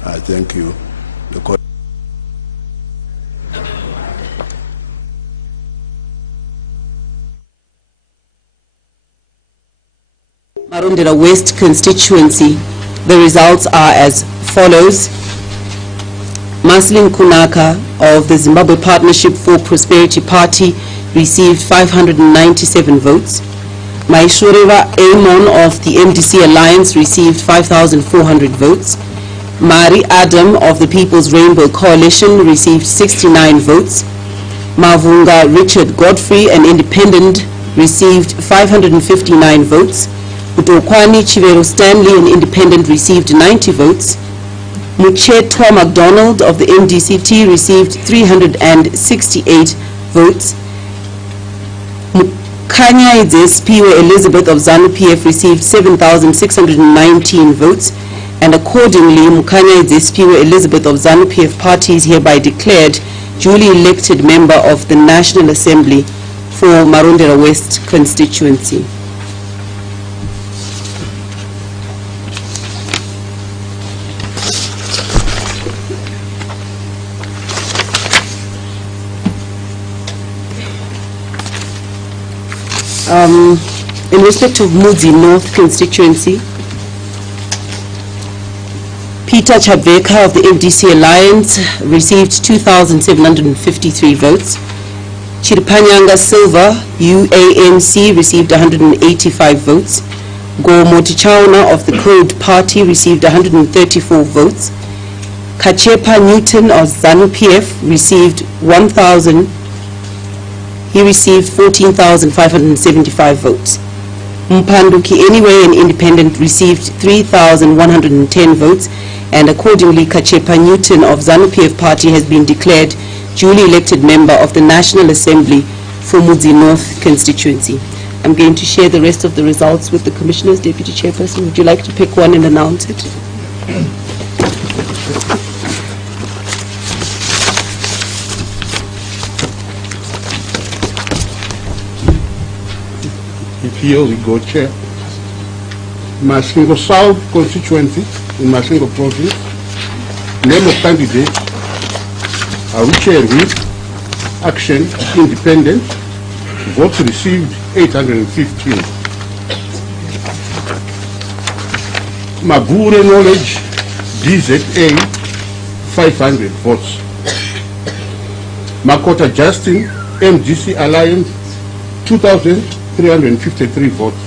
I thank you. The court. Marondera West constituency, the results are as follows. Maslin Kunaka of the Zimbabwe Partnership for Prosperity Party received 597 votes. Maishureva Amon of the MDC Alliance received 5,400 votes. Mari Adam of the People's Rainbow Coalition received 69 votes. Mavunga Richard Godfrey, an independent, received 559 votes. Utokwani Chivero Stanley, an independent, received 90 votes. Muchetwa MacDonald of the MDCT received 368 votes. Mukanya Idzesipiwe Elizabeth of ZANU-PF received 7,619 votes, and accordingly Mukanya Idzesipiwe Elizabeth of ZANU-PF party is hereby declared duly elected member of the National Assembly for Marondera West constituency. In respect of Mudzi North constituency, Peter Chabeka of the MDC Alliance received 2,753 votes. Chiripanyanga Silva, UANC, received 185 votes. Go Motichauna of the Code Party received 134 votes. Kachepa Newton of ZANU-PF received 14,575 votes. Mpanduki Anyway, an independent, received 3,110 votes, and accordingly Kachepa Newton of ZANU-PF party has been declared duly elected member of the National Assembly for Mudzi North constituency. I'm going to share the rest of the results with the Commissioners. Deputy Chairperson, would you like to pick one and announce it? Here we go, Chair. Maslingo South constituency in Maslingo province. Name of candidate, Awiche Erwin, Action Independent. Votes received 815. Magure Knowledge DZA 500 votes. Makota Justin MDC Alliance 2,353 votes.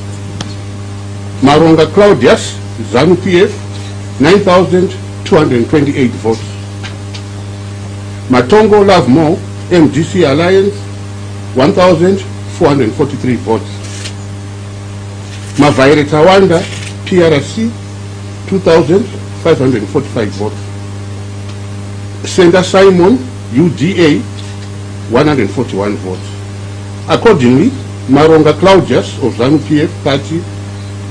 Maronga Claudius ZANU PF 9,228 votes. Matongo Love Mo MDC Alliance 1,443 votes. Mavaire Tawanda PRC 2,545 votes. Senda Simon UDA 141 votes. Accordingly, Maronga Claudius of ZANU PF party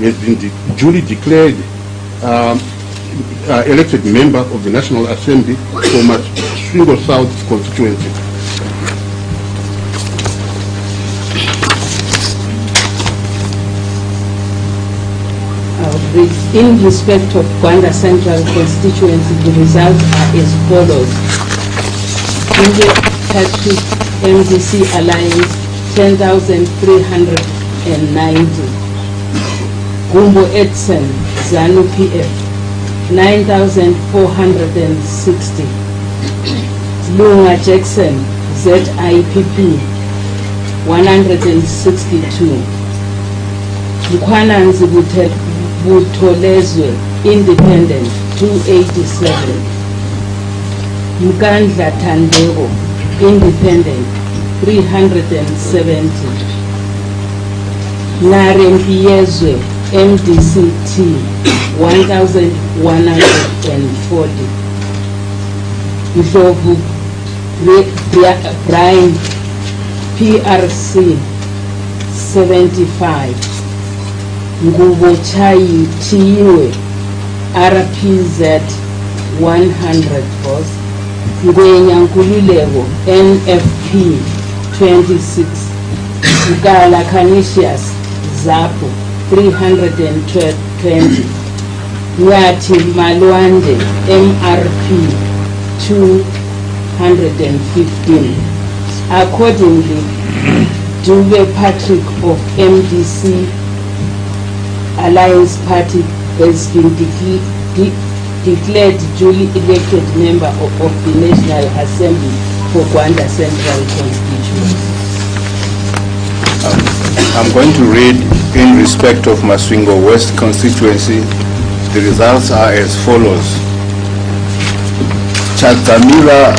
has been duly declared elected member of the National Assembly for Masvingo South constituency. In respect of Gwanda Central constituency, the results are as follows. India Patrick MDC Alliance 10,390. Gumbo Edson ZANU PF 9,460. Lunga Jackson ZIPP 162. Mkwananzi Butolezwe Independent 287. Mkandla Tandego Independent 370. Narempiyezwe MDCT 1,140. Ndlovu Brian PRC 75. Ngubo Chiwe RPZ 100 votes. Ngwenya Nkululeko NFP 26. Ngala Canisius Zapo 320. Nyati Malwande MRP 215. Accordingly, Dube Patrick of MDC Alliance Party has been declared duly elected member of the National Assembly for Gwanda Central constituency. I'm going to read in respect of Masvingo West constituency. The results are as follows. Chatamira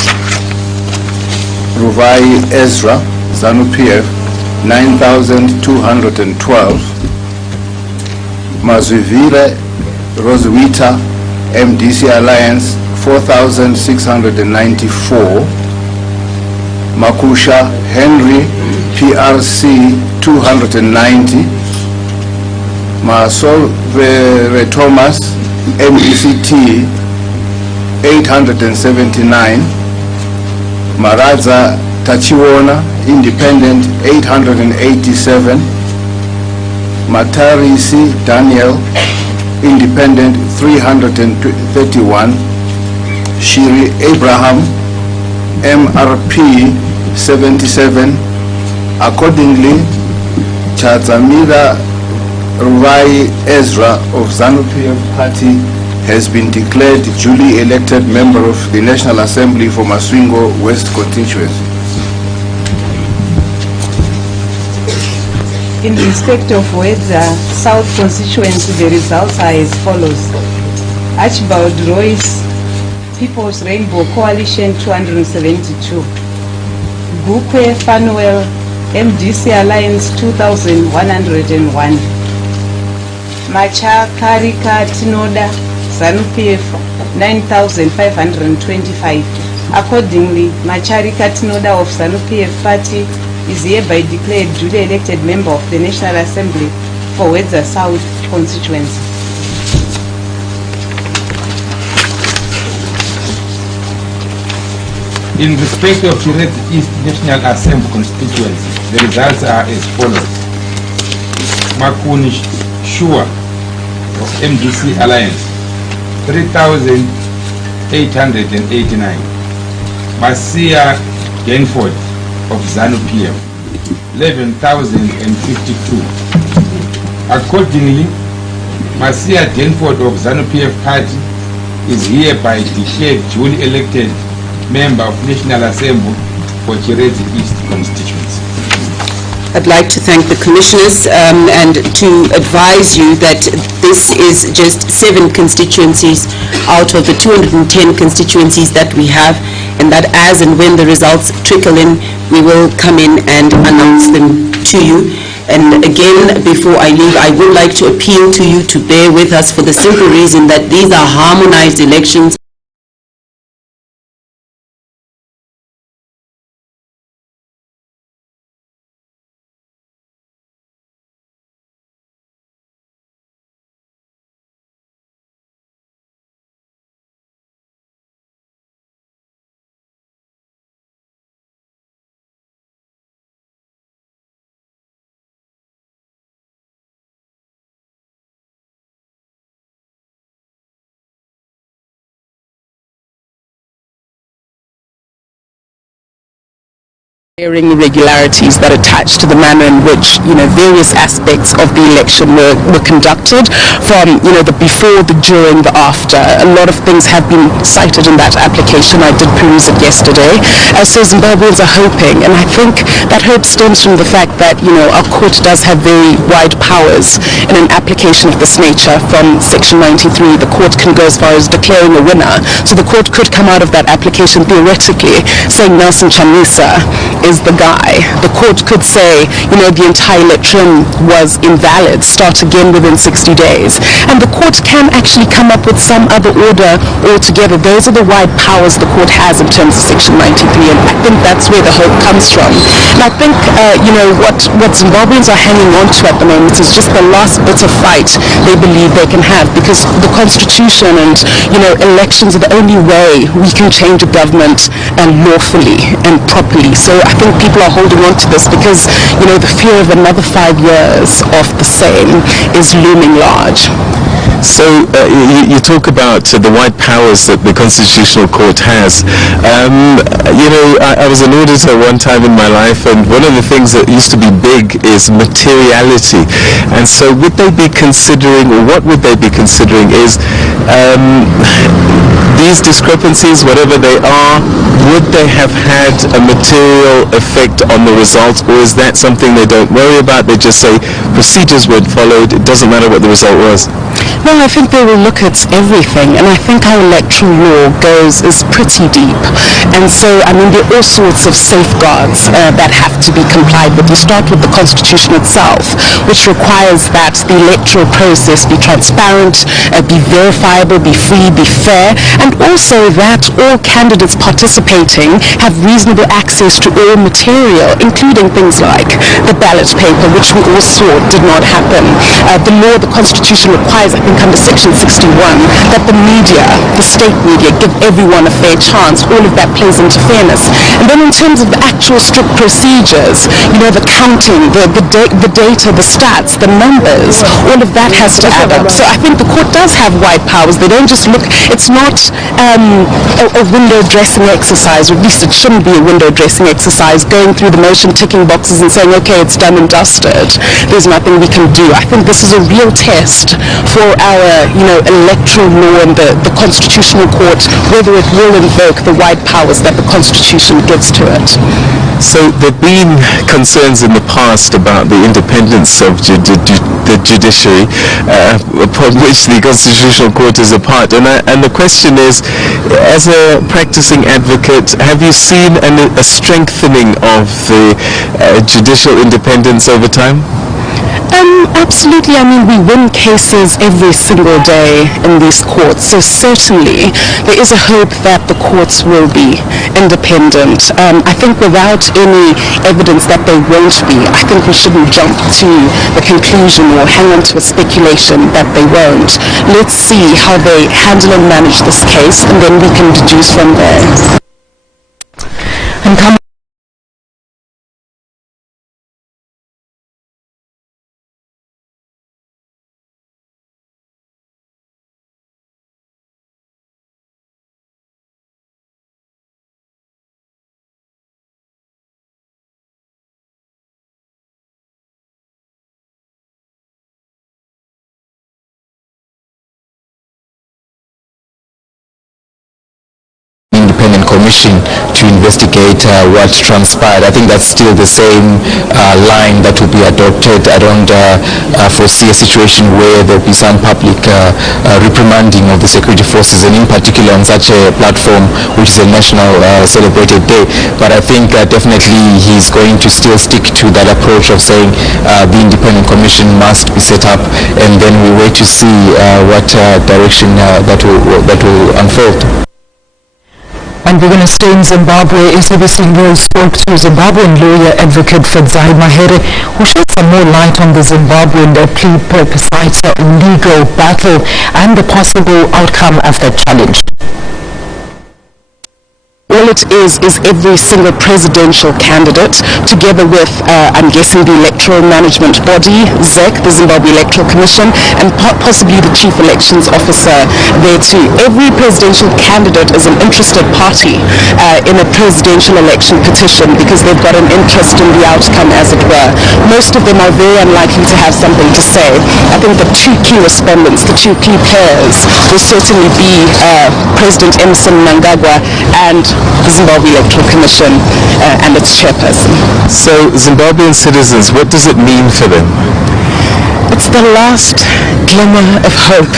Ruvai Ezra, ZANU PF, 9,212. Mazivire Roswitha, MDC Alliance, 4,694. Makusha Henry, PRC, 290. Masolve Thomas, MDCT, 879. Maraza Tachiwona, Independent, 887. Matarisi Daniel, Independent, 331. Shiri Abraham, MRP, 77. Accordingly, Chatamira Ruvai Ezra of ZANU PF party has been declared duly elected member of the National Assembly for Masvingo West constituency. In respect of Wedza South constituency, the results are as follows. Archibald Royce, People's Rainbow Coalition, 272. Gukwe Fanuel, MDC Alliance, 2,101. Macha Karika Tinoda, ZANU PF, 9,525. Accordingly, Macharika Tinoda of ZANU PF party is hereby declared duly elected member of the National Assembly for Wedza South constituency. In respect of Chiret East National Assembly constituency, the results are as follows. Makuni Shua of MDC Alliance, 3,889. Masia Genford, of ZANU-PF, 11,052. Accordingly, Marcia Denford of ZANU-PF Party is hereby declared duly elected member of National Assembly for Chirezi East constituency. I'd like to thank the commissioners and to advise you that this is just 7 constituencies out of the 210 constituencies that we have, and that as and when the results trickle in, we will come in and announce them to you. And again, before I leave, I would like to appeal to you to bear with us for the simple reason that these are harmonized elections. Irregularities that attach to the manner in which various aspects of the election were conducted, from the before, the during, the after. A lot of things have been cited in that application. I did peruse it yesterday. So Zimbabweans are hoping, and I think that hope stems from the fact that our court does have very wide powers in an application of this nature. From Section 93, the court can go as far as declaring a winner. So the court could come out of that application theoretically saying Nelson Chamisa is the guy. The court could say, the entire election was invalid, start again within 60 days. And the court can actually come up with some other order altogether. Those are the wide powers the court has in terms of Section 93, and I think that's where the hope comes from. And I think, what Zimbabweans are hanging on to at the moment is just the last bit of fight they believe they can have, because the Constitution and, elections are the only way we can change a government lawfully and properly. So I think people are holding on to this because, the fear of another 5 years of the same is looming large. So you talk about the wide powers that the Constitutional Court has. I was an auditor one time in my life, and one of the things that used to be big is materiality. And so would they be considering, or what would they be considering is these discrepancies, whatever they are, would they have had a material effect on the results, or is that something they don't worry about? They just say procedures weren't followed, it doesn't matter what the result was. No, I think they will look at everything, and I think our electoral law is pretty deep. And so, there are all sorts of safeguards that have to be complied with. You start with the Constitution itself, which requires that the electoral process be transparent, be verifiable, be free, be fair, and also that all candidates participating have reasonable access to all material, including things like the ballot paper, which we all saw did not happen. The law, the Constitution requires, I think under Section 61, that the media, the state media, give everyone a fair chance. All of that plays into fairness. And then in terms of the actual strict procedures, the counting, the data, the stats, the numbers, all of that has to add up. So I think the court does have wide powers. They don't just look, it's not a window dressing exercise, or at least it shouldn't be a window dressing exercise, going through the motion, ticking boxes and saying, okay, it's done and dusted. There's nothing we can do. I think this is a real test for our, electoral law and the Constitutional Court, whether it will invoke the wide powers that the Constitution gives to it. So there have been concerns in the past about the independence of the judiciary, upon which the Constitutional Court is a part. And the question is, as a practicing advocate, have you seen a strengthening of the judicial independence over time? Absolutely. We win cases every single day in these courts. So certainly there is a hope that the courts will be independent. I think without any evidence that they won't be, I think we shouldn't jump to the conclusion or hang on to a speculation that they won't. Let's see how they handle and manage this case, and then we can deduce from there. commission to investigate what transpired. I think that's still the same line that will be adopted. I don't foresee a situation where there'll be some public reprimanding of the security forces, and in particular on such a platform which is a national celebrated day. But I think definitely he's going to still stick to that approach of saying the independent commission must be set up, and then we wait to see what direction that will unfold. And we're going to stay in Zimbabwe. SABC News spoke to Zimbabwean lawyer advocate Fadzai Mahere, who shed some more light on the Zimbabwean plebiscite legal battle and the possible outcome of that challenge. All it is every single presidential candidate, together with, I'm guessing, the electoral management body, ZEC, the Zimbabwe Electoral Commission, and possibly the chief elections officer there too. Every presidential candidate is an interested party in a presidential election petition because they've got an interest in the outcome, as it were. Most of them are very unlikely to have something to say. I think the two key respondents, the two key players, will certainly be President Emmerson Mnangagwa and the Zimbabwe Electoral Commission and its chairperson. So, Zimbabwean citizens, what does it mean for them? It's the last glimmer of hope.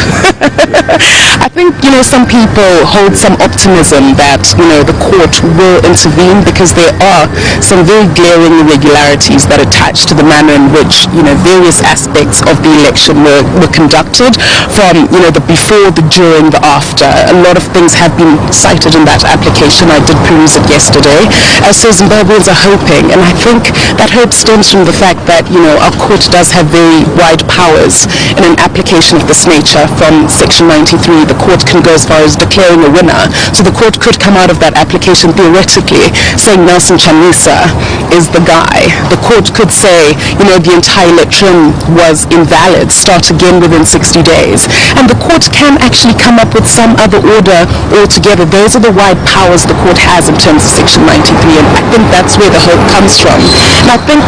I think, some people hold some optimism that, the court will intervene because there are some very glaring irregularities that attach to the manner in which, various aspects of the election were conducted from, the before, the during, the after. A lot of things have been cited in that application. I did peruse it yesterday. So Zimbabweans are hoping, and I think that hope stems from the fact that, our court does have very wide powers in an application of this nature. From Section 93, the court can go as far as declaring a winner. So the court could come out of that application theoretically saying Nelson Chamisa is the guy. The court could say, the entire election was invalid, start again within 60 days. And the court can actually come up with some other order altogether. Those are the wide powers the court has in terms of Section 93, and I think that's where the hope comes from. And I think,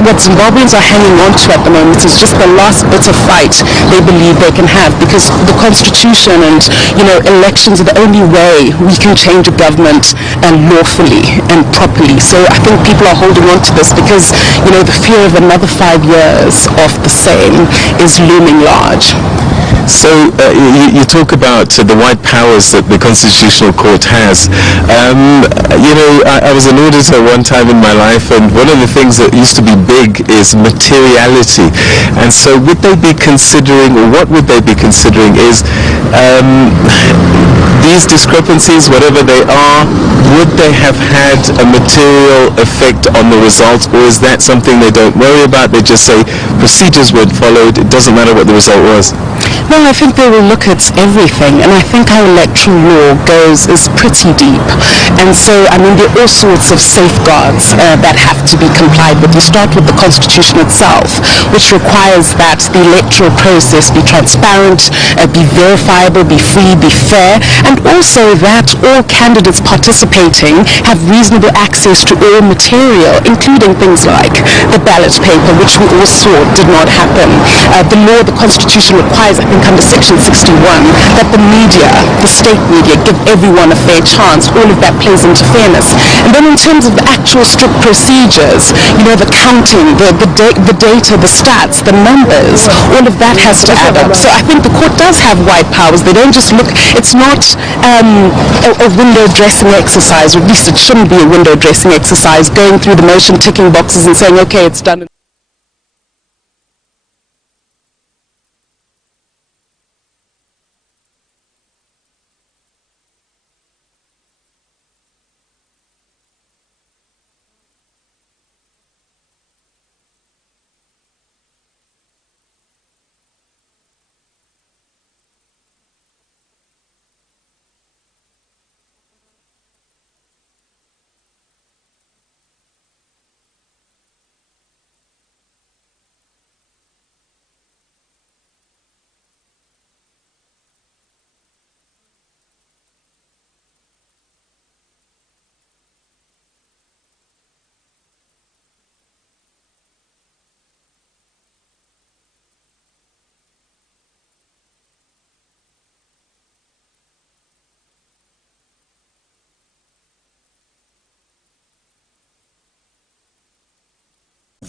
what Zimbabweans are hanging on to at the moment is just the last bit of fight they believe they can have, because the constitution and elections are the only way we can change a government lawfully and properly. So I think people are holding on to this because the fear of another 5 years of the same is looming large. So you talk about the wide powers that the Constitutional Court has. I was an auditor one time in my life, and one of the things that used to be big is materiality. And so would they be considering, or what would they be considering is these discrepancies, whatever they are, would they have had a material effect on the results, or is that something they don't worry about? They just say procedures weren't followed, it doesn't matter what the result was. Well, I think they will look at everything, and I think our electoral law is pretty deep. And so, there are all sorts of safeguards that have to be complied with. You start with the Constitution itself, which requires that the electoral process be transparent, be verifiable, be free, be fair, and also that all candidates participating have reasonable access to all material, including things like the ballot paper, which we all saw did not happen. The Constitution requires, I think, under Section 61, that the media, the state media, give everyone a fair chance. All of that plays into fairness. And then in terms of the actual strict procedures, the counting, the data, the stats, the numbers, all of that has to add up. So I think the court does have wide powers. They don't just look, it's not a window dressing exercise, or at least it shouldn't be a window dressing exercise, going through the motion, ticking boxes and saying, okay, it's done.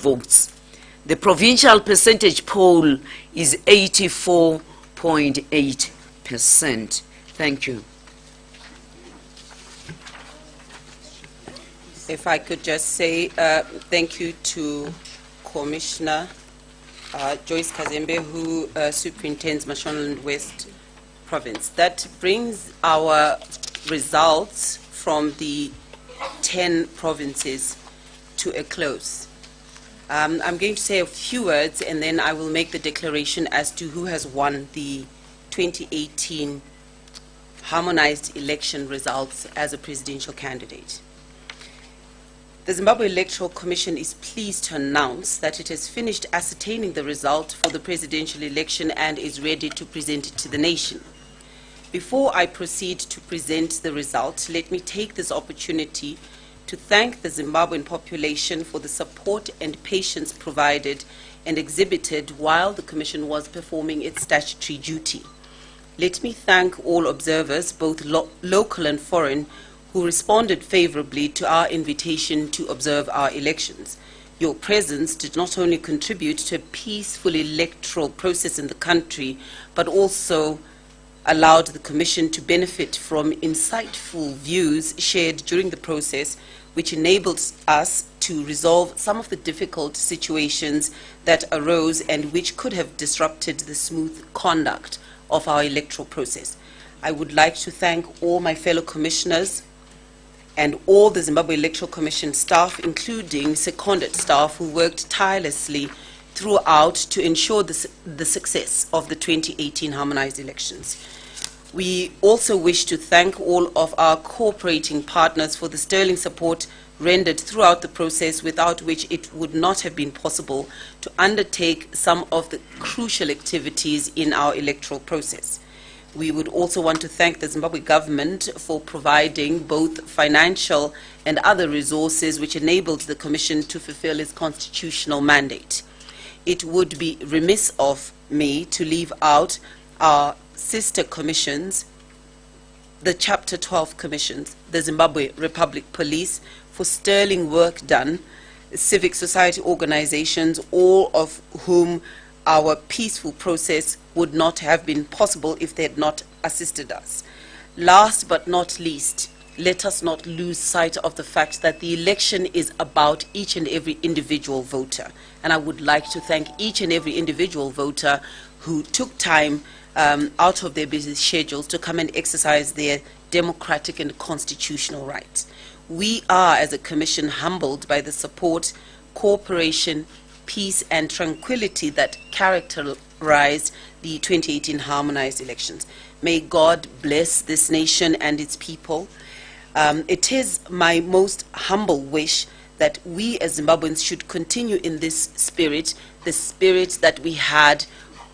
votes. The provincial percentage poll is 84.8%. Thank you. If I could just say thank you to Commissioner Joyce Kazembe, who superintends Mashonaland West Province. That brings our results from the 10 provinces to a close. I'm going to say a few words and then I will make the declaration as to who has won the 2018 harmonized election results as a presidential candidate. The Zimbabwe Electoral Commission is pleased to announce that it has finished ascertaining the result for the presidential election and is ready to present it to the nation. Before I proceed to present the result, let me take this opportunity to thank the Zimbabwean population for the support and patience provided and exhibited while the Commission was performing its statutory duty. Let me thank all observers, both local and foreign, who responded favorably to our invitation to observe our elections. Your presence did not only contribute to a peaceful electoral process in the country, but also allowed the Commission to benefit from insightful views shared during the process, which enabled us to resolve some of the difficult situations that arose and which could have disrupted the smooth conduct of our electoral process. I would like to thank all my fellow commissioners and all the Zimbabwe Electoral Commission staff, including seconded staff who worked tirelessly throughout to ensure the success of the 2018 harmonized elections. We also wish to thank all of our cooperating partners for the sterling support rendered throughout the process, without which it would not have been possible to undertake some of the crucial activities in our electoral process. We would also want to thank the Zimbabwe government for providing both financial and other resources which enabled the Commission to fulfill its constitutional mandate. It would be remiss of me to leave out our sister commissions, the Chapter 12 commissions, the Zimbabwe Republic Police, for sterling work done, civic society organizations, all of whom our peaceful process would not have been possible if they had not assisted us. Last but not least, let us not lose sight of the fact that the election is about each and every individual voter. And I would like to thank each and every individual voter who took time out of their busy schedules to come and exercise their democratic and constitutional rights. We are, as a Commission, humbled by the support, cooperation, peace and tranquility that characterized the 2018 harmonized elections. May God bless this nation and its people. It is my most humble wish that we as Zimbabweans should continue in this spirit, the spirit that we had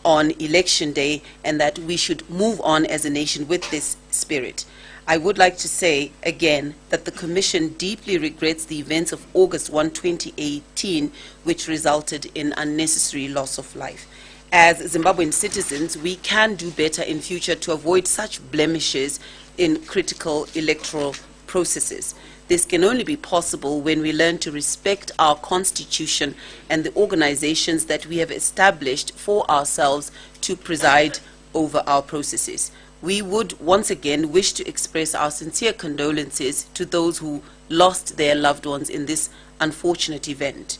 on election day, and that we should move on as a nation with this spirit. I would like to say again that the Commission deeply regrets the events of August 1, 2018, which resulted in unnecessary loss of life. As Zimbabwean citizens, we can do better in future to avoid such blemishes in critical electoral processes. This can only be possible when we learn to respect our constitution and the organizations that we have established for ourselves to preside over our processes. We would once again wish to express our sincere condolences to those who lost their loved ones in this unfortunate event.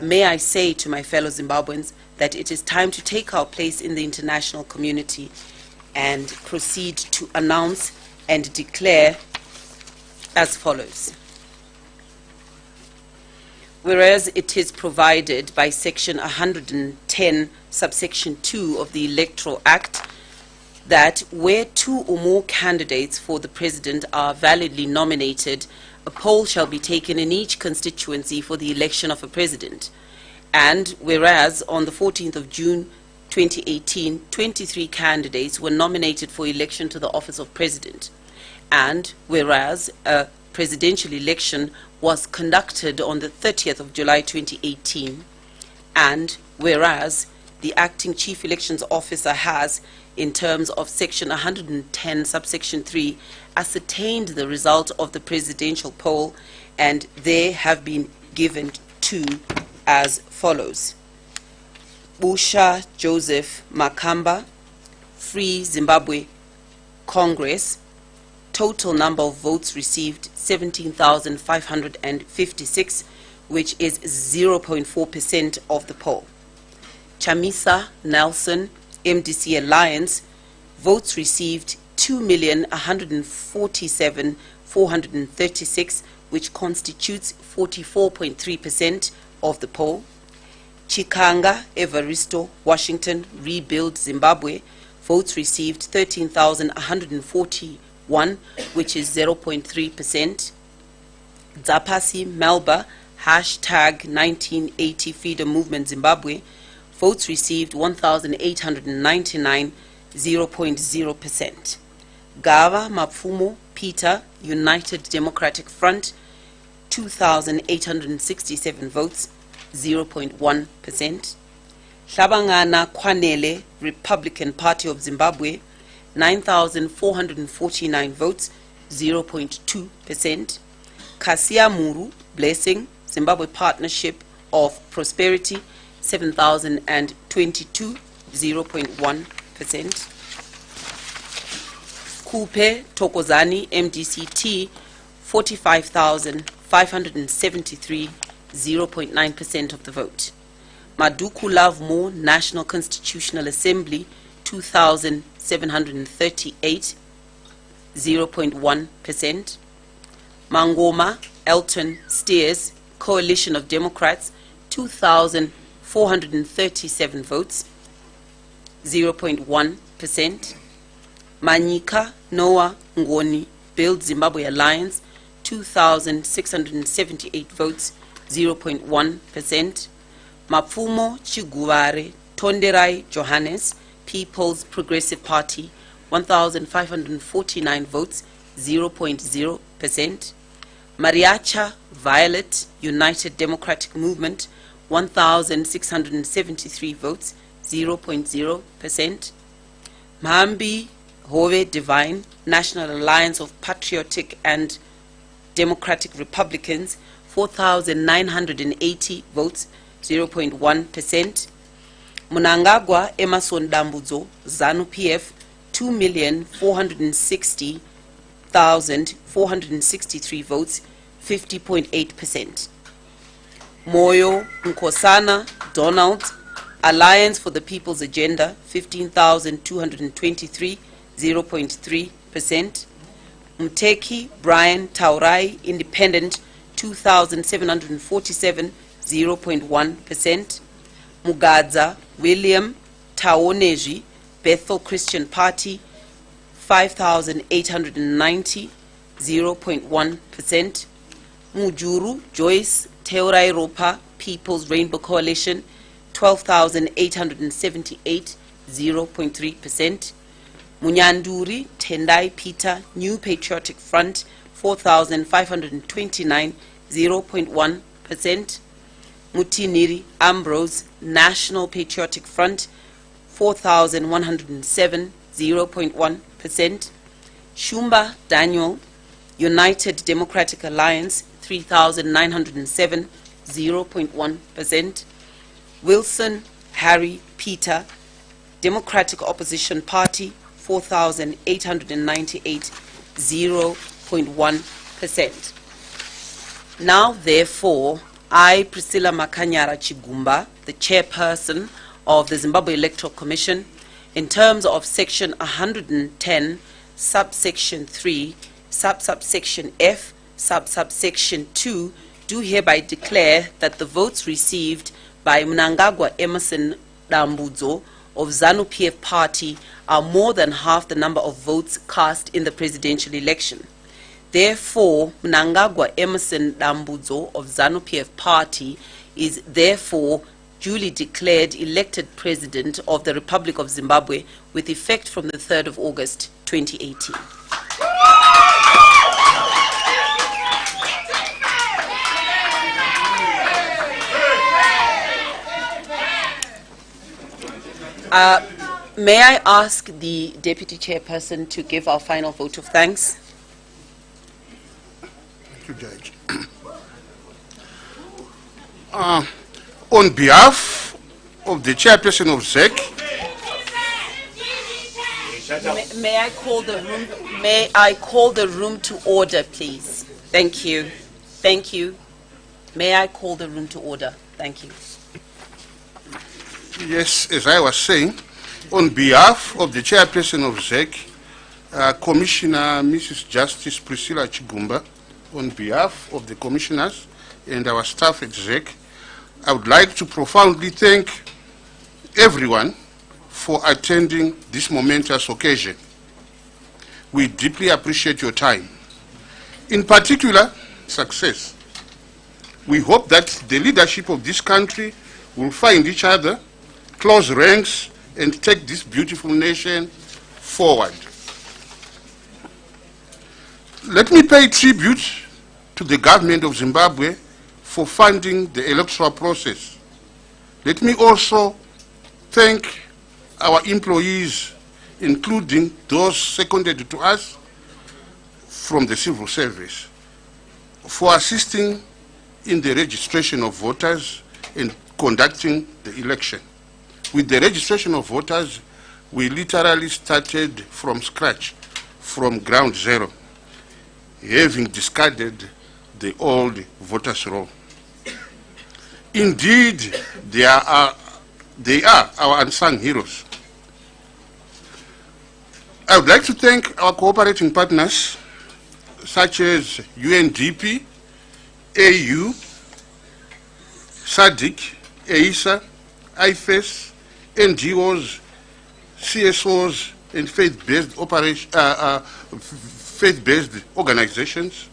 May I say to my fellow Zimbabweans that it is time to take our place in the international community and proceed to announce and declare as follows. Whereas it is provided by Section 110, subsection 2 of the Electoral Act, that where two or more candidates for the President are validly nominated, a poll shall be taken in each constituency for the election of a President. And whereas on the 14th of June 2018, 23 candidates were nominated for election to the office of President. And whereas a presidential election was conducted on the 30th of July 2018, and whereas the acting Chief Elections Officer has, in terms of Section 110, subsection 3, ascertained the result of the presidential poll, and they have been given to as follows. Busha Joseph Makamba, Free Zimbabwe Congress, total number of votes received 17,556, which is 0.4% of the poll. Chamisa Nelson, MDC Alliance, votes received 2,147,436, which constitutes 44.3% of the poll. Chikanga Evaristo, Washington, Rebuild Zimbabwe, votes received 13,141, which is 0.3%. Zapasi Melba, hashtag 1980 Freedom Movement Zimbabwe, votes received 1,899, 0.0%. Gava Mapfumo Peter, United Democratic Front, 2,867 votes, 0.1%. Hlabangana Kwanele, Republican Party of Zimbabwe, 9,449 votes, 0.2%. Kasia Muru, Blessing, Zimbabwe Partnership of Prosperity, 7,022, 0.1%. Kupe Tokozani, MDCT, 45,573, 0.9% of the vote. Maduku Love Mo, National Constitutional Assembly, 2,738, 0.1%. Mangoma Elton Steers, Coalition of Democrats, 2,437 votes, 0.1%. Manyika Noah Ngoni, Build Zimbabwe Alliance, 2,678 votes, 0.1%. Mapfumo Chiguvare Tonderai Johannes, People's Progressive Party, 1,549 votes, 0.0%. Mariacha Violet, United Democratic Movement, 1,673 votes, 0.0%. Mahambi Hove Divine, National Alliance of Patriotic and Democratic Republicans, 4,980 votes, 0.1%. Munangagwa Emerson Dambudzo, ZANU-PF, 2,460,463 votes, 50.8%. Moyo Nkosana Donald, Alliance for the People's Agenda, 15,223, 0.3%. Mteki Brian Taurai, Independent, 2,747, 0.1%. Mugadza William Taoneji, Bethel Christian Party, 5,890, 0.1%. Mujuru Joyce Teurai Ropa, People's Rainbow Coalition, 12,878, 0.3%. Munyanduri Tendai Peter, New Patriotic Front, 4,529, 0.1%. Mutiniri Ambrose, National Patriotic Front, 4,107, 0.1%. Shumba Daniel, United Democratic Alliance, 3,907, 0.1%. Wilson Harry Peter, Democratic Opposition Party, 4,898, 0.1%. Now, therefore, I, Priscilla Makanyara Chigumba, the chairperson of the Zimbabwe Electoral Commission, in terms of Section 110, subsection 3, subsection F, subsection 2, do hereby declare that the votes received by Mnangagwa Emerson Dambudzo of ZANU-PF Party are more than half the number of votes cast in the presidential election. Therefore, Mnangagwa Emerson Dambudzo of ZANU-PF Party is therefore duly declared elected President of the Republic of Zimbabwe with effect from the 3rd of August 2018. May I ask the Deputy Chairperson to give our final vote of thanks? Thank you, Judge. On behalf of the chairperson of ZEC, May I call the room? May I call the room to order, please? Thank you. Thank you. May I call the room to order? Thank you. yes, as I was saying, on behalf of the chairperson of ZEC, Commissioner Mrs. Justice Priscilla Chigumba, on behalf of the commissioners and our staff at ZEC, I would like to profoundly thank everyone for attending this momentous occasion. We deeply appreciate your time. In particular, success. We hope that the leadership of this country will find each other, close ranks, and take this beautiful nation forward. Let me pay tribute to the government of Zimbabwe for funding the electoral process. Let me also thank our employees, including those seconded to us from the civil service, for assisting in the registration of voters and conducting the election. With the registration of voters, we literally started from scratch, from ground zero, having discarded the old voters' roll. Indeed, they are our unsung heroes. I would like to thank our cooperating partners, such as UNDP, AU, SADC, AISA, IFES, NGOs, CSOs, and faith-based organizations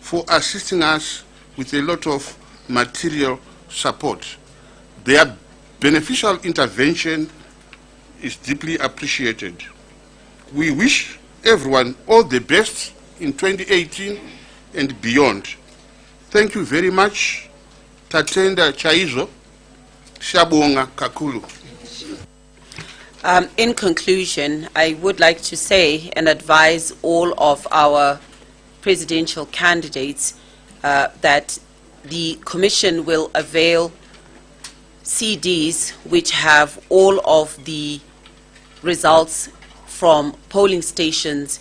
for assisting us with a lot of material support. Their beneficial intervention is deeply appreciated. We wish everyone all the best in 2018 and beyond. Thank you very much. Tatenda Chaizo, Shabonga Kakulu. In conclusion, I would like to say and advise all of our presidential candidates that the Commission will avail CDs which have all of the results from polling stations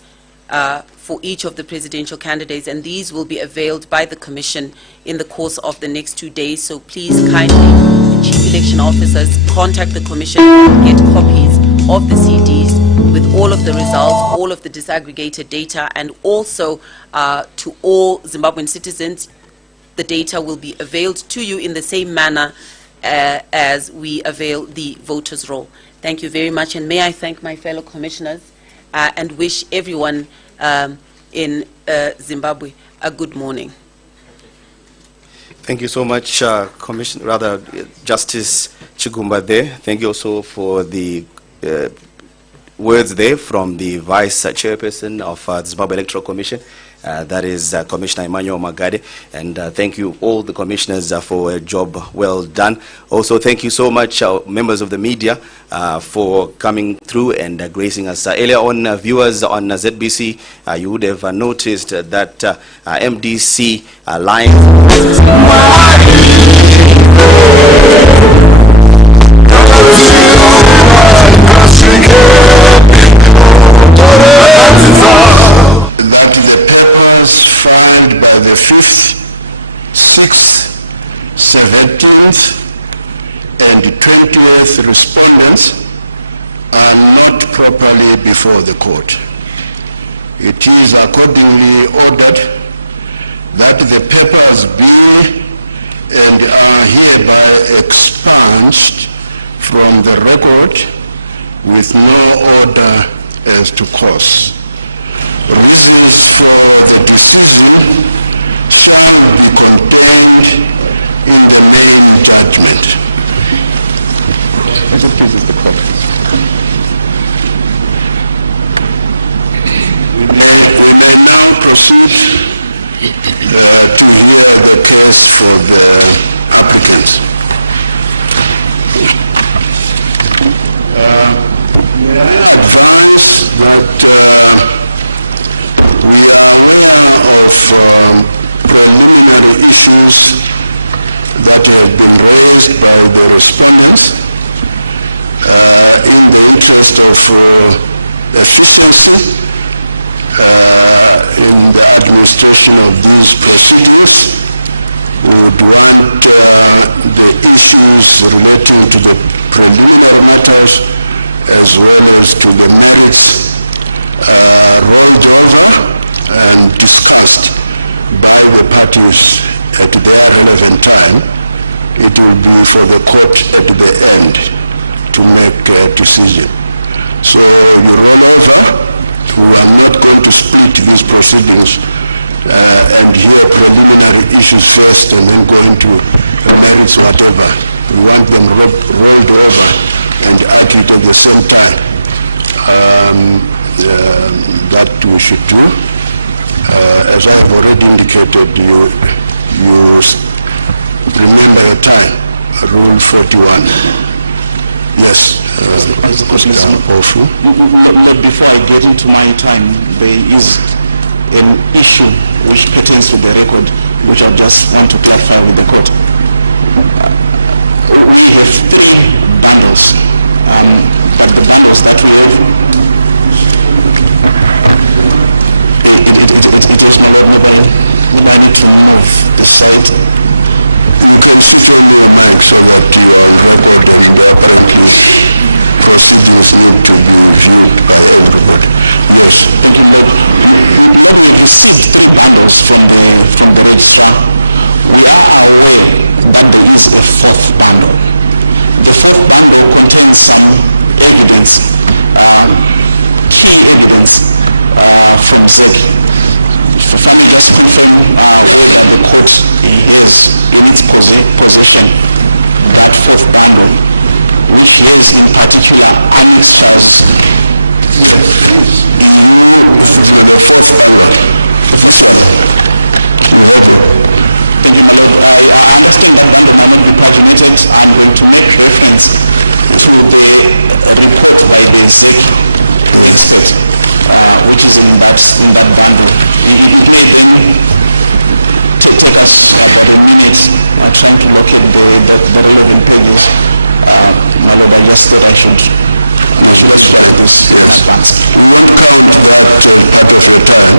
for each of the presidential candidates, and these will be availed by the Commission in the course of the next 2 days. So please kindly, Chief Election Officers, contact the Commission and get copies of the CDs with all of the results, all of the disaggregated data, and also to all Zimbabwean citizens, the data will be availed to you in the same manner as we avail the voters' roll. Thank you very much, and may I thank my fellow commissioners and wish everyone in Zimbabwe a good morning. Thank you so much, Justice Chigumba there. Thank you also for the words there from the Vice Chairperson of the Zimbabwe Electoral Commission. That is Commissioner Emmanuel Magade, and thank you all the commissioners for a job well done. Also, thank you so much, members of the media, for coming through and gracing us. Earlier on, viewers on ZBC, you would have noticed that MDC Alliance that the papers filed by the 5th, 6th, 17th, and 20th respondents are not properly before the court. It is accordingly ordered that the papers be and are hereby expunged from the record with no order as to cause. Reasons for the decision shall be contained in the main judgment. As it pleases the court. We may now proceed to hear the case for the applicants. May I advise that we are aware of preliminary issues that have been raised by the respondents in the interest of efficiency in the administration of these proceedings. Would want the issues relating to the preliminary matters as well as to the merits rolled over and discussed by the parties at their relevant time. It will be for the court at the end to make a decision. So you roll over. We are not going to split these proceedings and hear preliminary issues first and then go into merits, whatever. We want them rolled over and argued at the same time. That we should do. As I have already indicated, you remember your time, Rule 41. Yes. Lord, before I get into my time, there is an issue which pertains to the record, which I just want to clarify with the court. We have 3 bundles, but the bundles that we have, it is, my Lord, maybe I need to move this side. You can sit on your mic so that you are on record, and apparently proceedings need to be viewed by everybody. Yes. Thank you, Lord. Lord, we have received 3 bundles from the registrar. We are aware that there is a 4th bundle. The 4th bundle contains some evidence, key evidence from ZEC. If I may just confirm whether the court has in its possession that 4th bundle, which has in particular annexures. Yes, it is. The 4th bundle. The first one. You have it. Thank you, my Lord. I understand that bundle might not be paginated. I'm going to make reference to the report by the ZEC expert, which is in that bundle. It may then take us about a minute trying to locate the relevant pages. My Lord, I just thought I should explain this in advance. We won't count that part of your time.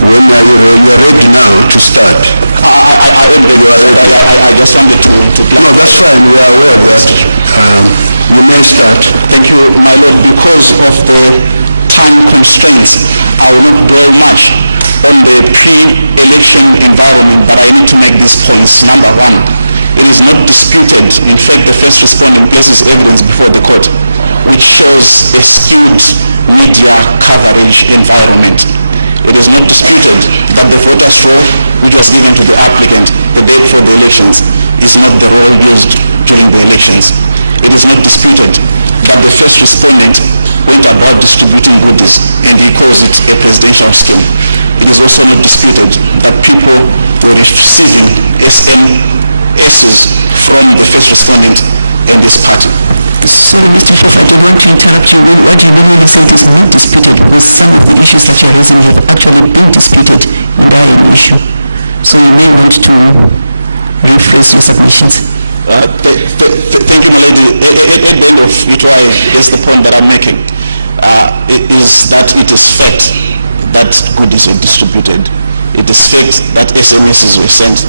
When you are ready now to start? I am ready. You are ready. I just wanted to clarify. No, that's fine. We are aware of that. You may start. Thank you, my Lord. Because of the time constraints, I will not dwell much on the pre-election environment, but I need to make these points. Number 1, it is not disputed. In fact, the first respondent places evidence before the court, which shows a skewed media coverage environment. It is not disputed that the voters' roll, which was given to the applicant the day before the elections, is not the roll used during the elections. It is not disputed that the first respondent went about distributing goodies, and he calls it a presidential scheme. It is also not disputed that people were receiving SMSs from the first respondent and his party. Sorry, Mr. Prof, I don't want to interrupt you. What do you mean when you say it is not disputed? Because some of the issues that you are raising have actually been disputed and are an issue. So you may want to rephrase your submissions. Thank you, my lady. At the end of it, I guess the point that I'm making is that it is fact that goodies were distributed. It is fact that SMSs were sent.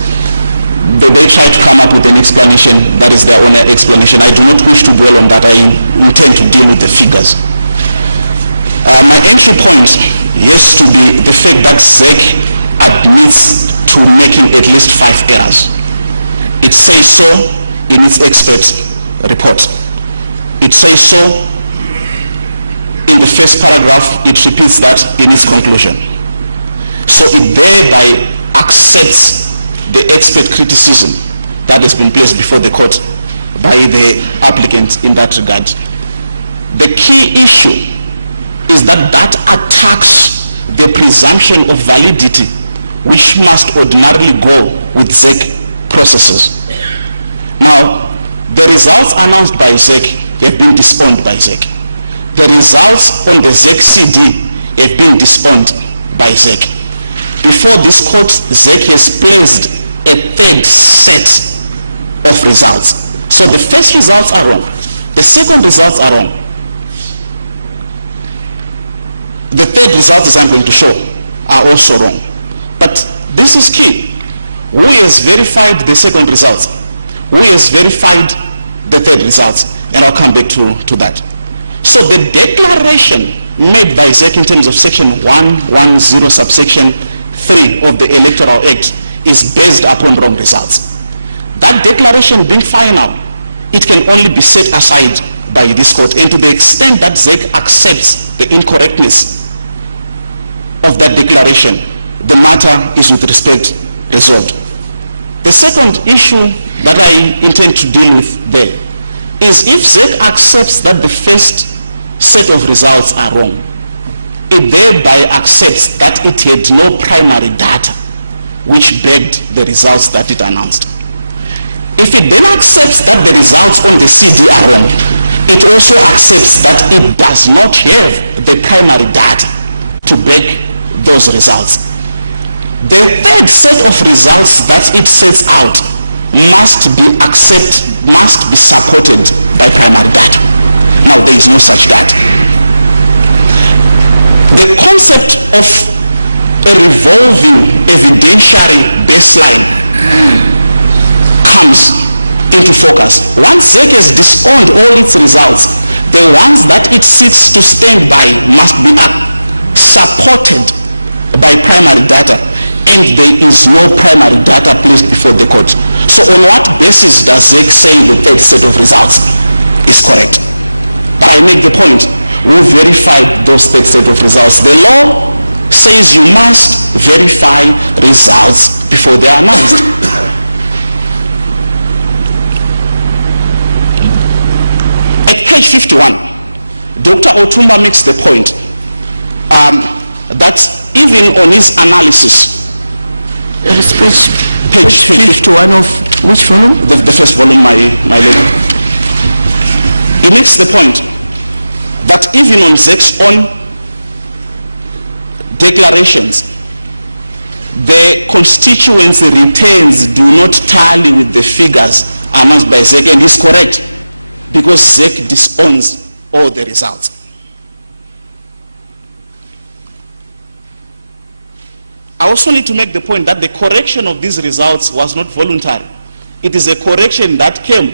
They try to come up with an explanation that is their own explanation. I do not wish to dwell on that. I intend to deal with the figures. My entry point has to be the fact that ZEC admits to making at least 5 errors. It says so in its expert report. It says so in the first paragraph. It repeats that in its conclusion. So it thereby accepts the expert criticism that has been placed before the court by the applicant in that regard. The key issue is that attacks the presumption of validity, which must ordinarily go with ZEC processes. Now, the results announced by ZEC have been disowned by ZEC. The results on the ZEC CD have been disowned by ZEC. Before this court, ZEC has placed a 3rd set of results. So the first results are wrong. The second results are wrong. The third results, as I'm going to show, are also wrong. But this is key. Who has verified the second results? Who has verified the third results? And I'll come back to that. So the declaration made by ZEC in terms of section 110 subsection 3 of the Electoral Act is based upon wrong results. That declaration being final, it can only be set aside by this court, and to the extent that ZEC accepts the incorrectness of that declaration, the matter is with respect resolved. The second issue that I intend to deal with there is if ZEC accepts that the first set of results are wrong, it thereby accepts that it had no primary data which backed the results that it announced. If it then accepts that the results on the CD are wrong, it also accepts that it does not have the primary data to back those results. The third set of results that it sets out must be supported by primary data. Now there is no such data. The concept of a revolving evidentiary baseline comes into focus. Once ZEC has disowned all its results, the ones that it seeks to stand by must be supported by primary data, and there is no primary data placed before the court. So on what basis does ZEC say the third set of results is correct? But I make the point, who verified those third set of results? The law says you must verify results before they are announced. At page 51, Dr. Otumba makes the point that even on his analysis, page 51 of which volume? The first volume, my lady. He makes the point that even on ZEC's own declarations, the constituency returns do not tally with the figures announced by ZEC, and he's correct, because ZEC disowns all the results. I also need to make the point that the correction of these results was not voluntary. It is a correction that came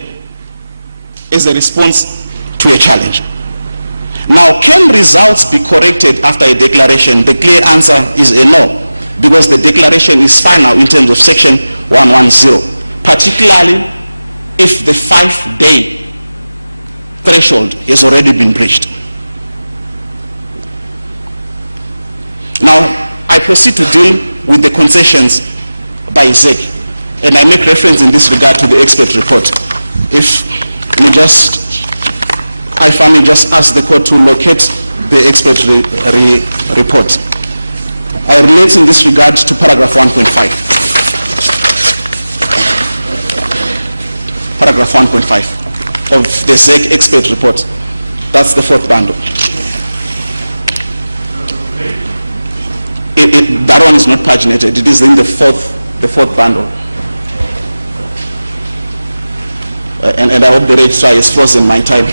as a response to a challenge. Now, can results be corrected after a declaration? The clear answer is a no, because the declaration is final in terms of section 110, particularly if the 5-day threshold has already been breached. Now, I proceed to deal with the concessions by ZEC, and I make reference in this regard to the expert report. If I may just ask the court to locate the expert report. I relate in this regard to paragraph 1.5. Paragraph 1.5 of the ZEC expert report. That's the fourth bundle. That one is not paginated. It is in the fourth bundle. And I hope the registrar is frozen my time.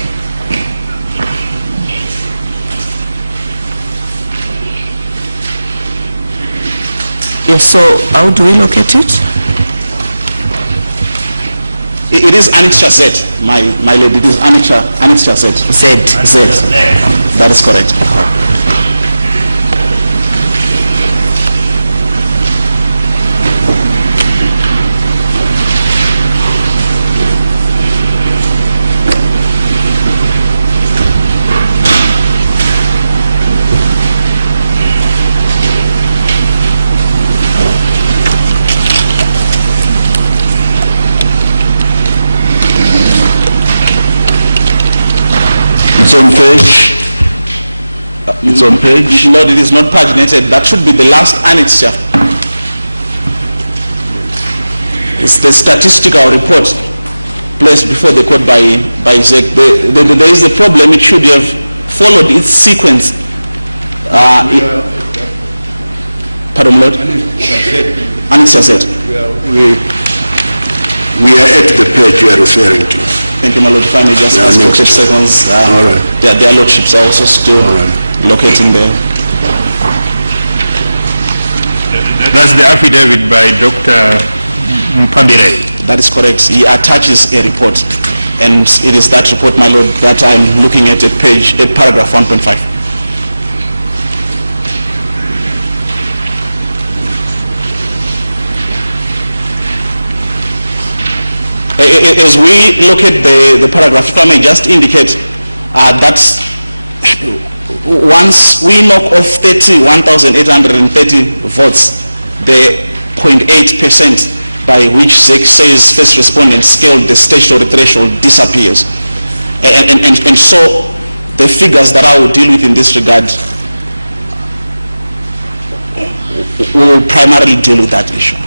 Yes, so how do we locate it? It is annexure Z, my lady. It is annexure Z. Z. That is correct. It's on page. No, it is not paginated. That should be the last annexure. It's the statistical report placed before the court by ZEC. There is a problem. It should have followed its sequence. Pardon, Lord? Annexure Z. We are at the page you are referring to. Thank you, my lord. If I may just ask for 30 seconds. All right. Their lordships are also still locating there. That's the affidavit by Dr. Mpambire. That is correct. He attaches a report, and it is that report, my lord, that I'm looking at paragraph 1.5. As we look at the paragraph, if I may just indicate that once we knock off 31,830 votes, the 0.8% by which ZEC says first respondent scaled the statutory threshold disappears. And so the figures that I will deal with in this regard will primarily deal with that issue.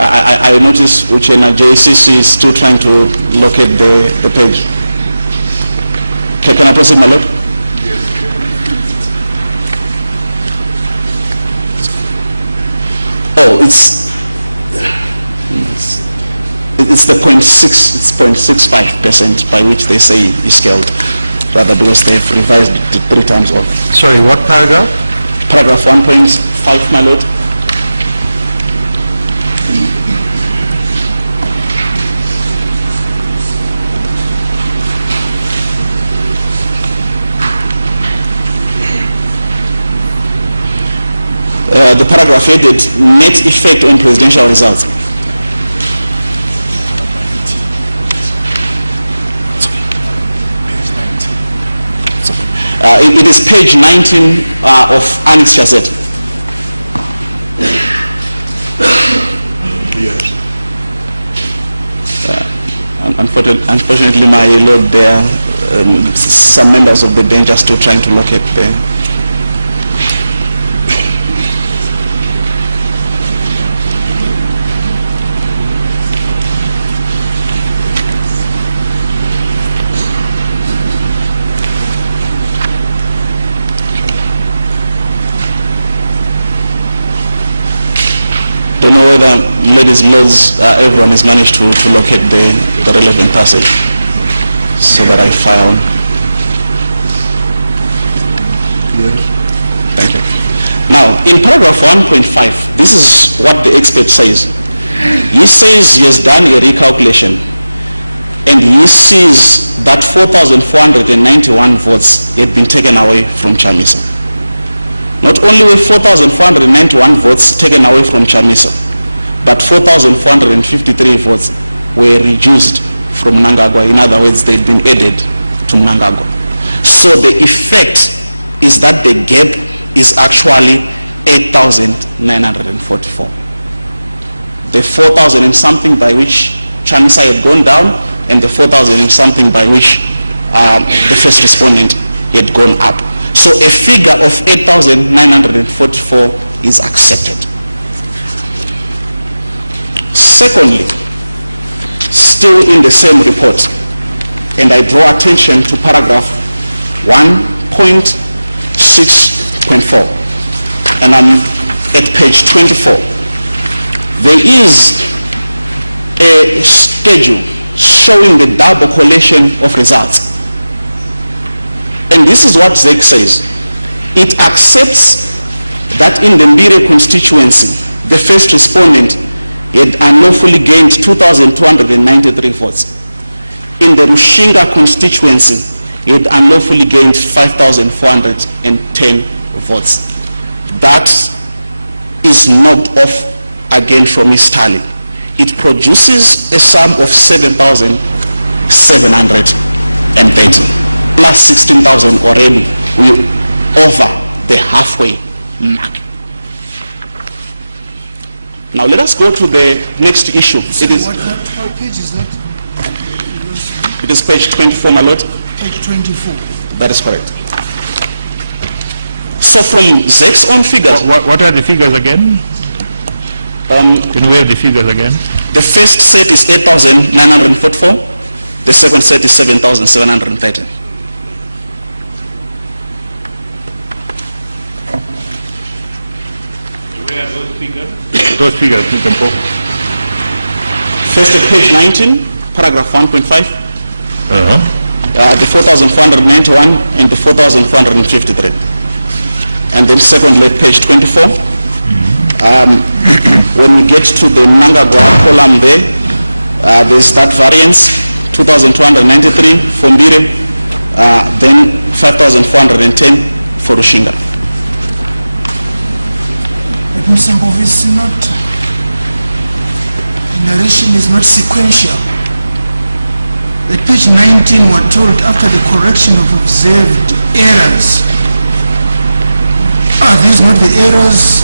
I notice Uchena JCC is still trying to locate the page. Can I proceed, my lord? Oh, it's the 0.65% by which they say is scaled, rather because they've revised it 3 times over. Sorry, what paragraph? Paragraph 1.5, my lord. The paragraph headed net effect on presidential results. It is page 19 of Annex Chazette. Yes. Unfortunately, my lord, there some members of the bench are still trying to locate there. Don't know whether, ladies and lords, everyone has managed to locate the relevant passage so that I file. Yes. Thank you. Now, in paragraph 1.5, this is what the expert says. He says he has done a recalculation and he sees that 4,491 votes had been taken away from Chamisa. Not only were 4,491 votes taken away from Chamisa, but 4,453 votes were reduced from Mnangagwa. In other words, they'd been added to Mnangagwa. So the effect is that the gap is actually 8,944. The 4,000 and something by which Chamisa had gone down, and the 4,000 and something by which the first respondent had gone up. So a figure of 8,944 is accepted. Secondly, still in the same report, and I draw attention to paragraph 1.6.4, and I'm at page 24. There is a schedule showing the double collation of results. And this is what ZEC says. It accepts that in the Mbire constituency, the first respondent had unlawfully gained 2,293 votes. In the Rushinga constituency, he had unlawfully gained 5,410 votes. That is knocked off again from his tally. It produces a sum of 7,730. Plus 16,000 already, we over the halfway mark. Now let us go to the next issue. It is, what page is that? it is page 24, my lord. Page 24. That is correct. So from ZEC's own figures. What are the figures again? Can we have the figures again? The first set is 8,944. The second set is 7,730. Where are those figures? Those figures, Mr. Pope. First at page 19, paragraph 1.5. The 4,491 and the 4,453. And then secondly, at page 24. When we get to the Mnangagwa column there, there's that variance, 2,293 for Mbire, then 5,410 for Rushinga. Mr. Mbove, it's not, the narration is not sequential. At page 19, we're told after the correction of observed errors. Are these not the errors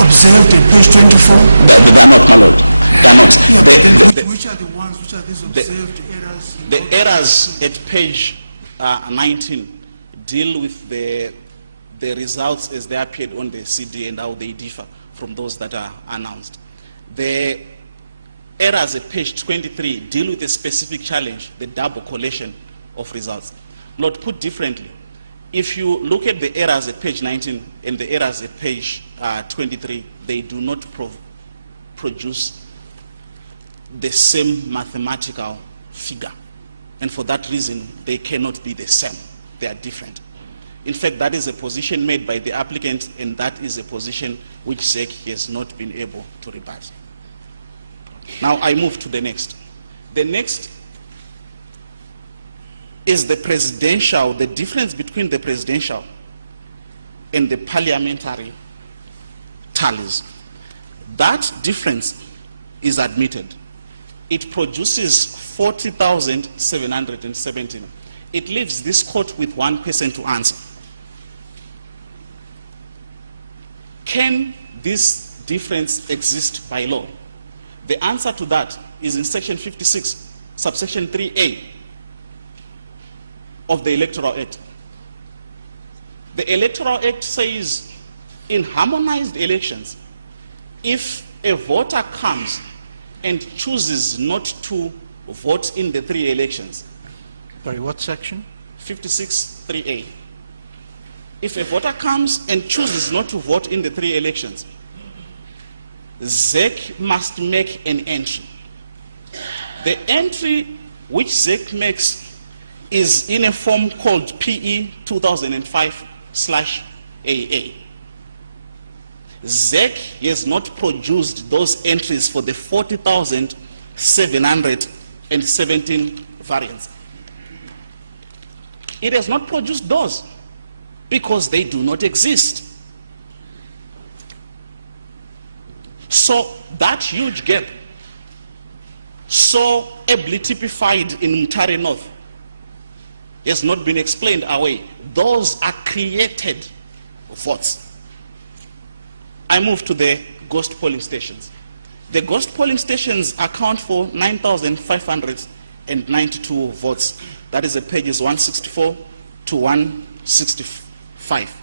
observed at page 24? They're not, my lord. They're not. Yeah, but then which are the ones, which are these observed errors? The errors at page 19 deal with the results as they appeared on the CD and how they differ from those that are announced. The errors at page 23 deal with a specific challenge, the double collation of results. Not put differently, if you look at the errors at page 19 and the errors at page 23, they do not produce the same mathematical figure. And for that reason, they cannot be the same. They are different. In fact, that is a position made by the applicant, and that is a position which ZEC has not been able to rebut. Now I move to the next. The next is the presidential, the difference between the presidential and the parliamentary tallies. That difference is admitted. It produces 40,717. It leaves this court with one person to answer. Can this difference exist by law? The answer to that is in section 56, subsection 3A of the Electoral Act. The Electoral Act says in harmonized elections, if a voter comes and chooses not to vote in the 3 elections. Sorry, what section? 56 3A. If a voter comes and chooses not to vote in the 3 elections, ZEC must make an entry. The entry which ZEC makes is in a form called PE 2005/AA. ZEC has not produced those entries for the 40,717 variants. It has not produced those because they do not exist. So that huge gap, so ably typified in Mutare North, has not been explained away. Those are created votes. I move to the ghost polling stations. The ghost polling stations account for 9,592 votes. That is at pages 164 to 165.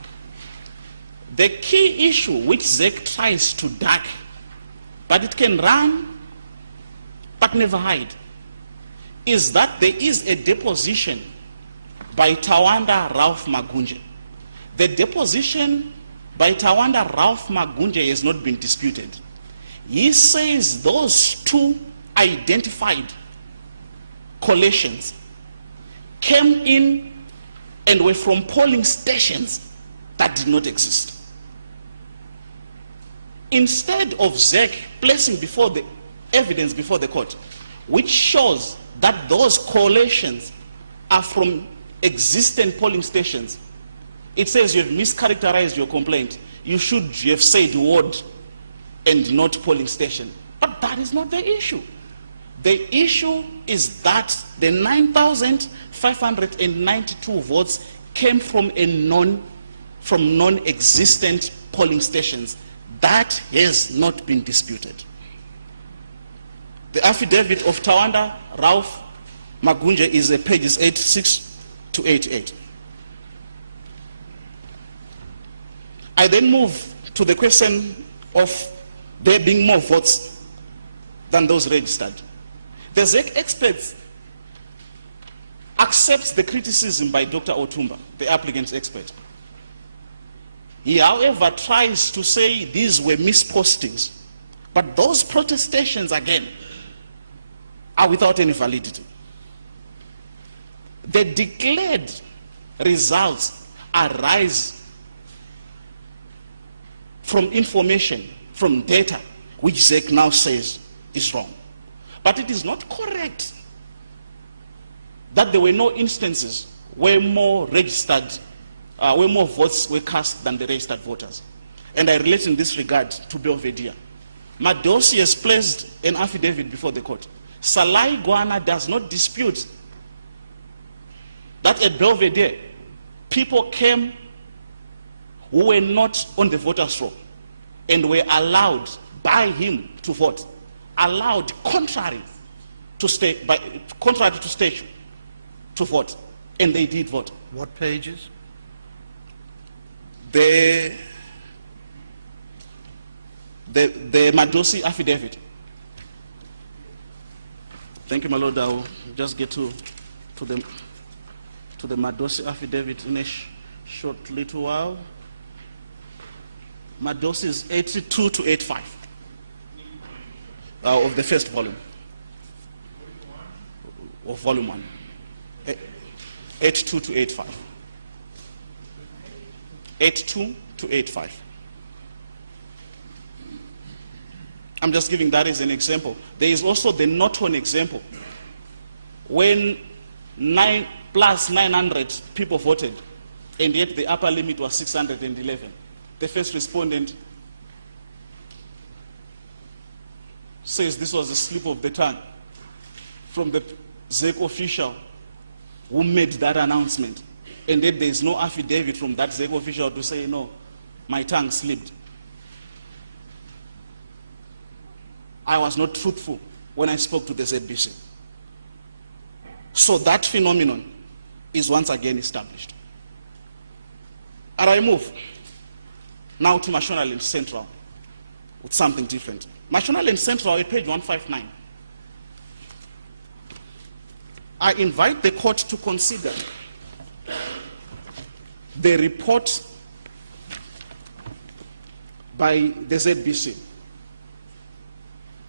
The key issue which ZEC tries to duck, but it can run but never hide, is that there is a deposition by Tawanda Ralph Magunje. The deposition by Tawanda Ralph Magunje has not been disputed. He says those 2 identified collations came in and were from polling stations that did not exist. Instead of ZEC placing before the evidence before the court, which shows that those collations are from existing polling stations, it says you have mischaracterized your complaint. You should have said ward and not polling station. But that is not the issue. The issue is that the 9,592 votes came from non-existent polling stations. That has not been disputed. The affidavit of Tawanda Ralph Magunje is at pages 86 to 88. I then move to the question of there being more votes than those registered. The ZEC experts accepts the criticism by Dr. Otumba, the applicant's expert. He, however, tries to say these were mispostings. But those protestations, again, are without any validity. The declared results arise from information, from data, which ZEC now says is wrong. But it is not correct that there were no instances where more votes were cast than the registered voters. And I relate in this regard to Belvedere. Madosi has placed an affidavit before the court. Salai Guana does not dispute that at Belvedere, people came who were not on the voters' roll and were allowed by him to vote, allowed contrary to statute to vote, and they did vote. What pages? The Madosi affidavit. Thank you, my lord. I'll just get to the Madosi affidavit in a short little while. Madosi is 82 to 85 of the first volume, of volume 1. 82 to 85. 82 to 85. I'm just giving that as an example. There is also the Norton example. When 900 people voted, and yet the upper limit was 611. The first respondent says this was a slip of the tongue from the ZEC official who made that announcement. And yet there is no affidavit from that ZEC official to say, no, my tongue slipped. I was not truthful when I spoke to the ZBC. So that phenomenon is once again established. And I move now to Mashonaland Central with something different. Mashonaland Central at page 159. I invite the court to consider the report by the ZBC.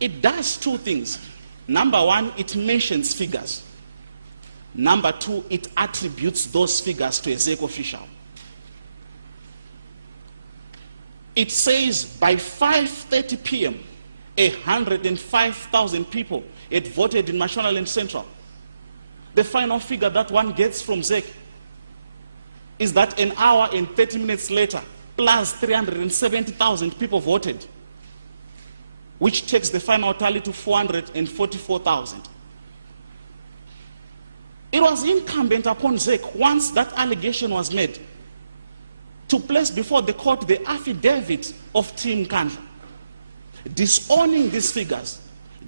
It does two things. Number one, it mentions figures. Number two, it attributes those figures to a ZEC official. It says by 5:30 p.m., 105,000 people had voted in Mashonaland Central. The final figure that one gets from ZEC is that an hour and 30 minutes later, plus 370,000 people voted, which takes the final tally to 444,000. It was incumbent upon ZEC, once that allegation was made, to place before the court the affidavit of Team Kandla, disowning these figures,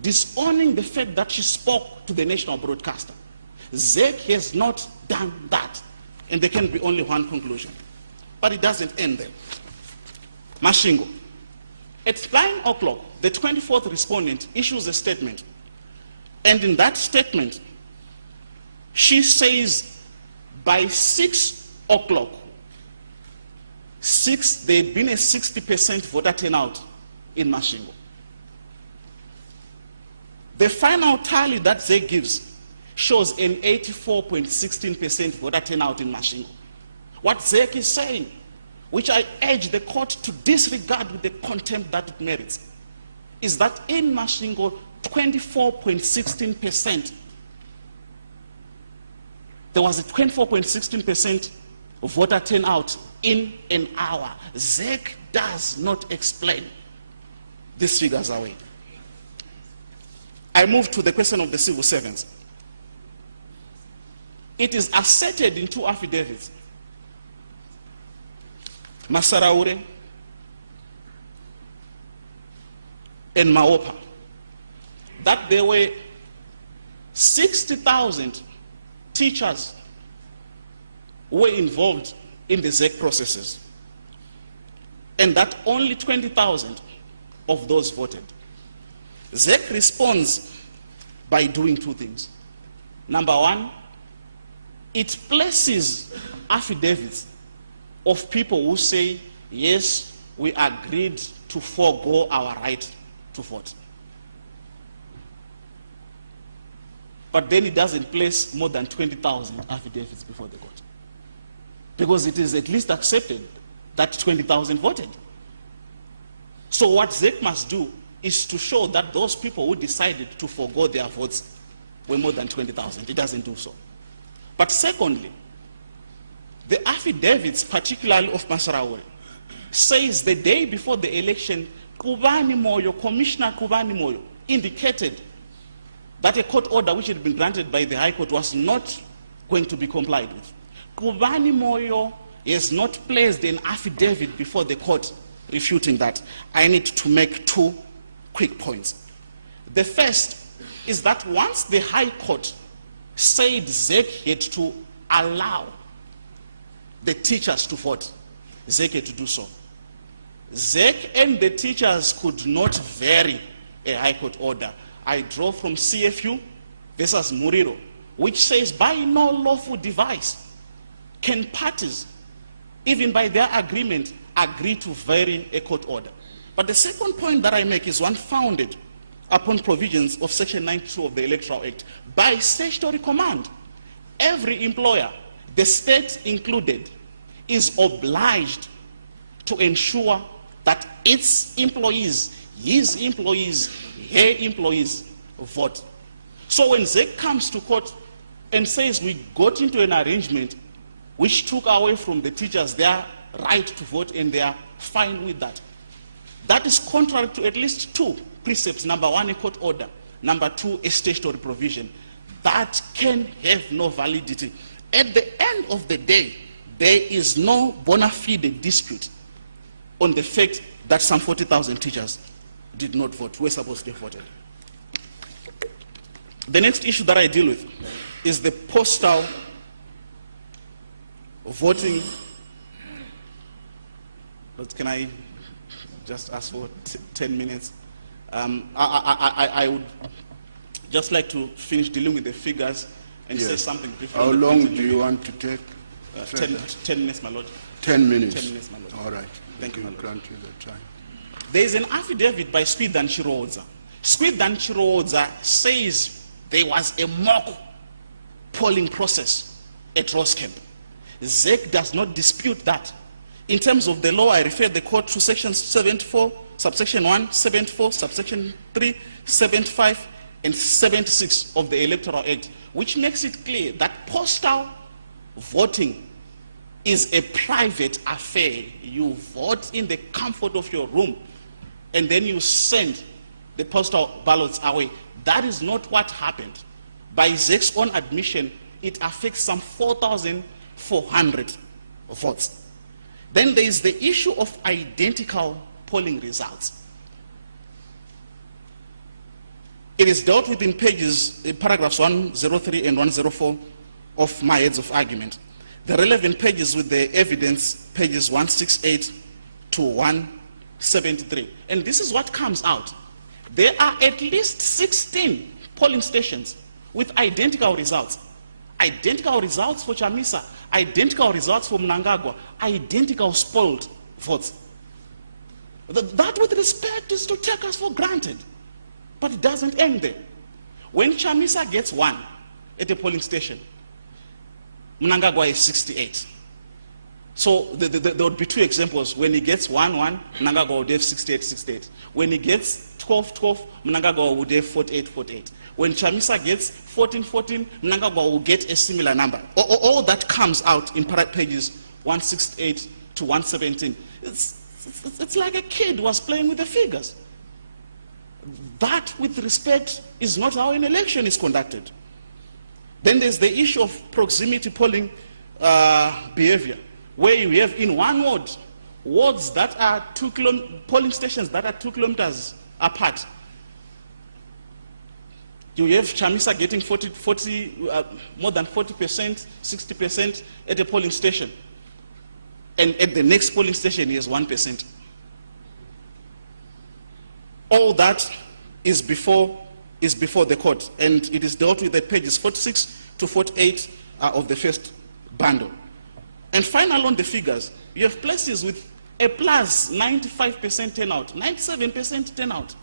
disowning the fact that she spoke to the national broadcaster. ZEC has not done that, and there can be only one conclusion. But it doesn't end there. Mashingo. At 9 o'clock, the 24th respondent issues a statement, and in that statement, she says by 6 o'clock, there had been a 60% voter turnout in Mashingo. The final tally that ZEC gives shows an 84.16% voter turnout in Mashingo. What ZEC is saying, which I urge the court to disregard with the contempt that it merits, is that in Mashingo, 24.16%, there was a 24.16% voter turnout in an hour. ZEC does not explain these figures away. I move to the question of the civil servants. It is asserted in two affidavits, Masaraure and Maopa, that there were 60,000 teachers who were involved in the ZEC processes, and that only 20,000 of those voted. ZEC responds by doing two things. Number one, it places affidavits of people who say, yes, we agreed to forego our right to vote. But then it doesn't place more than 20,000 affidavits before the court. Because it is at least accepted that 20,000 voted. So what ZEC must do is to show that those people who decided to forego their votes were more than 20,000. It doesn't do so. But secondly, the affidavits, particularly of Masarawe, says the day before the election, Kubani Moyo, Commissioner Kubani Moyo, indicated that a court order which had been granted by the High Court was not going to be complied with. Kubani Moyo has not placed an affidavit before the court refuting that. I need to make two quick points. The first is that once the High Court said ZEC had to allow the teachers to vote, ZEC had to do so. ZEC and the teachers could not vary a High Court order. I draw from CFU versus Muriro, which says by no lawful device can parties, even by their agreement, agree to vary a court order. But the second point that I make is one founded upon provisions of Section 92 of the Electoral Act. By statutory command, every employer, the state included, is obliged to ensure that its employees, his employees, her employees vote. So when ZEC comes to court and says we got into an arrangement which took away from the teachers their right to vote and they are fine with that, that is contrary to at least two precepts. Number one, a court order. Number two, a statutory provision. That can have no validity. At the end of the day, there is no bona fide dispute on the fact that some 40,000 teachers did not vote, were supposed to have voted. The next issue that I deal with is the postal voting. But can I just ask for 10 minutes? I would just like to finish dealing with the figures and say something briefly. How long do you want to take? 10 minutes, my lord. 10 minutes? 10 minutes, my lord. All right. Thank you, my lord. Grant you the time. There is an affidavit by Squiddan Chirodza. Squiddan Chirodza says there was a mock polling process at Roscamp. ZEC does not dispute that. In terms of the law, I refer the court to section 74, subsection 1, 74, subsection 3, 75, and 76 of the Electoral Act, which makes it clear that postal voting is a private affair. You vote in the comfort of your room, and then you send the postal ballots away. That is not what happened. By ZEC's own admission, it affects some 4,400 votes. Then there is the issue of identical polling results. It is dealt with in paragraphs 103 and 104 of my heads of argument. The relevant pages with the evidence, pages 168 to 173. And this is what comes out. There are at least 16 polling stations with identical results. Identical results for Chamisa, identical results for Mnangagwa, identical spoiled votes. That, with respect, is to take us for granted. But it doesn't end there. When Chamisa gets 1 at a polling station, Mnangagwa is 68. So there would be 2 examples. When he gets 1, Mnangagwa would have 68, 68. When he gets 12, 12, Mnangagwa would have 48, 48. When Chamisa gets 14, 14, Mnangagwa will get a similar number. All that comes out in pages 168 to 117. It's like a kid was playing with the figures. That, with respect, is not how an election is conducted. Then there's the issue of proximity polling behavior, where you have in one ward, wards that are polling stations that are 2 kilometers apart. You have Chamisa getting more than 40%, 60% at a polling station. And at the next polling station, he has 1%. All that is before the court, and it is dealt with at pages 46 to 48 of the first bundle. And finally, on the figures, you have places with a plus 95% turnout, 97% turnout,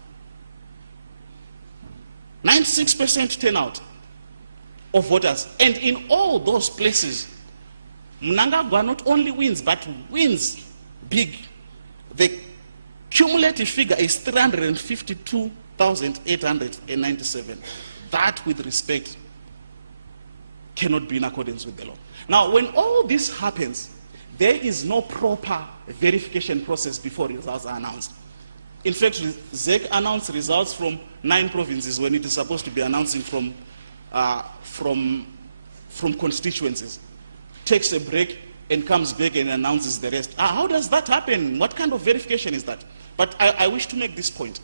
96% turnout of voters. And in all those places, Mnangagwa not only wins, but wins big. The cumulative figure is 352,897. That, with respect, cannot be in accordance with the law. Now, when all this happens, there is no proper verification process before results are announced. In fact, ZEC announced results from 9 provinces when it is supposed to be announcing from constituencies. Takes a break and comes back and announces the rest. How does that happen? What kind of verification is that? But I wish to make this point.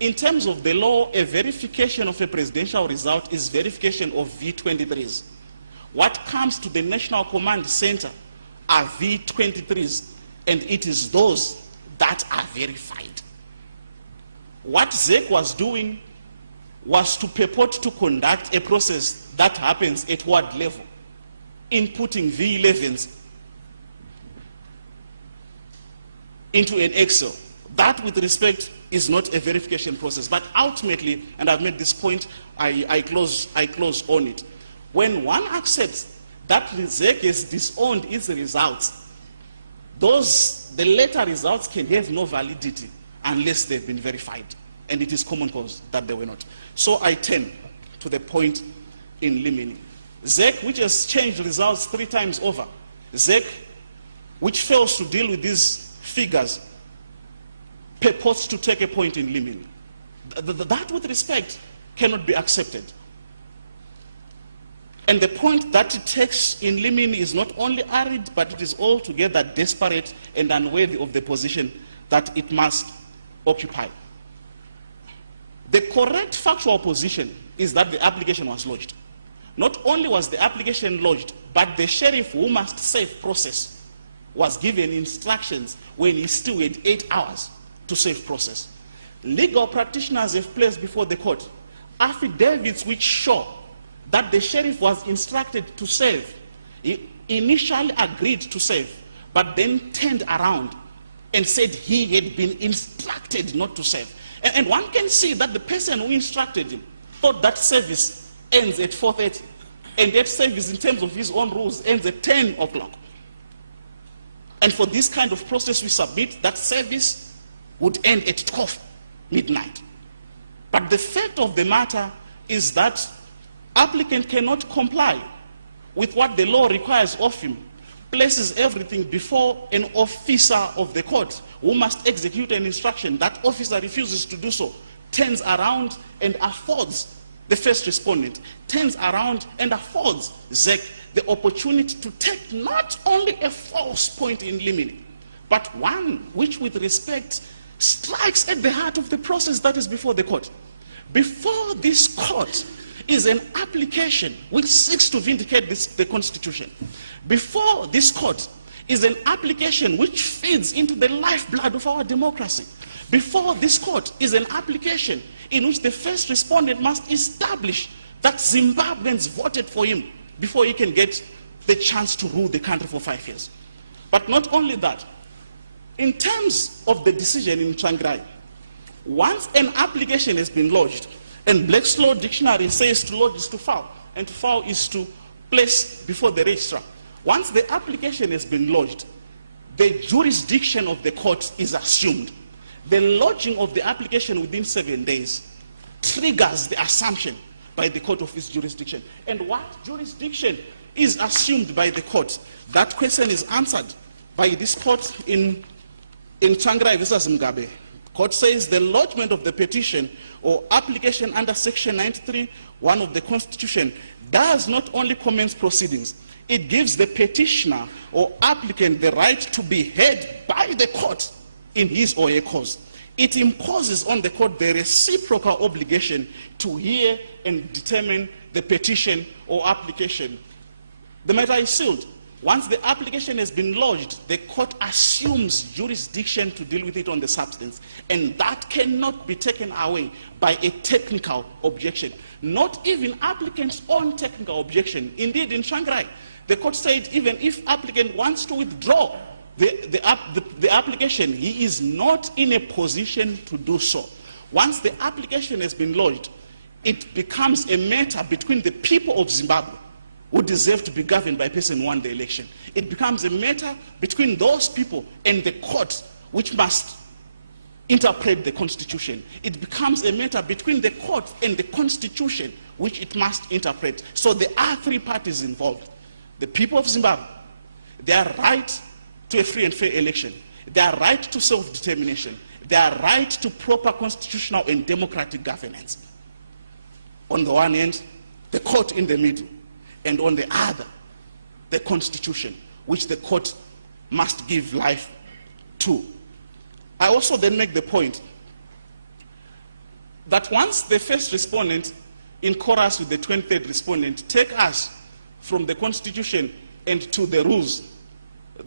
In terms of the law, a verification of a presidential result is verification of V23s. What comes to the National Command Center are V23s, and it is those that are verified. What ZEC was doing was to purport to conduct a process that happens at ward level, inputting V11s into an Excel. That, with respect, is not a verification process. But ultimately, and I've made this point, I close on it. When one accepts that ZEC has disowned its results, the later results can have no validity unless they've been verified. And it is common cause that they were not. So I turn to the point in limine. ZEC, which has changed results 3 times over, ZEC, which fails to deal with these figures, purports to take a point in limine. That, with respect, cannot be accepted. And the point that it takes in limine is not only arid, but it is altogether desperate and unworthy of the position that it must occupy. The correct factual position is that the application was lodged. Not only was the application lodged, but the sheriff who must save process was given instructions when he still had 8 hours to save process. Legal practitioners have placed before the court affidavits which show that the sheriff was instructed to save. He initially agreed to save, but then turned around and said he had been instructed not to save. And one can see that the person who instructed him thought that service ends at 4:30, and that service, in terms of his own rules, ends at 10 o'clock. And for this kind of process, we submit that service would end at 12 midnight. But the fact of the matter is that applicant cannot comply with what the law requires of him, places everything before an officer of the court who must execute an instruction. That officer refuses to do so, turns around and affords the first respondent, turns around and affords ZEC the opportunity to take not only a false point in limine, but one which, with respect, strikes at the heart of the process that is before the court. Before this court is an application which seeks to vindicate the Constitution. Before this court is an application which feeds into the lifeblood of our democracy. Before this court is an application in which the first respondent must establish that Zimbabweans voted for him before he can get the chance to rule the country for 5 years. But not only that, in terms of the decision in Tsvangirai, once an application has been lodged, and Black's Law Dictionary says to lodge is to file, and to file is to place before the registrar. Once the application has been lodged, the jurisdiction of the court is assumed. The lodging of the application within 7 days triggers the assumption by the court of its jurisdiction. And what jurisdiction is assumed by the court? That question is answered by this court in Tsvangirai versus Mugabe. Court says the lodgement of the petition or application under section 93(1) of the Constitution does not only commence proceedings, it gives the petitioner or applicant the right to be heard by the court in his or her cause. It imposes on the court the reciprocal obligation to hear and determine the petition or application. The matter is sealed. Once the application has been lodged, the court assumes jurisdiction to deal with it on the substance, and that cannot be taken away by a technical objection. Not even applicant's own technical objection. Indeed, in Tsvangirai, the court said even if applicant wants to withdraw the application, he is not in a position to do so. Once the application has been lodged, it becomes a matter between the people of Zimbabwe who deserve to be governed by a person who won the election. It becomes a matter between those people and the court, which must interpret the constitution. It becomes a matter between the court and the constitution, which it must interpret. So there are three parties involved. The people of Zimbabwe, their right to a free and fair election, their right to self-determination, their right to proper constitutional and democratic governance. On the one hand, the court in the middle, and on the other, the constitution, which the court must give life to. I also then make the point that once the first respondent, in chorus with the 23rd respondent, take us from the constitution and to the rules,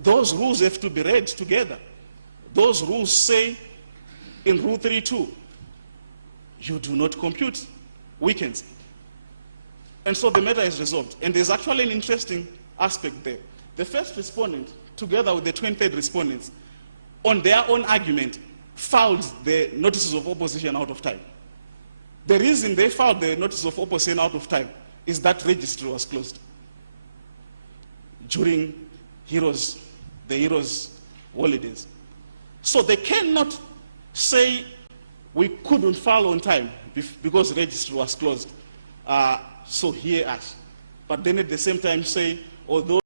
those rules have to be read together. Those rules say in Rule 3.2, you do not compute weekends. And so the matter is resolved. And there's actually an interesting aspect there. The first respondent, together with the 23rd respondents, on their own argument, filed the notices of opposition out of time. The reason they filed the notice of opposition out of time is that registry was closed during the Heroes' holidays. So they cannot say we couldn't file on time because registry was closed. So hear us. But then at the same time say, although